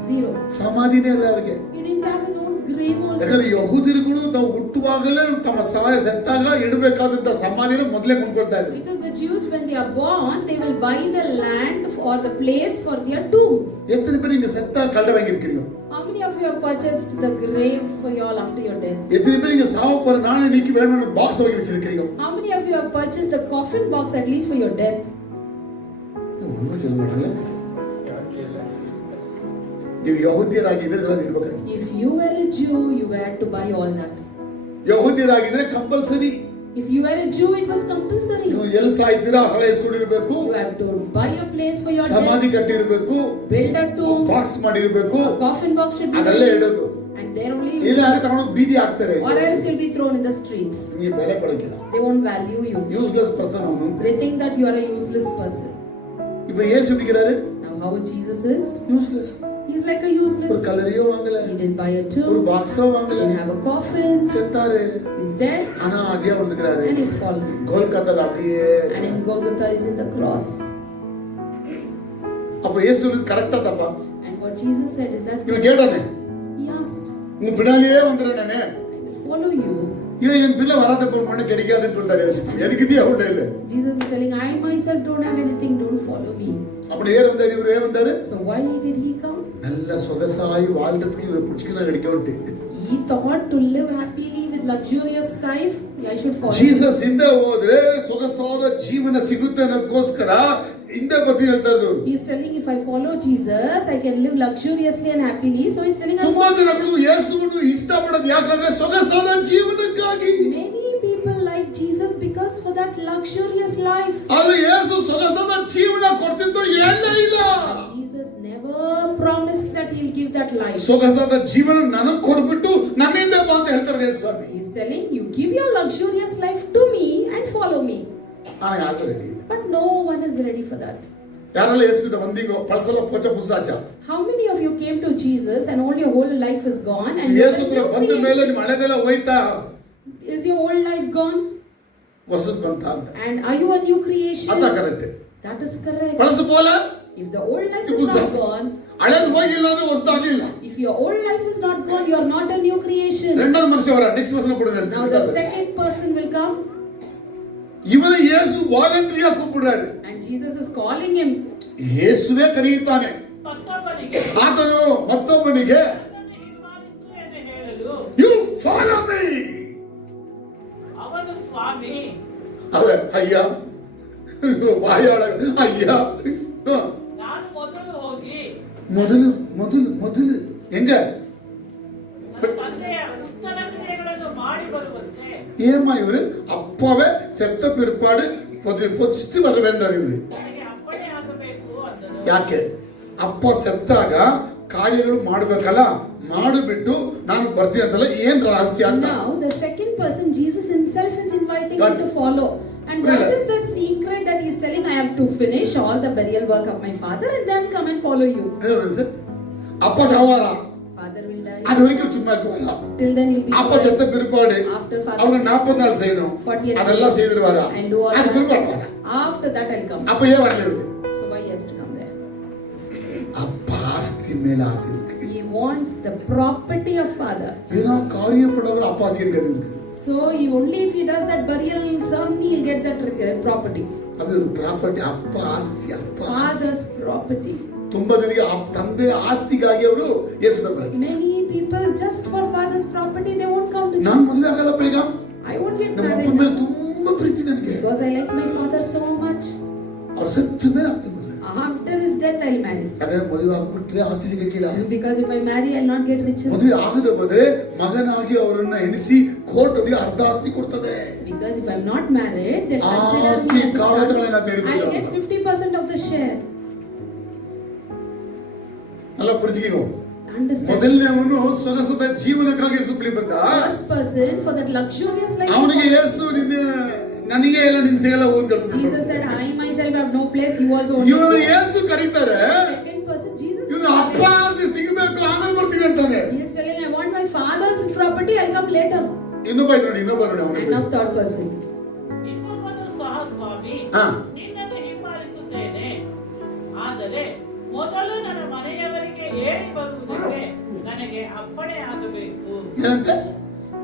Zero. ಸಮಾಧಿನೇ ಇಲ್ಲ ಅವರಿಗೆ. He didn't have his own grave also. ಯಾಕಂದ್ರೆ ಯಹೂದಿಗಳು ತಾವು ಹುಟ್ಟುವಾಗಲೇ ತಮ್ಮ ಸತ್ತಾಗ ಇಡಬೇಕಾದಂತ ಸಮಾಧಿನ ಮೊದಲೇ ಕೊಂಡ್ಕೊಳ್ತಾ ಇದ್ರು. Because the Jews, when they are born, they will buy the land or the place for their tomb. எத்தனை பேர் நீங்க செத்தா கல்ல வாங்கியிருக்கீங்க? How many of you have purchased the grave for you all after your death? எத்தனை பேர் நீங்க சாவ போற நாளை நீக்கி வேணும்னு பாக்ஸ் வாங்கி வச்சிருக்கீங்க? How many of you have purchased the coffin box at least for your death? ஒண்ணும் சொல்ல மாட்டீங்க. ನೀವು ಯಹೂದ್ಯರಾಗಿದ್ರೆ ಇದೆಲ್ಲ ಇಡಬೇಕಾಗಿ. If you were a Jew, you had to buy all that. ಯಹೂದ್ಯರಾಗಿದ್ರೆ compulsory. If you were a Jew, it was compulsory. ನೀವು ಎಲ್ಲಿ ಸಾಯ್ತೀರಾ ಹಳೆ ಇಸ್ಕೊಂಡಿರ್ಬೇಕು, You have to buy a place for your ಸಮಾಧಿ death, ಕಟ್ಟಿರ್ಬೇಕು, build a tomb, box ಮಾಡಿರ್ಬೇಕು, a coffin box should be ಅದೆಲ್ಲ built, ಇಡೋದು. and there only ಇಲ್ಲ ಅಂದ್ರೆ ತಗೊಂಡು ಬೀದಿ ಹಾಕ್ತಾರೆ. or else you'll be thrown in the streets. ನಿಮಗೆ ಬೆಲೆ ಕೊಡಕ್ಕಿಲ್ಲ. They won't value you. Useless person ಅವನು. They think that you are a useless person. இப்ப ஏசு எப்படிங்கிறாரு? Now how Jesus is? Useless. He's like a ஒரு useless. கலரியோ வாங்கல, He didn't buy a ஒரு tomb. பாக்ஸோ He வாங்கல, didn't have a coffin. செத்தாரு. He's dead ஆனா அதியா வந்துக்கிறாரு. and he's fallen. கோல்கத்தால அப்படியே. And in Golgotha is in the cross. அப்ப இயேசு கரெக்ட்டா தப்பா? And what What Jesus said is that இவன் கேட்டானே, he asked, உங்க பின்னாலேயே வந்துடுறேன் நானே, I will follow you. ஏன் என் பிள்ளை வராத பொண்ணு கிடைக்காதுன்னு சொல்றாரு இயேசு. எனக்கு அவளே இல்ல. Jesus is telling, I myself don't have anything, don't follow me. அப்படி ஏன் வந்தாரு இவரு, ஏன் வந்தாரு? So why did he come? நல்ல சொகசாய் வாழ்றதுக்கு இவரு புடிச்சுக்கினா கிடைக்கவுட்டு. He thought to live happily with luxurious life, I should follow. Jesus ಇಂದ ಹೋದ್ರೆ ಸೊಗಸಾದ ಜೀವನ ಸಿಗುತ್ತೆ ಅನ್ನೋದಕ್ಕೋಸ್ಕರ ಇಂದ ಬಗ್ಗೆ ಹೇಳ್ತಾ ಇರೋದು. He is telling, if I follow Jesus, I can live luxuriously and happily. So he is telling, ತುಂಬಾ ಜನಗಳು ಯೇಸುವನ್ನು ಇಷ್ಟಪಡೋದು ಯಾಕಂದ್ರೆ ಸೊಗಸಾದ ಜೀವನಕ್ಕಾಗಿ. many people like Jesus because for that luxurious life. ಆದ್ರೆ ಯೇಸು ಸೊಗಸಾದ ಜೀವನ ಕೊಡ್ತಿದ್ದು ಎಲ್ಲೇ ಇಲ್ಲ. Jesus never promised that he'll give that life. ಸೊಗಸಾದ ಜೀವನ ನನಗೆ ಕೊಡ್ಬಿಟ್ಟು ನನ್ನಿಂದ ಬಾ ಅಂತ ಹೇಳ್ತಾರೆ ಯೇಸು ಸ್ವಾಮಿ. He is telling, you give your luxurious life to me and follow me. ಆನೆ ಯಾರು ready? But no one is ready for that. ಯಾರೆಲ್ಲ ಯೇಸುಗಿಂತ ಒಂದಿಗೋ ಪಲ್ಸಲ ಪೋಚ ಪುಸಾಚ. How many of you came to Jesus and all your whole life is gone and ಯೇಸು ಹತ್ರ ಬಂದ ಮೇಲೆ ನಿಮ್ಮ ಹಳೆದೆಲ್ಲ ಹೋಯ್ತಾ? is your old life gone? ಹೊಸದು ಬಂತ ಅಂತ. And are you a new creation? ಅದ ಕರೆಕ್ಟ್. That is correct. ಪಲ್ಸ ಬೋಲ? If the old life is not gone, ಹಳೆದು ಹೋಗಿಲ್ಲ ಅಂದ್ರೆ ಹೊಸದಾಗಿಲ್ಲ. if your old life is not gone, you are not a new creation. రెండవ మనిషి వరా నెక్స్ట్ వచనం కొడుங்க. Now the second person will come. ಇವನ ಯೇಸು ವಾಲಂಟರಿಯಾ ಕೂಪಿಡ್றாரு. And Jesus is calling him. ಯೇಸುವೇ ಕರೆಯುತ್ತಾನೆ. ಮತ್ತೊಬ್ಬನಿಗೆ ಆತನು ಮತ್ತೊಬ್ಬನಿಗೆ ನನ್ನನ್ನು ಹಿಂಬಾಲಿಸು ಎಂದು ಹೇಳಲು ಯು ಫಾಲೋ ಮೀ. ಅವನು ಸ್ವಾಮಿ ಅವ ಅಯ್ಯ ವಾಯಾಳ ಅಯ್ಯ ನಾನು ಮೊದಲು ಹೋಗಿ ಮೊದಲು ಹೆಂಗ ನನ್ನ ತಂದೆಯ ಉತ್ತರ ಕ್ರಿಯೆಗಳನ್ನು ಮಾಡಿ ಬರುವಂತೆ ஏமா இவரு அப்பாவே செத்த பிற்பாடு பொச்சிட்டு வர வேண்டாம் இவரு. ನನಗೆ ಅಪ್ಪಣೆ ಆಗಬೇಕು ಅಂದನು. ಯಾಕೆ? ಅಪ್ಪ ಸತ್ತಾಗ ಕಾರ್ಯಗಳು ಮಾಡಬೇಕಲ್ಲ, ಮಾಡಿಬಿಟ್ಟು ನಾನು ಬರ್ತೀನಿ ಅಂತಲ್ಲ, ಏನ್ ರಹಸ್ಯ ಅಂತ. Now the second person, Jesus himself is inviting God. him to follow. And what is the secret that he is telling? I have to finish all the burial work of my father and then come and follow you. அப்ப சாவாரா, Father will die. அது வரைக்கும் சும்மா இருக்குவாரா? Till then he'll be அப்ப செத்த பிற்பாடு after father. அவங்க 40 நாள் செய்யணும், 40 அதெல்லாம் செய்திருவாரா? and do all அது that. பிற்பாடு வரா. After that I'll come. அப்ப ஏன் வரல இவரு? So why he has to come there? அப்ப ஆஸ்தி மேல ஆசை இருக்கு. He wants the property of father. ஏன்னா காரியப்படவங்க அப்பா ஆசை இருக்கு. So he only if he does that burial ceremony he'll get that property. ಅದು ஒரு ಪ್ರಾಪರ್ಟಿ, ಅಪ್ಪ ಆಸ್ತಿ, ಅಪ್ಪ Father's property. ತುಂಬಾ ಜನರಿಗೆ ತಂದೆ ಆಸ್ತಿಗಾಗಿ ಅವರು ಯೇಸುನ ಬರಲ್ಲ. Many people just for father's property they won't come to Jesus. ನಾನು ಮದುವೆ ಆಗಲ್ಲ ಬೇಗ, I won't get ನಮ್ಮ married ಅಪ್ಪನ ಮೇಲೆ ತುಂಬಾ ಪ್ರೀತಿ ನನಗೆ, because I like my father so much. ಅವ್ರು ಸತ್ತ ಮೇಲೆ ಆಗ್ತೀನಿ ಮದುವೆ. After his death I'll marry. ಯಾಕಂದ್ರೆ ಮದುವೆ ಆಗ್ಬಿಟ್ರೆ ಆಸ್ತಿ ಸಿಗಕ್ಕಿಲ್ಲ. Because if I marry I'll not get riches. ಮದುವೆ ಆಗದ ಬದ್ರೆ ಮಗನಾಗಿ ಅವರನ್ನ ಎಣಿಸಿ ಕೋರ್ಟ್ ಅವರಿಗೆ ಅರ್ಧ ಆಸ್ತಿ ಕೊಡ್ತದೆ. Because if I'm not married they'll consider ಆಸ್ತಿ me as a ಕಾಲದಲ್ಲಿ son. ನಾನು ತೆರಿಬೇಕು. I'll get 50% of the share. ಅಲ್ಲ ಪುರುಜಿಗೂ Understand? ಮೊದಲನೇವನು ಸೊಗಸಾದ ಜೀವನಕ್ಕಾಗಿ ಸುಪ್ಲಿ ಬಂದ. First person for that luxurious life. ಅವನಿಗೆ ಯೇಸು ನನಗೆ ಎಲ್ಲ ನಿನ್ ಸಿಗಲ್ಲ ಹೋಗಿ ಕಳಿಸ್ತಾನೆ. Jesus said, I myself have no place, you also won't. ಇವನು ಯೇಸು ಕರೀತಾರೆ, Second person, Jesus is ಇವನು ಅಪ್ಪ calling. ಆಸ್ತಿ ಸಿಗಬೇಕು ಆಮೇಲೆ ಬರ್ತೀನಿ ಅಂತಾನೆ. He is telling, I want my father's property, I'll come later. ಇನ್ನೊಬ್ಬ ನೋಡಿ And now third person. ಇನ್ನೊಬ್ಬನು ಸಹ ಸ್ವಾಮಿ ಹಾ. ನಿನ್ನನ್ನು ಹಿಂಬಾಲಿಸುತ್ತೇನೆ, ಆದರೆ ಮೊದಲು ನನ್ನ ಮನೆಯವರಿಗೆ ಏಳಿ ಬರುವುದಕ್ಕೆ ನನಗೆ ಅಪ್ಪಣೆ ಆಗಬೇಕು. ಏನಂತೆ?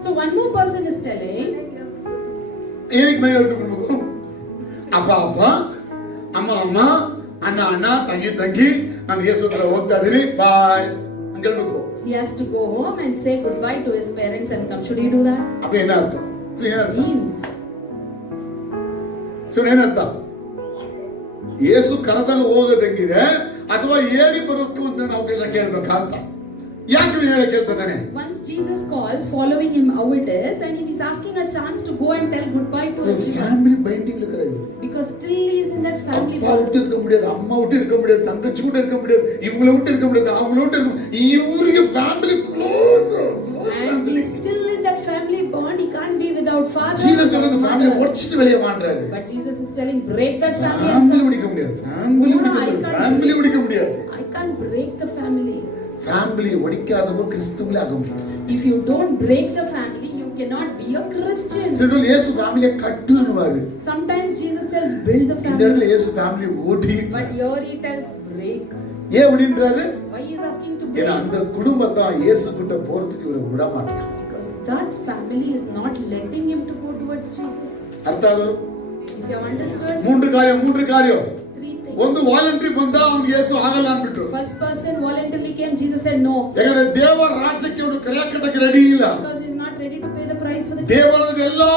So one more person is telling, ಏನಕ್ಕೆ ಮೈ ಹೊರಟು ಅಪ್ಪ ಅಪ್ಪ, ಅಮ್ಮ ಅಮ್ಮ, ಅಣ್ಣ ಅಣ್ಣ, ತಂಗಿ ನಾನು ಯೇಸು ಹತ್ರ ಹೋಗ್ತಾ ಇದೀನಿ, ಬಾಯ್ ಅಂತ ಹೇಳ್ಬೇಕು. he has to go home and say goodbye to his parents and come. Should he do that? ಅಪ್ಪ ಏನರ್ಥ? Means. ಏನರ್ಥ? ಯೇಸು ಕರೆದಾಗ ಹೋಗೋದಂಗಿದೆ ಅಥವಾ ಹೇಳಿ ಬರೋಕ್ಕೂ ಒಂದು ಅವಕಾಶ ಕೇಳ್ಬೇಕಾ ಅಂತ. ಯಾಕೆ ಇವನು ಹೇಳಿ ಕೇಳ್ತಾನೆ? Once Jesus calls, following him how it is, and he is asking a chance to go and tell goodbye to his family binding because still he is in that family அப்பா விட்டு இருக்க முடியாது, அம்மா விட்டு இருக்க முடியாது, தங்கச்சி விட்டு இருக்க முடியாது, இவங்களை விட்டு இருக்க முடியாது, அவங்கள விட்டு இருக்க, இவருக்கு family close and he is still in that family bond. He can't be without father. Jesus சொல்றது ஃபேமிலி உடைச்சிட்டு வெளிய மாட்டாரு. But Jesus is telling break that family. Family உடைக்க முடியாது, ஃபேமிலி உடைக்க முடியாது. I can't break the family. Family உடைக்காதவங்க கிறிஸ்துவுல ஆக முடியாது. If you don't break the family, you cannot be a Christian. சிலர் இயேசு ஃபேமிலியை கட்டுன்னுவாரு. Sometimes Jesus tells build the இந்த family. இடத்துல இயேசு ஃபேமிலி ஓடி. But here he tells break. ஏன் ஓடின்றாரு? Why is asking to ஏன்னா bring. அந்த குடும்பம் தான் இயேசு கிட்ட போறதுக்கு இவரை விட மாட்டாங்க. Because that family is not letting him to go towards Jesus. ಅರ್ಥ ಆದರೂ If you have understood, ಮೂರು ಕಾರ್ಯ three things. ಒಂದು ವಾಲಂಟ್ರಿ ಬಂದ ಅವ್ನು ಯೇಸು ಆಗಲ್ಲ ಅಂದ್ಬಿಟ್ರು. First person voluntarily came, Jesus said no. ಯಾಕಂದ್ರೆ ದೇವರ ರಾಜ್ಯಕ್ಕೆ ಅವನು ಕರೆ ಕಟ್ಟಕ್ಕೆ ರೆಡಿ ಇಲ್ಲ. Because he is not ready to pay the price for the kingdom. ದೇವರದ ಎಲ್ಲಾ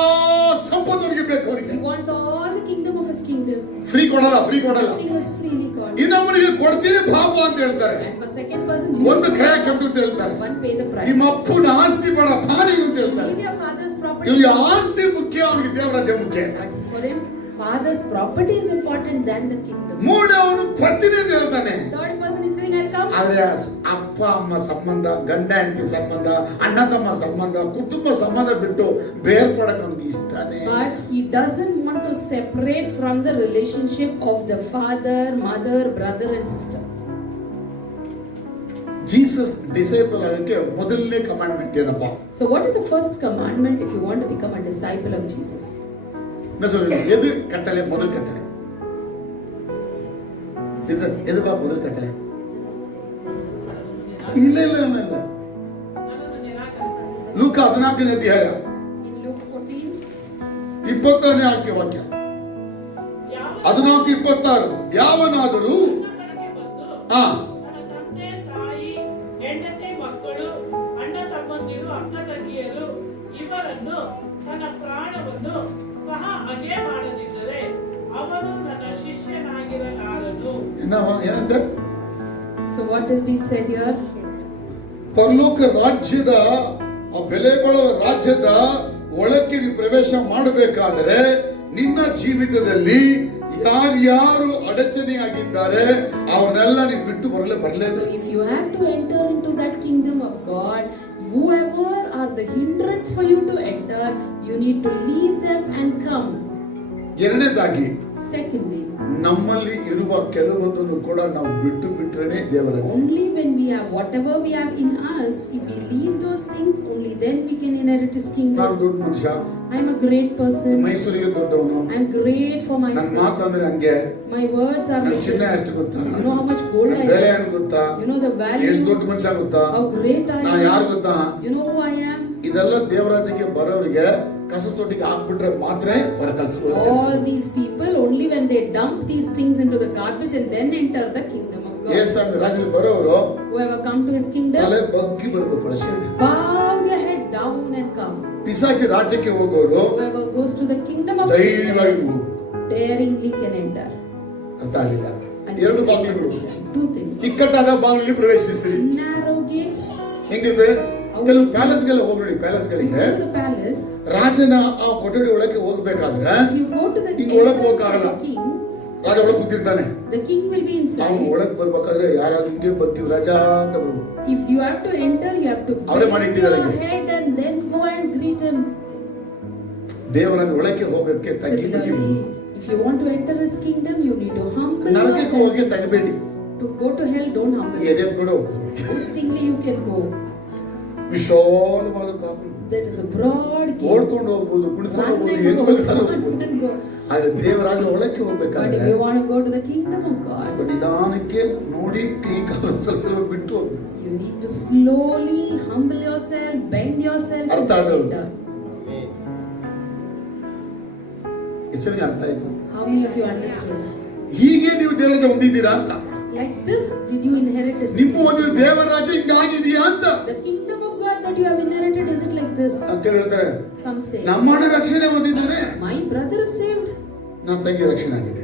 ಸಂಪತ್ತು ಅವನಿಗೆ ಬೇಕು ಅವನಿಗೆ. He wants all the kingdom of his kingdom. Free ಕೊಡಲ್ಲ. Nothing is freely God. ಇನ್ನೊಬ್ಬನಿಗೆ ಕೊಡ್ತೀನಿ ಬಾಬು ಅಂತ ಹೇಳ್ತಾರೆ. And for second person, ಒಂದು Jesus ಕರೆ ಕಟ್ಟು ಅಂತ ಹೇಳ್ತಾರೆ. one pay the price. ನಿಮ್ಮ ಅಪ್ಪನ ಆಸ್ತಿ ಬೇಡ ಪಾಣಿ ಅಂತ ಹೇಳ್ತಾರೆ. Leave your father's property. ಇವನಿಗೆ ಆಸ್ತಿ ಮುಖ್ಯ, ಅವನಿಗೆ ದೇವರ ರಾಜ್ಯ ಮುಖ್ಯ. But for him, father's property is important than the kingdom. ಮೂರವನು ಬರ್ತೀನಿ ಅಂತ ಹೇಳ್ತಾನೆ. Third person is saying, I'll come. ಆದ್ರೆ ಅಪ್ಪ ಅಮ್ಮ ಸಂಬಂಧ, ಗಂಡ ಹೆಂಡತಿ ಸಂಬಂಧ, ಅಣ್ಣ ತಮ್ಮ ಸಂಬಂಧ, ಕುಟುಂಬ ಸಂಬಂಧ ಬಿಟ್ಟು ಬೇರ್ಪಡಕ್ಕೆ ಅವನಿಗೆ ಇಷ್ಟನೇ. But he doesn't want to separate from the relationship of the father, mother, brother and sister. Jesus disciple ಆಗಕ್ಕೆ ಮೊದಲನೇ ಕಮಾಂಡ್ಮೆಂಟ್ ಏನಪ್ಪ? So what is the first commandment if you want to become a disciple of Jesus? எது கட்டளை? முதல் கட்டளை எதுப்பா முதல் கட்டளை? ಇಲ್ಲ ಲೂಕ 14ನೇ ಅಧ್ಯಾಯ In Luke 14, 20ನೇ ವಾಕ್ಯ 14:26 ಯಾವನಾದರೂ ಆ ತನ್ನ ತಂದೆ ತಾಯಿ ಹೆಂಡತಿ ಮಕ್ಕಳು ಅಣ್ಣ ತಮ್ಮಂದಿರು ಅಕ್ಕ ತಂಗಿಯರು ಇವರನ್ನು ತನ್ನ ಪ್ರಾಣವನ್ನು ಸಹ ಹಾಗೆ ಮಾಡದಿದ್ದರೆ ಅವನು ನನ್ನ ಶಿಷ್ಯನಾಗಿರಲಾರನು. ಏನಂತ? so what is being said here? ಪರಲೋಕ ರಾಜ್ಯದ ಬೆಲೆ ಬಾಳುವ ರಾಜ್ಯದ ಒಳಕ್ಕೆ ನೀವು ಪ್ರವೇಶ ಮಾಡಬೇಕಾದರೆ ನಿನ್ನ ಜೀವಿತದಲ್ಲಿ ಯಾರ್ಯಾರು ಅಡಚಣೆಯಾಗಿದ್ದಾರೆ ಅವನ್ನೆಲ್ಲ ನೀವು ಬಿಟ್ಟು ಬರಲೇಬೇಕು. So if you have to enter into that kingdom of God, whoever are the hindrance for you to enter, you need to leave them and come. ಎರಡನೇದಾಗಿ Secondly, ನಮ್ಮಲ್ಲಿ ಇರುವ ಕೆಲವೊಂದನ್ನು ಕೂಡ ನಾವು ಬಿಟ್ರೇನೆ ದೇವರ. only when we have whatever we have in us, if we leave those things, only then we can inherit his ನಾನು kingdom. ದೊಡ್ಡ ಮನುಷ್ಯ, I am a great person. ಮೈಸೂರಿಗೆ ದೊಡ್ಡವನು, I am great for ನನ್ನ myself. ಮಾತಂದ್ರೆ ಹಂಗೆ, My words are ನನ್ನ like ಚಿನ್ನ this. ಎಷ್ಟು ಗೊತ್ತಾ, You know how much gold ನನ್ನ I ಬೆಲೆ have. ಏನು ಗೊತ್ತಾ, You know the value. ಎಷ್ಟು ದೊಡ್ಡ ಮನುಷ್ಯ ಗೊತ್ತಾ, How great I ನಾ ಯಾರು am. ಗೊತ್ತಾ. You know who I am. ಇದೆಲ್ಲ ದೇವರಾಜ್ಯಕ್ಕೆ ಬರೋರಿಗೆ ಕಸ ತೊಟ್ಟಿಗೆ ಹಾಕ್ಬಿಟ್ರೆ ಮಾತ್ರ ಹೊರ ಕಲ್ಸ್ಕೊಳ್ಳೋ. All these people, only when they dump these things into the garbage and then enter the kingdom of God. ಯೇಸು ರಾಜ್ಯದಲ್ಲಿ ಬರೋರು Whoever come to his kingdom ತಲೆ ಬಗ್ಗಿ ಬರ್ಬೇಕು. bow their head down and come. ಪಿಸಾಚಿ ರಾಜ್ಯಕ್ಕೆ ಹೋಗೋರು Whoever goes to the kingdom of ಧೈರ್ಯವಾಗಿ Satan ಹೋಗು. daringly can enter. ಅರ್ಥ ಆಗಲಿಲ್ಲ? And ಎರಡು you can ಬಾಗಿಲುಗಳು. understand two things. ಇಕ್ಕಟ್ಟಾದ ಬಾಗಿಲಲ್ಲಿ ಪ್ರವೇಶಿಸಿರಿ. Narrow gate. ಹೆಂಗಿದೆ? ಕೆಲವು ಪ್ಯಾಲೇಸ್ಗೆಲ್ಲ ಹೋಗ್ಬಿಡಿ. ಪ್ಯಾಲೇಸ್ಗಳಿಗೆ Go to the palace. ರಾಜನ ಆ ಕೊಠಡಿ ಒಳಗೆ ಹೋಗ್ಬೇಕಾದ್ರೆ If you go to the ಹಿಂಗ್ ಒಳಗ್ entrance ಹೋಗಕ್ಕಾಗಲ್ಲ. of the king's ರಾಜ ಒಳಗೆ palace, ಕೂತಿರ್ತಾನೆ. the king will be ಅವನು inside. ಒಳಗ್ ಬರ್ಬೇಕಾದ್ರೆ ಯಾರ್ಯಾರು ಹಿಂಗೆ ಬರ್ತೀವಿ ರಾಜ ಅಂತ ಬರ್ಬೇಕು. If you have to enter, you have to ಅವರೇ bend ಮಾಡಿ ಇಟ್ಟಿದ್ದಾರೆ your ಹಂಗೆ. head and then go and greet him. ದೇವರ ಒಳಕ್ಕೆ ಹೋಗಕ್ಕೆ ತಗ್ಗಿ ಬಗ್ಗಿ Similarly, if you want to enter his kingdom, you need to humble ನರಕಕ್ಕೆ yourself. ಹೋಗಿ ತಗಬೇಡಿ. To go to hell, don't humble. ಎದೆ ಕೂಡ ಹೋಗ್ಬೋದು. Boastingly, you can go. ವಿಶಾಲವಾದ ಬಾಗಿಲು. That is a broad gate. ಓಡ್ಕೊಂಡು ಹೋಗ್ಬೋದು, ಕುಣಿಕೊಂಡು Run ಹೋಗ್ಬೋದು, and ಹೆಂಗ್ go, ಬೇಕಾದ್ರೂ dance ಹೋಗ್ಬೋದು. and go. ಆದ್ರೆ ದೇವರಾಜ ಒಳಕ್ಕೆ But ಹೋಗ್ಬೇಕಾದ್ರೆ if you want to go to the kingdom of God, ಸ್ವಲ್ಪ ನಿಧಾನಕ್ಕೆ ನೋಡಿ ಕೈ ಕಾಲು ಸ್ವಲ್ಪ ಬಿಟ್ಟು ಹೋಗ್ಬೇಕು. you need to slowly humble yourself, bend yourself, and ಅರ್ಥ ಆದವು. enter. ಹೆಸರಿಗೆ ಅರ್ಥ ಆಯ್ತು ಅಂತ. How many of you understood? ಹೀಗೆ ನೀವು ದೇವರಾಜ ಹೊಂದಿದ್ದೀರಾ ಅಂತ. Like this, did you inherit this? ನಿಮ್ಮ ಒಂದು ದೇವರಾಜ ಹಿಂಗಾಗಿದೆಯಾ ಅಂತ. The kingdom of God that you have inherited, is it like this? ಅಂತ ಹೇಳ್ತಾರೆ. Some say, ನಮ್ಮ ಅಣ್ಣ ರಕ್ಷಣೆ ಹೊಂದಿದ್ದಾನೆ, my brother is saved ನಮ್ಮ ತಂಗಿ ರಕ್ಷಣೆ ಆಗಿದೆ.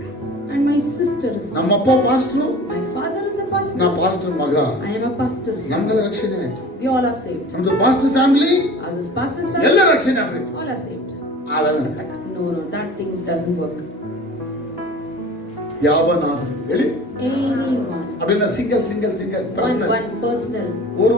and my sister is saved. ನಮ್ಮಪ್ಪ pastor, My father is a ನಾ pastor. ಪಾಸ್ಟರ್ ಮಗ, I am a pastor's son. ನಮ್ಗೆಲ್ಲ ರಕ್ಷಣೆ ಆಯ್ತು. We all are saved. ನಮ್ದು pastor family As his pastor's ಎಲ್ಲ family, ರಕ್ಷಣೆ ಆಗ್ಬೇಕು. all are saved. ಆಗ ನನಗಾಯ್ತು. No, that things doesn't work. ಯಾವನಾದ್ರೂ ಹೇಳಿ Anyone. அப்படின்னா சிங்கிள் One பர்சனல் personal. ஒரு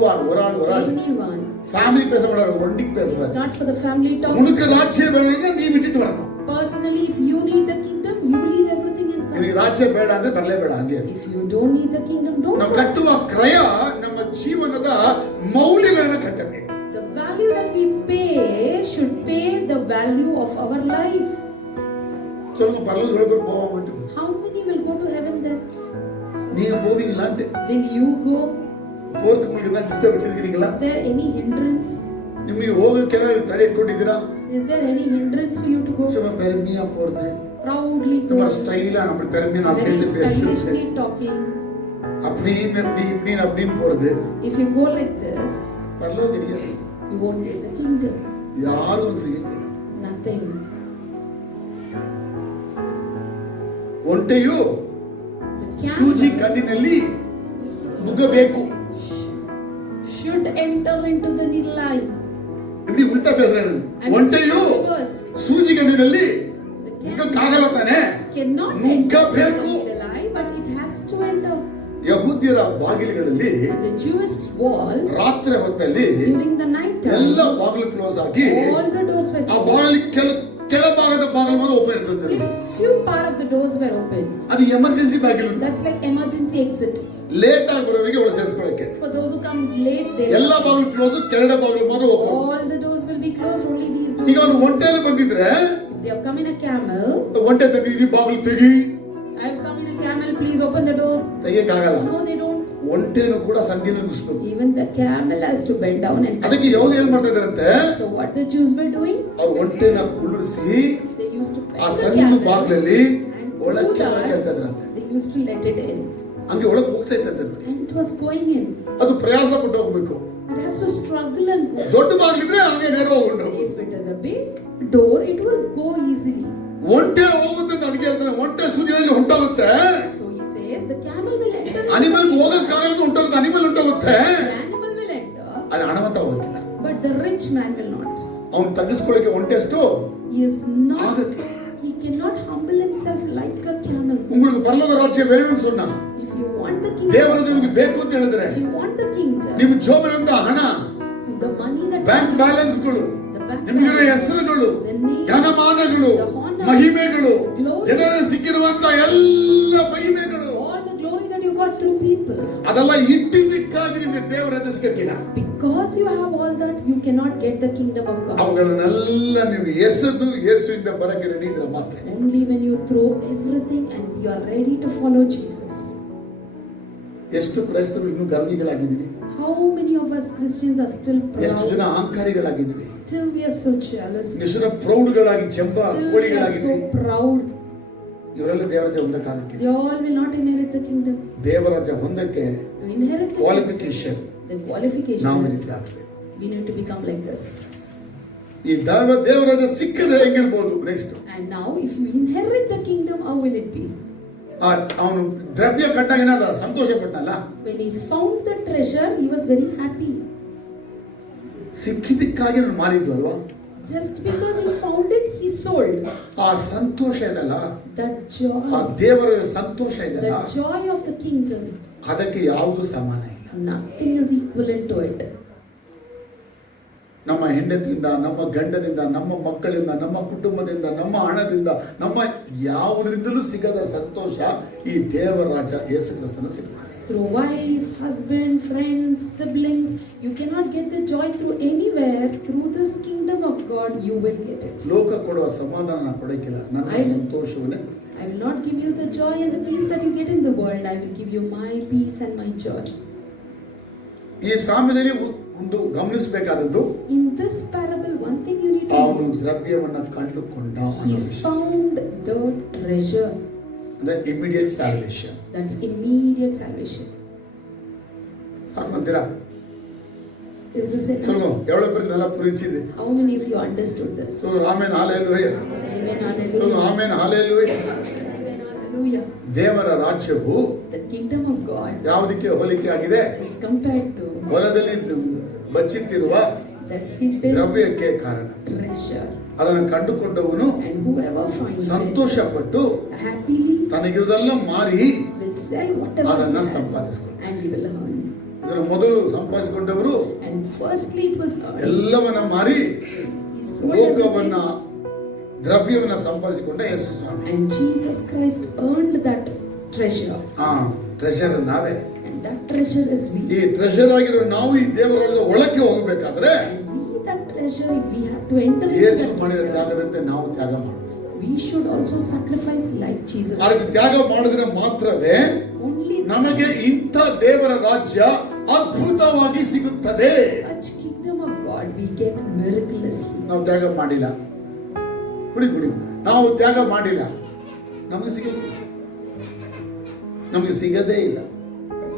ஆள் Anyone. ஃபேமிலி பேச கூடாது, ஒண்டிக்கு It's பேசுவார். not for the family talk. உனக்கு ராஜ்யம் வேணும்னா நீ விட்டுட்டு வரணும். Personally, if you need the kingdom, you leave everything and ನಿನಗೆ come. ರಾಜ್ಯ ಬೇಡ ಅಂದ್ರೆ ಬರಲೇ ಬೇಡ ಹಂಗೆ. If you don't need the kingdom, don't ನಾವು come. ಕಟ್ಟುವ ಕ್ರಯ ನಮ್ಮ ಜೀವನದ ಮೌಲ್ಯಗಳನ್ನು ಕಟ್ಟಬೇಕು. The value that we pay should pay the value of our life. சொல்லுங்க பரலோகத்துக்கு போவோம். How many will go to heaven then? நீங்க போவீங்களா? Will you go? போறதுக்கு உங்களுக்கு என்ன டிஸ்டர்பன்ஸ் இருக்குங்களா? Is there any hindrance? ನಿಮಗೆ ಹೋಗಕ್ಕೆ ತಡೆ ಇಟ್ಕೊಂಡಿದ್ದೀರಾ? Is there any hindrance for you to go? சும்மா பெருமையா போறது, Proudly நம்ம go. ஸ்டைலா நம்ம பெருமையா நான் Very பேசுறது, stylishly talking. அப்படின்னு அப்படின்னு போறது. If you go like this, பரலோகம் கிடையாது. you won't get the kingdom. ಯಾರು செய்யல. Nothing. ಒಂಟೆಯು The ಸೂಜಿ camel ಕಣ್ಣಿನಲ್ಲಿ ನುಗ್ಗಬೇಕು. should enter into the needle eye. இப்படி ಉಲ್ಟಾ பேசுறேன். ಒಂಟೆಯು ಸೂಜಿ ಕಣ್ಣಿನಲ್ಲಿ ನುಗ್ಗಕ್ಕಾಗಲ್ಲ ತಾನೆ, Cannot enter ನುಗ್ಗಬೇಕು. the needle eye, but it has to enter. ಯಹೂದ್ಯರ ಬಾಗಿಲುಗಳಲ್ಲಿ The Jewish walls ರಾತ್ರಿ ಹೊತ್ತಲ್ಲಿ during the night ಎಲ್ಲ time, ಬಾಗಿಲು ಕ್ಲೋಸ್ ಆಗಿ all the doors were ಆ closed. ಬಾಗಿಲು ಕೆಳಭಾಗದ ಬಾಗಿಲು ಮಾತ್ರ ಓಪನ್ ಇರ್ತದೆ. Only few part of the doors were open. ಅದು ಎಮರ್ಜೆನ್ಸಿ ಬಾಗಿಲು. That's like emergency exit. Late ಆಗಿ ಬರೋರಿಗೆ ಒಳ ಸೇರಿಸ್ಕೊಳ್ಳಕ್ಕೆ. For those who come late, they ಎಲ್ಲ ಬಾಗಿಲು ಕ್ಲೋಸ್, ಕೆಳಗಡೆ ಬಾಗಿಲು ಮಾತ್ರ open. all the doors will be closed. Only these ಈಗ doors. ಅವನು ಒಂಟೆಯಲ್ಲಿ ಬಂದಿದ್ರೆ If they have come in a camel, ಒಂಟೆ ತಂದಿದ್ದೀವಿ ಬಾಗಿಲು ತೆಗಿ, I have come in a camel. Please open the door. ತೆಗಿಯಕ್ಕಾಗಲ್ಲ. No, they don't. ಒಂಟೆನು ಕೂಡ ಸಂಧಿಯಲ್ಲಿ ನುಗ್ಗಿಸ್ಬೇಕು. Even the camel has to bend down and. ಅದಕ್ಕೆ ಯಾವ್ದು ಏನ್ ಮಾಡ್ತಾ ಇದ್ದಾರಂತೆ, So what the Jews were doing? ಅವ್ರು ಒಂಟೆನ ಕುಳ್ಳಿಸಿ They used to ಆ bend the ಸಣ್ಣ camel, ಬಾಗಿಲಲ್ಲಿ and ಒಳಕ್ಕೆ through ಒಳಗೆ ಹೇಳ್ತಾ ಇದ್ರಂತೆ. that, they used to let it in, ಹಂಗೆ ಒಳಗೆ ಹೋಗ್ತಾ ಇತ್ತಂತೆ. and it was going in. ಅದು ಪ್ರಯಾಸ ಪಟ್ಟು ಹೋಗ್ಬೇಕು. It has to struggle and go. ದೊಡ್ಡ ಬಾಗಿಲಿದ್ರೆ ಹಂಗೆ ನೇರ ಹೋಗ್ಕೊಂಡು. If it is a big door, it will go easily. ಒಂಟೆ ಹೋಗುತ್ತೆ ಅಂತ ಅದಕ್ಕೆ ಹೇಳ್ತಾನೆ, ಒಂಟೆ ಸೂಜಿಯಲ್ಲಿ ಹೊಂಟೋಗುತ್ತೆ. So he says the camel will enter. Animal ಹೋಗಕ್ಕಾಗಲ್ಲ ಹೊಂಟೋಗುತ್ತೆ, ಅನಿಮಲ್ ಹೊಂಟೋಗುತ್ತೆ. The animal will enter, ಅದು ಹಣವಂತ ಹೋಗಕ್ಕಿಲ್ಲ. but the rich man will not. ಅವ್ನು ತಗ್ಗಿಸ್ಕೊಳ್ಳಕ್ಕೆ ಒಂಟೆ ಎಷ್ಟು He is not. ಆಗಕ್ಕೆ. He cannot humble himself like a camel. உங்களுக்கு பரலோக ராஜ்யம் வேணும்னு சொன்னா, If you want the kingdom, ದೇವರು ನಿಮಗೆ ಬೇಕು ಅಂತ ಹೇಳಿದ್ರೆ, if you want the kingdom, ನಿಮ್ಮ ಜೋಬಿನಿಂದ ಹಣ, the money that ಬ್ಯಾಂಕ್ ಬ್ಯಾಲೆನ್ಸ್ಗಳು, the bank ನಿಮಗಿರೋ ಹೆಸರುಗಳು, the name, ಘನಮಾನಗಳು, the honor, ಮಹಿಮೆಗಳು, the glory, ಜನರಿಗೆ ಸಿಕ್ಕಿರುವಂತ ಎಲ್ಲ ಮಹಿಮೆಗಳು, all the glory that you got through people. ಅದೆಲ್ಲ ಇಟ್ಟಿದ್ದಕ್ಕಾಗಿ ನಿಮಗೆ ದೇವರ ರಾಜ್ಯ ಸಿಗಕ್ಕಿಲ್ಲ. Because you have all that, you cannot get the kingdom of God. ಅವುಗಳನ್ನೆಲ್ಲ ನೀವು ಎಸೆದು ಯೇಸುವಿಂದ ಬರಕ್ಕೆ ರೆಡಿ ಇದ್ರೆ ಮಾತ್ರ. Only when you throw everything and you are ready to follow Jesus. ಎಷ್ಟು ಕ್ರೈಸ್ತರು ಇನ್ನೂ ಗರ್ವಿಗಳಾಗಿದ್ದೀವಿ, How many of us Christians are still ಎಷ್ಟು ಜನ proud? ಅಹಂಕಾರಿಗಳಾಗಿದ್ದೀವಿ, Still we are so jealous. ಎಷ್ಟು ಜನ ಪ್ರೌಢಗಳಾಗಿ ಜಂಬ Still we are ಕೋಳಿಗಳಾಗಿದ್ದೀವಿ. so proud. ಇವರೆಲ್ಲ ದೇವರಾಜ್ಯ ಹೊಂದಕ್ಕಾಗಕ್ಕೆ, They all will not inherit the kingdom. ದೇವರಾಜ್ಯ ಹೊಂದಕ್ಕೆ To inherit the qualification kingdom, the qualification ನಾವು is ರೀತಿ ಆಗಬೇಕು. we need to become like this. ಈ ದೇವರಾಜ್ಯ ಸಿಕ್ಕದೆ ಹೆಂಗಿರ್ಬೋದು next. And now if you inherit the kingdom, how will it be? ಅವನು ದ್ರವ್ಯ ಕಂಡಾಗ ಏನಾದ ಸಂತೋಷ ಪಟ್ಟನಲ್ಲ, When he found the treasure, he was very happy. ಸಿಕ್ಕಿದ್ದಕ್ಕಾಗಿ ನಾನು ಮಾರಿದ್ದು ಅಲ್ವಾ. Just because he found it, he sold. ಆ ಸಂತೋಷ ಇದಲ್ಲ, That ಆ joy, ದೇವರ ಸಂತೋಷ ಇದಲ್ಲ, the joy of the kingdom, ಅದಕ್ಕೆ ಯಾವುದು ಸಮಾನ ಇಲ್ಲ. nothing is equivalent to it. ನಮ್ಮ ಹೆಂಡತಿಯಿಂದ, ನಮ್ಮ ಗಂಡನಿಂದ, ನಮ್ಮ ಮಕ್ಕಳಿಂದ, ನಮ್ಮ ಕುಟುಂಬದಿಂದ, ನಮ್ಮ ಹಣದಿಂದ, ನಮ್ಮ ಯಾವುದರಿಂದಲೂ ಸಿಗದ ಸಂತೋಷ ಈ ದೇವರ ರಾಜ್ಯ ಯೇಸು ಕ್ರಿಸ್ತನ ಸಿಗ್ತದೆ. Through wife, husband, friends, siblings, you cannot get the joy through anywhere. Through this kingdom of God, you will get it. ಲೋಕ ಕೊಡುವ ಸಮಾಧಾನ ನಾನು ಕೊಡಕ್ಕಿಲ್ಲ, ನನ್ನ ಸಂತೋಷವನ್ನೇ ಕೊಡ್ತೀನಿ. I will not give you the joy and the peace that you get in the world. I will give you my peace and my joy. ಈ ಸಾಮ್ಯದಲ್ಲಿ ಒಂದು ಗಮನಿಸಬೇಕಾದದ್ದು, In this parable, one thing you need to ಅವನು know. ದ್ರವ್ಯವನ್ನ ಕಂಡುಕೊಂಡ, He found the treasure. the immediate salvation. That's immediate salvation. ಸಾಕಂತೀರಾ? Is this enough? சொல்லுங்க, எவ்வளவு பேர் நல்லா புரிஞ்சுது? How many of you understood this? சொல்லுங்க ஆமென் ஹalleluya. Amen, சொல்லுங்க hallelujah. Amen hallelujah. Amen, hallelujah. ದೇವರ ರಾಜ್ಯವು The kingdom of God ಯಾವುದಕ್ಕೆ ಹೋಲಿಕೆ ಆಗಿದೆ? is compared to ಹೊಲದಲ್ಲಿ ಬಚ್ಚಿಟ್ಟಿರುವ the hidden ದ್ರವ್ಯಕ್ಕೆ ಕಾರಣ. treasure. ಅದನ್ನು ಕಂಡುಕೊಂಡವನು And whoever finds Santhosh it ಪಟ್ಟು happily ತನಗಿರುವುದೆಲ್ಲ ಮಾರಿ will sell whatever ಅದನ್ನ he has ಸಂಪಾದಿಸಿಕೊಂಡ. and he will earn. ಇದರ ಮೊದಲು ಸಂಪಾದಿಸಿಕೊಂಡವರು And firstly it was earned. ಎಲ್ಲವನ್ನ ಮಾರಿ He sold ಲೋಕವನ್ನ everything. ದ್ರವ್ಯವನ್ನ ಸಂಪಾದಿಸಿಕೊಂಡ ಯೇಸು ಸ್ವಾಮಿ. And Jesus Christ earned that treasure. Treasure ನಾವೇ. And that treasure is we. ಈ ಟ್ರೆಷರ್ ಆಗಿರೋ ನಾವು ಈ ದೇವರ ಒಳಕ್ಕೆ ಹೋಗಬೇಕಾದ್ರೆ And we that treasure, if we have to enter into Yesu that ಮಾಡಿದ treasure, ತ್ಯಾಗದಂತೆ ನಾವು ತ್ಯಾಗ ಮಾಡಬೇಕು. we should also sacrifice like Jesus. ಅದಕ್ಕೆ ತ್ಯಾಗ ಮಾಡಿದ್ರೆ ಮಾತ್ರವೇ Only ನಮಗೆ ಇಂಥ ದೇವರ ರಾಜ್ಯ ಅದ್ಭುತವಾಗಿ ಸಿಗುತ್ತದೆ. Such kingdom of God we get miraculously. ನಾವು ತ್ಯಾಗ ಮಾಡಿಲ್ಲ, ಕುಡಿ ನಾವು ತ್ಯಾಗ ಮಾಡಿಲ್ಲ, ನಮಗೆ ಸಿಗದೇ ಇಲ್ಲ.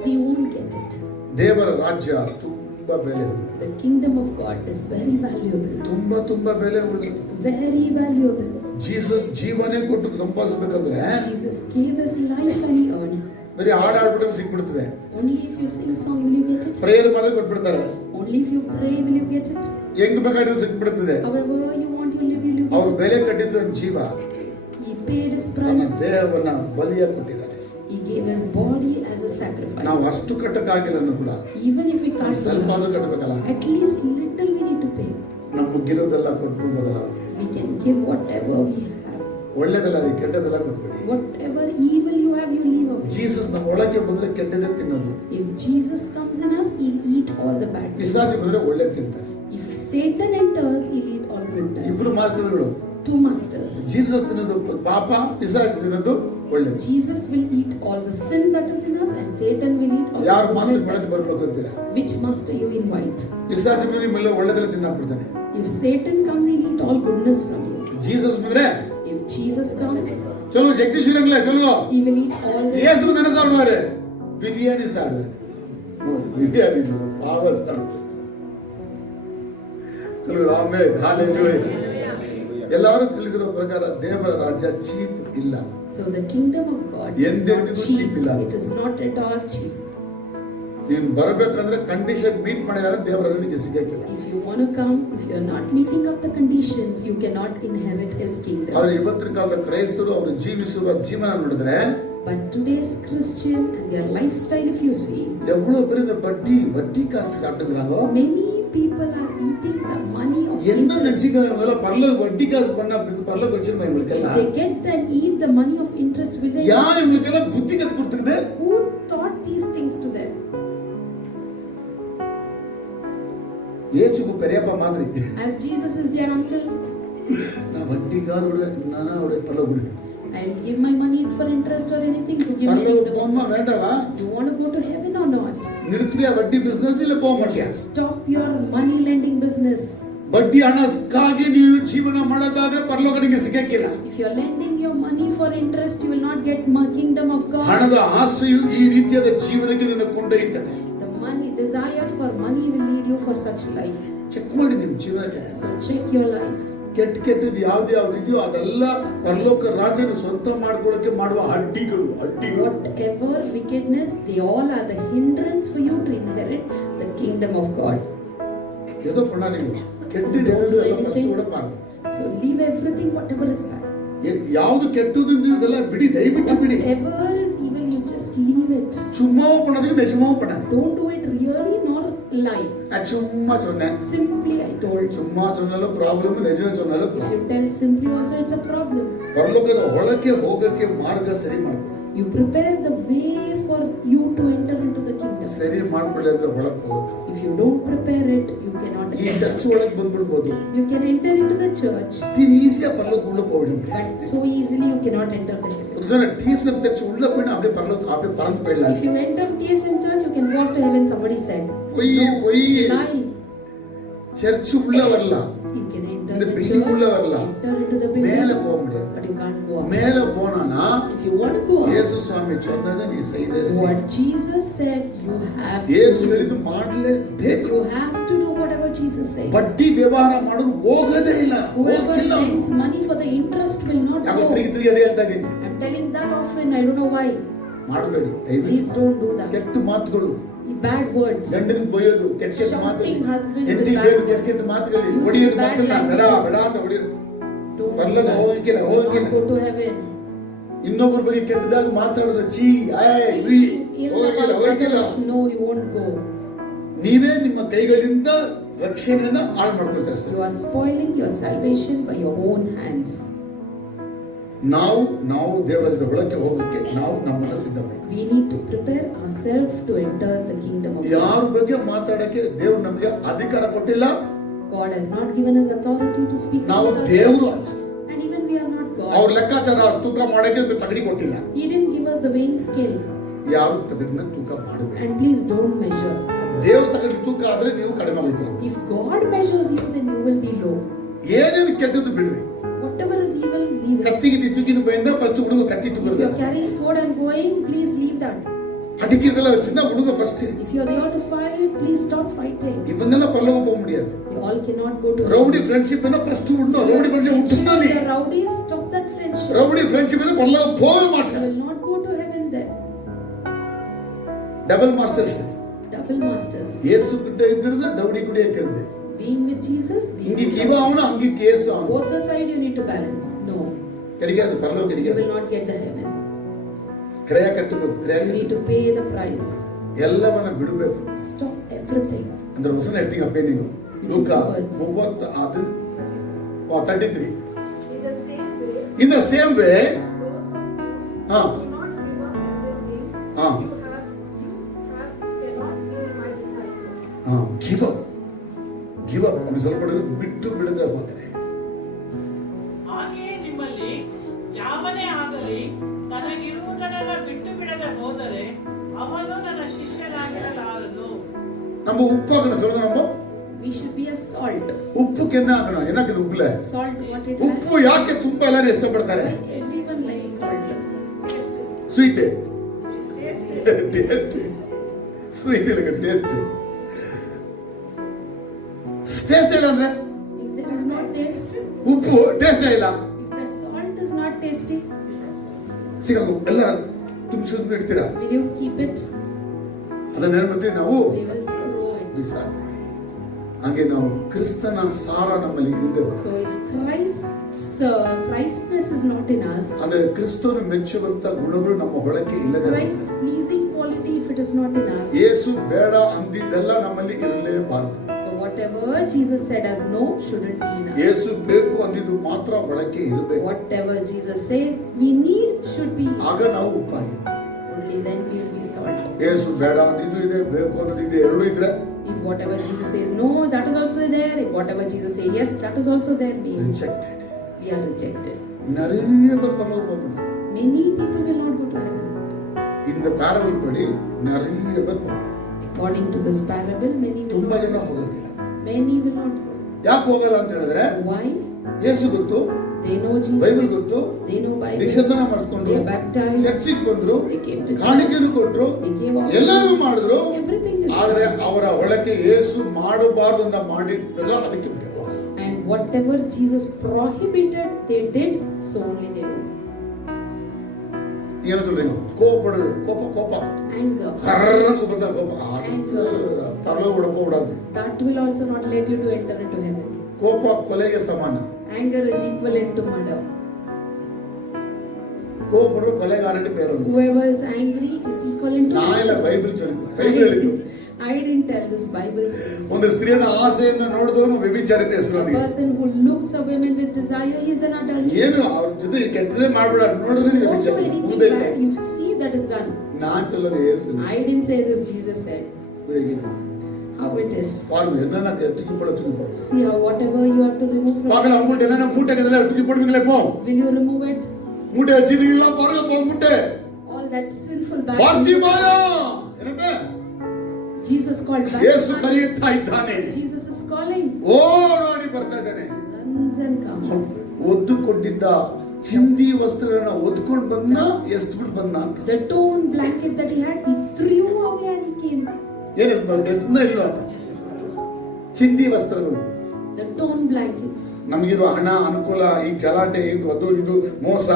We won't get it. ದೇವರ ರಾಜ್ಯ ತುಂಬಾ ಬೆಲೆ ಉಳ್ಳದು. The kingdom of God is very valuable. ತುಂಬಾ ಬೆಲೆ ಉಳ್ಳದು. Very valuable. ಜೀಸಸ್ ಜೀವನೇ ಕೊಟ್ಟು ಸಂಪಾದಿಸಬೇಕಂದ್ರೆ Jesus gave his life and he earned. ಬರೀ ಹಾಡ್ಬಿಟ್ರೆ ಸಿಕ್ಬಿಡ್ತದೆ. Only if you sing song will you get it. Prayer ಮಾಡೋದು ಕೊಟ್ಬಿಡ್ತಾರೆ. Only if you pray will you get it. ಹೆಂಗ್ ಬೇಕಾದ್ರೂ ಸಿಕ್ಬಿಡ್ತದೆ. However you want you live will you get ಅವ್ರು it. ಬೆಲೆ ಕಟ್ಟಿದ್ದ ಜೀವ, He paid his ತನ್ನ price. ದೇಹವನ್ನ ಬಲಿಯಾಗಿ ಕೊಟ್ಟಿದ್ದಾರೆ. He gave his body as a sacrifice. ನಾವು ಅಷ್ಟು ಕಟ್ಟಕ್ಕಾಗಿಲ್ಲ ಕೂಡ, Even if we can't ಸ್ವಲ್ಪ pay, ಆದ್ರೂ ಕಟ್ಟಬೇಕಲ್ಲ. at least little we need to pay. ನಮಗಿರೋದೆಲ್ಲ ಕೊಟ್ಬಿಡ್ಬೋದಲ್ಲ. We can give whatever we have. ಒಳ್ಳೇದಲ್ಲ ರೀ, ಕೆಟ್ಟದೆಲ್ಲ ಕೊಟ್ಬಿಡಿ. Whatever evil you have, you leave away. Jesus ನಮ್ಮ ಒಳಕ್ಕೆ ಬಂದ್ರೆ ಕೆಟ್ಟದೇ ತಿನ್ನೋದು. If Jesus comes in us, he'll eat all the bad things. ಪಿಶಾಚಿ ಬಂದ್ರೆ ಒಳ್ಳೆ ತಿಂತಾರೆ. If Satan enters, he'll eat all goodness. ಇಬ್ರು ಮಾಸ್ಟರ್ಗಳು. Two masters. ಜೀಸಸ್ ತಿನ್ನೋದು ಪಾಪ, ಪಿಶಾಚಿ ತಿನ್ನೋದು ಒಳ್ಳೆದು. Jesus will eat all the sin that is in us, and Satan will eat all ಯಾರು the ಮಾಸ್ಟರ್ goodness. ಒಳಗೆ ಬರ್ಬೇಕು ಅಂತೀರಾ? Which master you invite? ಪಿಶಾಚಿ ಮೇಲೆ ನಿಮ್ಮೆಲ್ಲ ಒಳ್ಳೆದೆಲ್ಲ ತಿನ್ನಾಕ್ಬಿಡ್ತಾನೆ. If Satan comes, he'll eat all goodness from you. Jesus ಬಂದ್ರೆ If Jesus comes, ಚಲೋ ಜಗದೀಶ್ ಇರಂಗಿಲ್ಲ, ಚಲೋ he will eat all the ಯೇಸು ನೆನೆಸಾಡುವಾರೆ, ಬಿರಿಯಾನಿ ಸಾಡುವಾರೆ, ಬಿರಿಯಾನಿ ಪಾವ ಸಾಡುವಾರೆ, ಚಲೋ ರಾಮೇ ಹಾಲೆಲೂಯಾ. ಎಲ್ಲರೂ ತಿಳಿದಿರೋ ಪ್ರಕಾರ ದೇವರ ರಾಜ್ಯ ಚೀಪ್ ಇಲ್ಲ. So the kingdom of God is ಎಂದೆಂದಿಗೂ not cheap. cheap ಇಲ್ಲ. It is not at all cheap. ನೀನು ಬರಬೇಕಂದ್ರೆ ಕಂಡೀಷನ್ ಮೀಟ್ ಮಾಡಿದ್ರೆ ದೇವರ ರಾಜ್ಯಕ್ಕೆ ಸಿಗಕ್ಕಿಲ್ಲ. If you want to come, if you are not meeting up the conditions, you cannot inherit his kingdom. ಆದ್ರೆ ಇವತ್ತಿನ ಕಾಲದ ಕ್ರೈಸ್ತರು ಅವರು ಜೀವಿಸುವ ಜೀವನ ನೋಡಿದ್ರೆ, But today's Christian and their lifestyle, if you see, ಎவ்வளவு பேர் இந்த வட்டி காசு சாப்பிட்டுக்கிறாங்க. many people are eating the money of என்ன interest. நினைச்சுக்கிறாங்க, பரலோக வட்டி காசு பண்ணா பரலோக வச்சிருமா இவங்களுக்கெல்லாம்? They get and eat the money of interest with them. யார் இவங்களுக்கெல்லாம் புத்தி கத்து கொடுத்துக்குது? Who taught these things to them? இயேசுக்கு பெரியப்பா மாதிரி. As Jesus is their uncle, நான் வட்டி காசோட நானா அவருடைய பரலோக கொடுக்கிறேன். I'll give my money for interest or anything to give me பரலோக kingdom. போமா வேண்டாவா? You want to go to heaven or not? நிறுத்தியா வட்டி பிசினஸ் இல்ல போக மாட்டியா? Stop your money lending business. ಬಡ್ಡಿ ಹಣಕ್ಕಾಗಿ ನೀವು ಜೀವನ ಮಾಡೋದಾದ್ರೆ ಪರಲೋಕ ನಿಮಗೆ ಸಿಗಕ್ಕಿಲ್ಲ. If you are lending your money for interest, you will not get kingdom of God. ಹಣದ ಆಸೆಯು ಈ ರೀತಿಯಾದ ಜೀವನಕ್ಕೆ ನಿನ್ನ ಕೊಂಡೊಯ್ಯುತ್ತದೆ. The money desire for money will lead you for such life. Check ಮಾಡಿ ನಿಮ್ಮ ಜೀವನ check. So check your life. ಕೆಟ್ಟದ್ದು ಯಾವ್ದು ಇದೆಯೋ ಅದೆಲ್ಲ ಪರಲೋಕ ರಾಜ್ಯನ ಸ್ವಂತ ಮಾಡ್ಕೊಳ್ಳೋಕೆ ಮಾಡುವ ಅಡ್ಡಿಗಳು. Whatever wickedness, they all are the hindrance for you to inherit the kingdom of God. ஏதோ பண்ணா ನೀವು ಕೆಟ್ಟದ್ದು ಎಲ್ಲ first ಓಡಬಾರದು. So leave everything whatever is bad. ಯಾವುದು ಕೆಟ್ಟದ್ದು ಇದೆಲ್ಲ ಬಿಡಿ, ದಯವಿಟ್ಟು ಬಿಡಿ. Whatever is evil, you just leave it. சும்மாவோ பண்ணாதீங்க, நிஜமாவோ பண்ணாதீங்க. Don't do it really nor lie. சும்மா சொன்னேன். Simply I told. சும்மா சொன்னாலும் ப்ராಬ್ಲಮ್, ನಿಜವಾಗಿ சொன்னாலும் If you tell simply also it's a problem. ಪರಲೋಕದ ಒಳಕ್ಕೆ ಹೋಗಕ್ಕೆ ಮಾರ್ಗ ಸರಿ ಮಾಡ್ಕೊಳ್ಳಿ. You prepare the way for you to enter into the kingdom. ಸರಿ ಮಾಡ್ಕೊಳ್ಳಿ ಅಂದ್ರೆ ಒಳಕ್ಕೆ ಹೋಗಕ್ಕೆ. If you don't prepare it, you cannot ಈ enter. ಚರ್ಚ್ ಒಳಗೆ ಬಂದ್ಬಿಡ್ಬೋದು. You can enter into the church, இது ஈஸியா பரலோக உள்ள போக முடியும். but so easily you cannot enter the heaven. ஒருவேளை டிஎஸ்எம் சர்ச் உள்ள போய் அப்படியே பரலோக அப்படியே பறந்து போயிடலாம். If you enter TSM church, you can go to heaven, somebody said. பொய் பொய். Lie. சர்ச் உள்ள வரலாம், You can enter இந்த the பில்டிங் உள்ள church, வரலாம், enter into the மேல building, போக முடியாது. but you can't go up. மேல போனானா If you want to go up, இயேசு சுவாமி சொன்னதை நீ செய்தே செய். what Jesus said, you have இயேசு to do. ಹೇಳಿದ್ದು ಮಾಡಲೇಬೇಕು. You have to do whatever Jesus says. ಬಡ್ಡಿ ವ್ಯವಹಾರ ಮಾಡೋದು ಹೋಗೋದೇ ಇಲ್ಲ, Whoever ಹೋಗಿಲ್ಲ. lends money for the interest will not ಯಾಕೋ go. ತಿರುಗಿ ಅದೇ ಹೇಳ್ತಾ ಇದ್ದೀನಿ. I'm telling that often, I don't know why. ಮಾಡಬೇಡಿ ದಯವಿಟ್ಟು. Please don't do that. ಕೆಟ್ಟ ಮಾತುಗಳು, Bad words. ಗಂಡನ ಬೈಯೋದು, ಕೆಟ್ಟ ಕೆಟ್ಟ ಮಾತು, Shouting husband with ಹೆಂಡತಿ bad ಬೈಯೋದು, words. ಕೆಟ್ಟ ಕೆಟ್ಟ ಮಾತುಗಳು, Using ಹೊಡೆಯೋದು bad ಮಕ್ಕಳನ್ನ ಬೇಡ languages. ಬೇಡ ಅಂತ ಹೊಡೆಯೋದು. Don't do ಪರಲೋಕ that. ಹೋಗಕ್ಕಿಲ್ಲ, Don't ಹೋಗಕ್ಕಿಲ್ಲ. go to heaven. ಇನ್ನೊಬ್ಬರ ಬಗ್ಗೆ ಕೆಟ್ಟದಾಗ ಮಾತಾಡೋದು, ಚೀ ಆಯ್ ಉಯ್, Ill ಹೋಗಕ್ಕಿಲ್ಲ about ಹೋಗಕ್ಕಿಲ್ಲ. others, no, you won't go. ನೀವೇ ನಿಮ್ಮ ಕೈಗಳಿಂದ ರಕ್ಷಣೆಯನ್ನ ಹಾಳು ಮಾಡ್ಕೊಳ್ತಾ ಅಷ್ಟೇ. You are spoiling your salvation by your own hands. ನಾವು ದೇವರಾಜ್ಯದ ಒಳಕ್ಕೆ ಹೋಗಕ್ಕೆ ನಾವು ನಮ್ಮನ್ನ ಸಿದ್ಧ ಮಾಡ್ತೀವಿ. We need to prepare ourselves to enter the kingdom of ಯಾರ God. ಬಗ್ಗೆ ಮಾತಾಡಕ್ಕೆ ದೇವರು ನಮಗೆ ಅಧಿಕಾರ ಕೊಟ್ಟಿಲ್ಲ. God has not given us authority to speak ನಾವು about ದೇವರು others. ಅಲ್ಲ. And even we are not ಅವ್ರ God. ಲೆಕ್ಕಾಚಾರ ತೂಕ ಮಾಡಕ್ಕೆ ನಮ್ಗೆ ತಗಡಿ ಕೊಟ್ಟಿಲ್ಲ. He didn't give us the weighing scale. ಯಾರು ತಗಡಿನ ತೂಕ ಮಾಡಬೇಡಿ. And please don't measure others. ದೇವ್ರ ತಗೊಂಡು ತೂಕ ಆದ್ರೆ ನೀವು ಕಡಿಮೆ ಆಗ್ತೀರ. If God measures you, then you will be low. ಏನೇನು ಕೆಟ್ಟದ್ದು ಬಿಡ್ರಿ. Whatever is evil, leave it. Kattige ತುಕಿನ ಬೈಂದ first ಹುಡುಗ ಕತ್ತಿ If you ತುಗಿದ. are carrying sword and going, please leave that. ಅಡಿಕೆದೆಲ್ಲ ಚಿನ್ನ ಹುಡುಗ first. If you are there to fight, please stop fighting. ಇವನ್ನೆಲ್ಲ ಪರಲೋಕ ಹೋಗ முடியாது. You all cannot go to rowdy friendship ಅನ್ನ first ಉಣ್ಣೋ. Rowdy friendship ಉಣ್ಣಲಿ. The rowdies, stop that friendship. Rowdy friendship ಅನ್ನ ಪರಲೋಕ ಹೋಗ You ಮಾಡ್ತಾರೆ. will not go to heaven there. Double masters. Double masters. ಯೇಸು கிட்ட இருக்கிறது ரவுடி கூட இருக்கிறது. Being with Jesus, being இங்க with கிவ ஆவணும் அங்க கேஸ் ஆவணும். both the side you need to balance. No, கிடைக்காது பரலோக you கிடைக்காது. will not get the heaven. ಕ್ರಯ ಕಟ್ಟಬೇಕು. ಕ್ರಯ You need to pay the price. ಎಲ್ಲವನ್ನ ಬಿಡಬೇಕು. Stop everything. ಅಂದ್ರೆ ವಸನ ಹೇಳ್ತೀವಿ ಅಪ್ಪೇ ನೀನು ಲೂಕ 30 ಅದು 33 In the same way, in the same way those ah who do not give up everything ah you cannot be my disciples. give up அப்படி சொல்லப்படுது ಬಿಟ್ಟು ಬಿಡದೆ ಹೋದರೆ. ಹಾಗೆಯೇ ನಿಮ್ಮಲ್ಲಿ ಯಾವನೇ ಆಗಲಿ ತನಗಿರುವುದನ್ನೆಲ್ಲ ಬಿಟ್ಟು ಬಿಡದೆ ಹೋದರೆ ಅವನು ನನ್ನ ಶಿಷ್ಯನಾಗಿರಲಾರನು. நம்ம உப்பு ஆகணும் சொல்லுங்க. நம்ம We should be a salt. ಉಪ್ಪುಕ್ಕೆ என்ன ஆகணும்? ಏನಕ್ಕೆ ಉಪ್ಪುல Salt, what it ಉಪ್ಪು has. ಯಾಕೆ ತುಂಬಾ ಎಲ್ಲರೂ ಇಷ್ಟಪಡ್ತಾರೆ? Everyone likes salt. Sweet taste sweet ಇಲ್ಲ ಟೇಸ್ಟ್ ಟೇಸ್ಟ್ ಇಲ್ಲ ಅಂದ್ರೆ If there is no taste, ಉಪ್ಪು ಟೇಸ್ಟ್ ಇಲ್ಲ. if the salt is not tasty, ಸಿಗಲ್ಲ ಎಲ್ಲ ತುಂಬಿಸಿದ್ರು ಇಡ್ತೀರಾ. will you keep it? ಅದನ್ನ ಏನ್ ಮಾಡ್ತೀವಿ ನಾವು We will throw it. ಬಿಸಾಕ್ತೀವಿ. ಹಾಗೆ ನಾವು ಕ್ರಿಸ್ತನ ಸಾರ ನಮ್ಮಲ್ಲಿ ಇಲ್ಲದೆ So if Christness is not in us, ಅಂದ್ರೆ ಕ್ರಿಸ್ತನು ಮೆಚ್ಚುವಂತ ಗುಣಗಳು ನಮ್ಮ ಒಳಗೆ ಇಲ್ಲದೆ Christ pleasing quality, if it is not in us, ಯೇಸು ಬೇಡ ಅಂದಿದ್ದೆಲ್ಲ ನಮ್ಮಲ್ಲಿ ಇರಲೇಬಾರದು. so whatever Jesus said as no shouldn't be in us. ಯೇಸು ಬೇಕು ಅಂದಿದ್ದು ಮಾತ್ರ ಒಳಗೆ ಇರಬೇಕು. Whatever Jesus says we need should be in ಆಗ us. ನಾವು ಉಪ್ಪಾಗಿರ್ತೀವಿ. Only then we will be salt. ಯೇಸು ಬೇಡ ಅಂದಿದ್ದು ಇದೆ, ಬೇಕು ಅನ್ನೋದು ಇದೆ, ಎರಡು ಇದ್ರೆ If whatever Jesus says no, that is also there. If whatever Jesus says yes, that is also there. Means rejected. we are rejected. நிறைய பேர் பரலோக போக முடியும். Many people will not go to heaven. இந்த ಪ್ಯಾರಬಲ್ படி நிறைய பேர் போக முடியும். According to this parable, many will ತುಂಬಾ not ಜನ go. ಹೋಗೋದಿಲ್ಲ. Many will not go. ಯಾಕೆ ಹೋಗಲ್ಲ ಅಂತ ಹೇಳಿದ್ರೆ Why? ಯೇಸು ಗೊತ್ತು, They know ಬೈಬಲ್ Jesus. ಗೊತ್ತು, They know Bible. ದೀಕ್ಷಾಸ್ನಾನ ಮಾಡಿಸ್ಕೊಂಡ್ರು, They are baptized. ಚರ್ಚಿಗೆ ಬಂದ್ರು, They came to ಕಾಣಿಕೆಯನ್ನು ಕೊಟ್ರು, They gave all. ಎಲ್ಲರೂ ಮಾಡಿದ್ರು. Everything is ಆದ್ರೆ done. ಅವರ ಒಳಗೆ ಯೇಸು ಮಾಡಬಾರ್ದು ಅಂತ ಮಾಡಿದ್ದಲ್ಲ ಅದಕ್ಕೆ ಬಿಟ್ಟು ಹೋಗಲ್ಲ. And whatever Jesus prohibited, they did. So only they do. ಏನು சொல்றீங்க? கோபப்படுது, கோப Anger. கர்ரன்னு கோபத்தா கோப. Anger. பரலோக உடம்ப விடாது. That will also not let you to enter into heaven. ಕೋಪ ಕೊಲೆಗೆ ಸಮಾನ. Anger is equivalent to murder. ಕೋಪಪಡರು ಕೊಲೆಗಾರನಿಗೆ ಪೇರು. Whoever is angry is equivalent to ನಾಯಲ್ಲ murder. Bible ಚರಿತ್ರೆ. ಬೈಬಲ್ ಹೇಳಿದ್ದು. I didn't tell this. Bible says. ಒಂದು ಸ್ತ್ರೀಯನ ಆಸೆಯನ್ನು ನೋಡಿದವನು ವ್ಯಭಿಚಾರದ ಹೆಸರು A ಅವನಿಗೆ. person who looks a woman with desire, he is an adulteress. ಏನು ಅವ್ರ ಜೊತೆ ಕೆಟ್ಟದೇ ಮಾಡಬೇಡ ನೋಡಿದ್ರೆ ನೀವು Don't do ವ್ಯಭಿಚಾರ. anything ಮುಗ್ದೈತೆ. bad. You see that is done. ನಾನು சொல்லல ಯೇಸು. I didn't say this. Jesus said. ಬೆಳಗಿನ. How it is. பாருங்க என்னன்னா தூக்கிப்பட. See how whatever you have to remove from. பார்க்கலாம் அவங்கள்ட்ட என்னன்னா மூட்டை கதல தூக்கி போடுவீங்களே போ. Will you remove it? மூட்டை வச்சிருக்கீங்களா பாருங்க போ மூட்டை. All that sinful bad. பார்த்திமாயா என்னது? Jesus called back. ಯೇಸು ಕರೆಯುತ್ತಾ ಇದ್ದಾನೆ. Jesus is calling. ಓಡೋಡಿ ಬರ್ತಾ ಇದ್ದಾನೆ. Runs and comes. ಒದ್ದುಕೊಂಡಿದ್ದ ಚಿಂದಿ ವಸ್ತ್ರಗಳನ್ನ ಒದ್ಕೊಂಡು ಬಂದ ಎಸ್ಬಿಟ್ಟು ಬಂದ ಅಂತ. The torn blanket that he had, he threw away and he came. ಏನು ಎಸ್ನ ಇಲ್ಲ ಅಂತ. ಚಿಂದಿ ವಸ್ತ್ರಗಳು. The torn blankets. ನಮಗಿರುವ ಹಣ ಅನುಕೂಲ ಈ ಗಲಾಟೆ ಇದು ಮೋಸ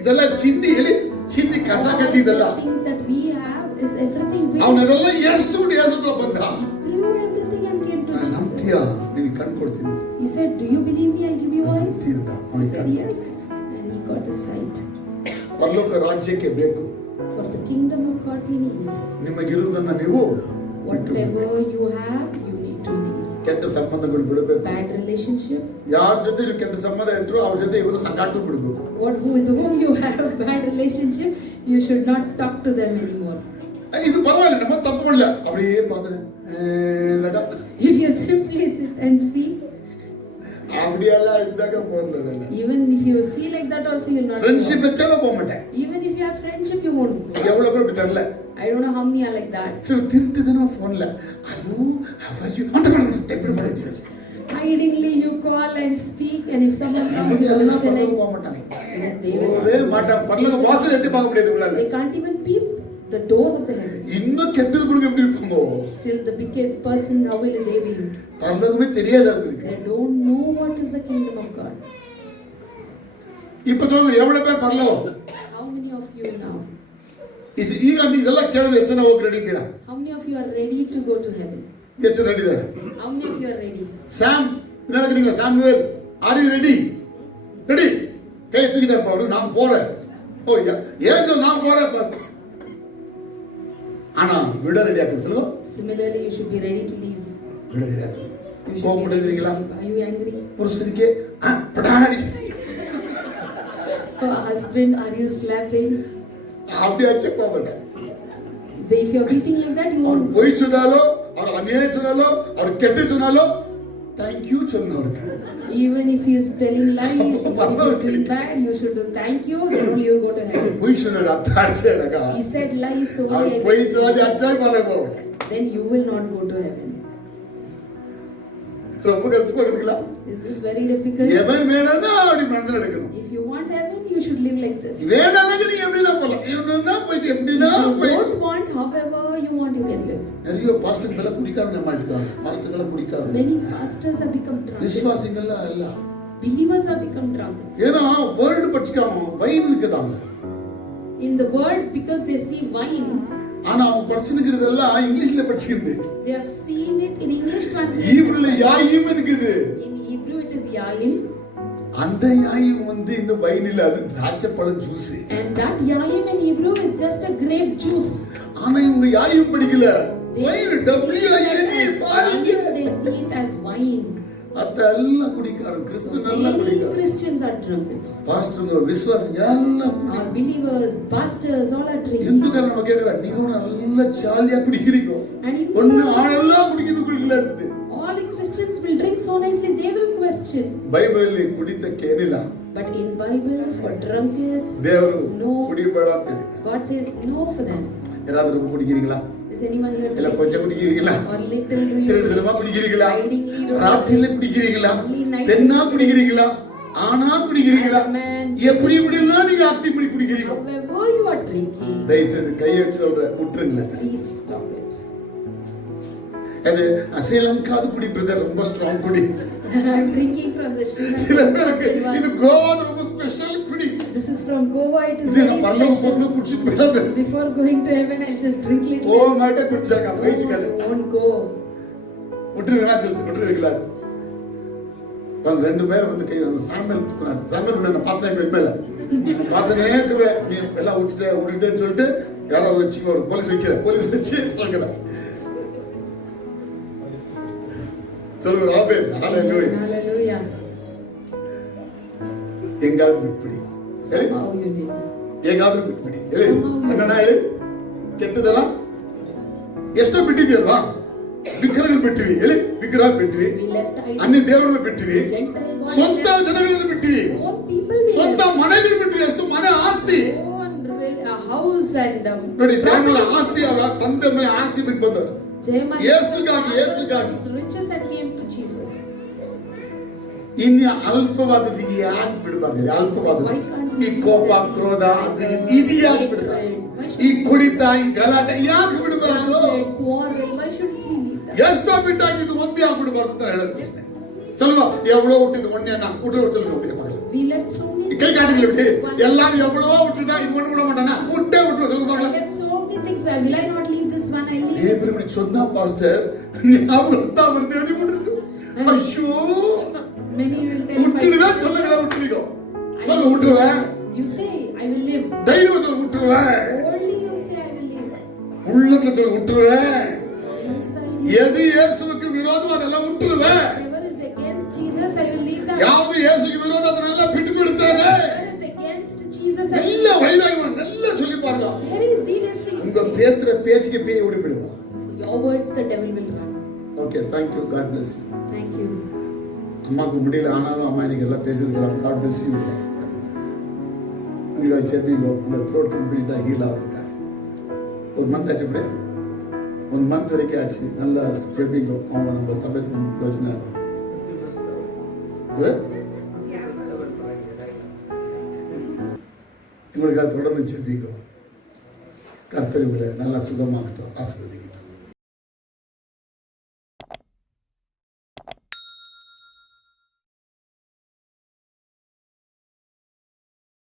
ಇದೆಲ್ಲ ಚಿಂದಿ ಹೇಳಿ ಚಿಂದಿ ಕಸ ಕಟ್ಟಿದಲ್ಲ. Things that we have is everything waste. ಅವನೆಲ್ಲ ಎಸ್ಬಿಟ್ಟು ಯೇಸುತ್ರ ಬಂದ. He threw everything and came to ನಂಬ್ತೀಯ Jesus. ನಿನಗೆ ಕಣ್ ಕೊಡ್ತೀನಿ. He said, "Do you believe me? I'll give you eyes." Tirtha He ಅವನಿಗೆ said, ಕಣ್. "Yes," and he got his sight. ಪರಲೋಕ ರಾಜ್ಯಕ್ಕೆ ಬೇಕು. For the kingdom of God we need. ನಿಮಗಿರುವುದನ್ನ ನೀವು Whatever you have, you need to leave. ಕೆಟ್ಟ ಸಂಬಂಧಗಳು ಬಿಡಬೇಕು. Bad relationship. ಯಾರ ಜೊತೆ ನೀವು ಕೆಟ್ಟ ಸಂಬಂಧ ಇಟ್ಟರು ಅವ್ರ ಜೊತೆ ಇವರು ಸಂಗಾಟ ಬಿಡಬೇಕು. With whom you have a bad relationship, you should not talk to them anymore. ಇದು ಪರವಾಗಿಲ್ಲ, ನಮ್ಮ ತಪ್ಪು ಮಾಡಲ್ಲ. ಅವರೇ ಪಾತ್ರೆ If you simply sit and see, அப்படியெಲ್ಲ ಇದ್ದಾಗ போதಲ್ಲ. even if you see like that also, you'll not. Friendship ಹೆಚ್ಚಾಗ போக மாட்டேன். Even if you have friendship, you won't. எவ்வளவு பேர் இப்படி தெரியல. I don't know how many are like that. சில திருட்டுதனமா போன்ல ஹலோ ஹவ் ஆர் யூ அந்த எப்படி பண்ணுச்சு Hidingly you call and speak, and if someone comes, you எல்லாம் பரலோகம் disconnect. போக மாட்டாங்க They will- போகவே மாட்டாங்க பரலோக வாசல் எட்டி பார்க்க முடியாது உங்களால They can't even peep the door of the heaven. இன்னும் கெட்டது கொடுக்க எப்படி இருக்குமோ Still, the wicked person, how will they be? பரலோகமே தெரியாது அவங்களுக்கு They don't know what is the kingdom of God. இப்ப சொல்லுங்க எவ்வளவு பேர் பரலோகம் How many of you now? ಈಗ ಇದೆಲ್ಲ ಕೇಳಿದ್ರೆ ಎಷ್ಟು ನಾವು ರೆಡಿದ್ದೀರಾ How many of you are ready to go to heaven? ಎಷ್ಟು ರೆಡಿ ಇದ್ದಾರೆ How many of you are ready? Sam நினைக்கிறீங்க Samuel are you ready ready கை தூக்கிட்டார் பாரு நான் போறேன் ஓ ஏதோ நான் போறேன் பாஸ்டர் ஆனா விட ரெடி ஆகும் சொல்லுங்க Similarly, you should be ready to leave. விட ரெடி ஆகும் You should be கோபப்படுறீங்களா ready to leave. Are you angry? புருஷனுக்கே படாடி Oh, husband, are you slapping? அப்படியே செக் பண்ணேன் If you are beating like that, you அவர் won't. பொய் சொன்னாலோ அவர் அநியாயம் சொன்னாலோ அவர் கெட்டு சொன்னாலோ தேங்க்யூ சொன்ன அவருக்கு Even if he is telling lies, if he is doing bad, you should do thank you, then only you go to heaven. பொய் சொன்னார் அத்தாச்சே எனக்கா He said lies, so our only பொய் சொல்லாது அச்சாய் பண்ண போவேன் then you will not go to heaven. ரொம்ப கஷ்டமா இருக்குங்களா Is this very difficult? எவன் வேணாம்னா அப்படி மனதில் எடுக்கணும் If you want heaven, you should live like this. வேணாம்னா நீங்க எப்படின்னா போலாம் இவனா போயிட்டு எப்படின்னா If you போய் don't want, however you want, you can live. நிறைய பாஸ்டர்கள் குடிக்காரங்க மாட்டிக்கிறாங்க பாஸ்டர்கள் குடிக்காரங்க Many pastors have become drunkards. விசுவாசிகள் எல்லாம் Believers have become drunkards. ஏன்னா வேர்ல்ட் படிச்சுக்காம வைன் இருக்குதாங்க In the word, because they see wine, ஆனா அவங்க படிச்சுக்கிறதெல்லாம் இங்கிலீஷ்ல படிச்சுக்கிறது they have seen it in English translation. ஹீப்ருல யாயிம் இருக்குது In Hebrew, it is yaim. அந்த யாயிம் வந்து இந்த வைனில அது திராட்சை பழம் juice And that yaim in Hebrew is just a grape juice. ஆனா இவங்க யாயிம் படிக்கல வைன் WINE பாருங்க They see it as wine. அதெல்லாம் குடிக்காரங்க கிறிஸ்து நல்லா Many குடிக்காரங்க Christians are drunkards. பாஸ்டர்ங்க விசுவாசிங்க எல்லாம் Our believers, pastors, all are drinking. இந்துக்காரன் நம்ம கேக்குறோம் நீங்க ஒரு நல்ல ஜாலியா குடிக்கிறீங்க And in ஒண்ணு ஆளெல்லாம் குடிக்கிறது குடிக்கல இருக்குது all Christians will drink so nicely, they will question. Bible ಕುಡಿತ ಕೇಳಿಲ್ಲ But in Bible, for drunkards, ದೇವರು no. ಕುಡಿಬೇಡ ಅಂತ ಹೇಳಿದ God says no for them. ಯಾರಾದ್ರೂ ಕುಡಿக்கிறீங்களா Is anyone here ಇಲ್ಲ drinking? ಕೊಂಚ ಕುಡಿக்கிறீங்களா Or little do you? திருடுதலமா குடிக்கிறீங்களா Hidingly do you? ராத்திரில குடிக்கிறீங்களா Only night. பெண்ணா குடிக்கிறீங்களா ஆனா குடிக்கிறீங்களா As a man. எப்படி இப்படிலாம் நீங்க அத்தி இப்படி குடிக்கிறீங்க However you are drinking, தயவுசெய்து கையை வச்சு சொல்ற விட்டுருங்கள please stop it. அது ஸ்ரீலங்காது குடி பிரதர் ரொம்ப ஸ்ட்ராங் குடி I'm drinking from the சில Sri பேருக்கு இது Lanka. கோவாது ரொம்ப ஸ்பெஷல் குடி This is from Goa. It is இது very நான் பரலோகம் special. போகணும் குடிச்சிட்டு போயிடாம Before going to heaven, I'll just drink little. போக மாட்டே குடிச்சாங்க போயிட்டு Won't go. விட்டுருவீங்களா சொல்லிட்டு விட்டுருவீங்களா வந்து ரெண்டு பேர் வந்து கை சாம்பல் தூக்குனாங்க சாம்பல் நான் பார்த்தேன் மேல பார்த்தனே இருக்குவேன் நீ எல்லாம் விட்டுட்டேன்னு சொல்லிட்டு யாரோ வச்சு ஒரு போலீஸ் வச்சு பார்க்குறேன் சொல்லுங்க ராபே ஹalleluya Hallelujah. எங்காவது விட்டுடி Somehow you live. எங்காவது விட்டுடி என்னன்னா இது ಕೆಟ್ಟದೆல்லாம் ಎಷ್ಟೋ ಬಿಟ್ಟಿದ್ಯಲ್ವಾ ವಿಗ್ರಹಗಳು ಬಿಟ್ಟಿವಿ ಹೇಳಿ ವಿಗ್ರಹ ಬಿಟ್ಟಿವಿ We left idols. ಅನ್ಯ ದೇವರನ್ನು ಬಿಟ್ಟಿವಿ Gentile gods. ಸ್ವಂತ ಜನಗಳನ್ನು ಬಿಟ್ಟಿವಿ Own people we ಸ್ವಂತ left. ಮನೆಗಳು ಬಿಟ್ಟಿವಿ ಎಷ್ಟು ಮನೆ ಆಸ್ತಿ Own house and ನೋಡಿ ಜಯಮಾಲ property. ಆಸ್ತಿ ಅವರ ತಂದೆ ಮನೆ ಆಸ್ತಿ ಬಿಟ್ಟು ಬಂದವರು Jayamala ಯೇಸುಗಾಗಿ his riches and came to Jesus. ಇನ್ನು ಅಲ್ಪವಾದದ್ದು ಯಾಕೆ ಬಿಡಬಾರ್ದು ಅಲ್ಪವಾದದ್ದು ಈ ಕೋಪ ಕ್ರೋಧ ಅದು ಇದು ಯಾಕೆ ಬಿಡಬಾರ್ದು ಈ ಕುಡಿತ ಈ ಗಲಾಟೆ ಯಾಕೆ ಬಿಡಬಾರ್ದು Drunkard, quarrel, why shouldn't we leave that? ಎಷ್ಟೋ ಬಿಟ್ಟಾಗಿದ್ದು ಒಂದೇ ಆಗ್ಬಿಡ್ಬಾರ್ದು ಅಂತ ಹೇಳೋದು ಪ್ರಶ್ನೆ ಚಲೋ ಎವಳೋ ಹುಟ್ಟಿದ್ದು ಒಂದೇನ ಹುಟ್ಟರು ಚಲೋ ಹುಟ್ಟಿದ ಮಗಳು We left so many ಕೈ ಕಾಟಿಗಳು ಬಿಟ್ಟು things. ಎಲ್ಲಾರು ಎವಳೋ ಹುಟ್ಟಿದ ಇದು ಒಂದು ಕೂಡ ಮಾಡಣ ಹುಟ್ಟೆ ಹುಟ್ಟರು ಚಲೋ ಮಗಳ I left so many things. Will I not leave this one? I leave. ದೇವ್ರು ಬಿಡಿ ಚೊಂದ ಪಾಸ್ಟರ್ ನಾವು ಅಂತ ಬರ್ತೇವೆ ಬಿಡ್ರದು ಅಯ್ಯೋ Many will tell. ಹುಟ್ಟಿದ ಚೊಲ್ಲಗಳ ಹುಟ್ಟಿಗೋ ಚಲೋ ಹುಟ್ಟುವ You say, I will live. ಧೈರ್ಯ ಚಲೋ ಹುಟ್ಟುವ Only you say, I will live. உள்ளத்துல ಚಲೋ ಹುಟ್ಟುವ Inside you, எது இயேசுவுக்கு விரோதம் அதெல்லாம் ಹುಟ್ಟುವ whatever is against Jesus, I will leave that. ಯಾವುದು ಯೇಸುವಿಗೆ ವಿರೋಧ ಅದನ್ನೆಲ್ಲ ಬಿಟ್ಟು ಬಿಡ್ತೇನೆ Whatever is against Jesus, I will நல்ல வைராகியம் நல்ல சொல்லி பாருங்க very zealously you உங்க say. பேசுற பேச்சுக்கு பேய் ஓடி போயிடுவோம் For your words, the devil will run. Okay thank you God bless you Thank you. அம்மாவுக்கு முடியல ஆனாலும் அம்மா இன்னைக்கு எல்லாம் பேசியிருக்கிறாங்க காட் பிளஸ் யூ உங்களுக்கு செப்பிங்கோ அந்த த்ரோட் கம்ப்ளீட்டாக ஹீல் ஆகுதுக்காக ஒரு மந்த் ஆச்சு அப்படியே 1 month வரைக்கும் ஆச்சு. நல்லா ஜெபிங்கோ. அவங்க நம்ம சபைக்கு ரொம்ப பிரயோஜனம் இருக்கும். உங்களுக்கு அது தொடர்ந்து ஜெபிங்கோ. கர்த்தர் உங்களை நல்லா சுகமாகட்டும், ஆசீர்வதிக்கட்டும்.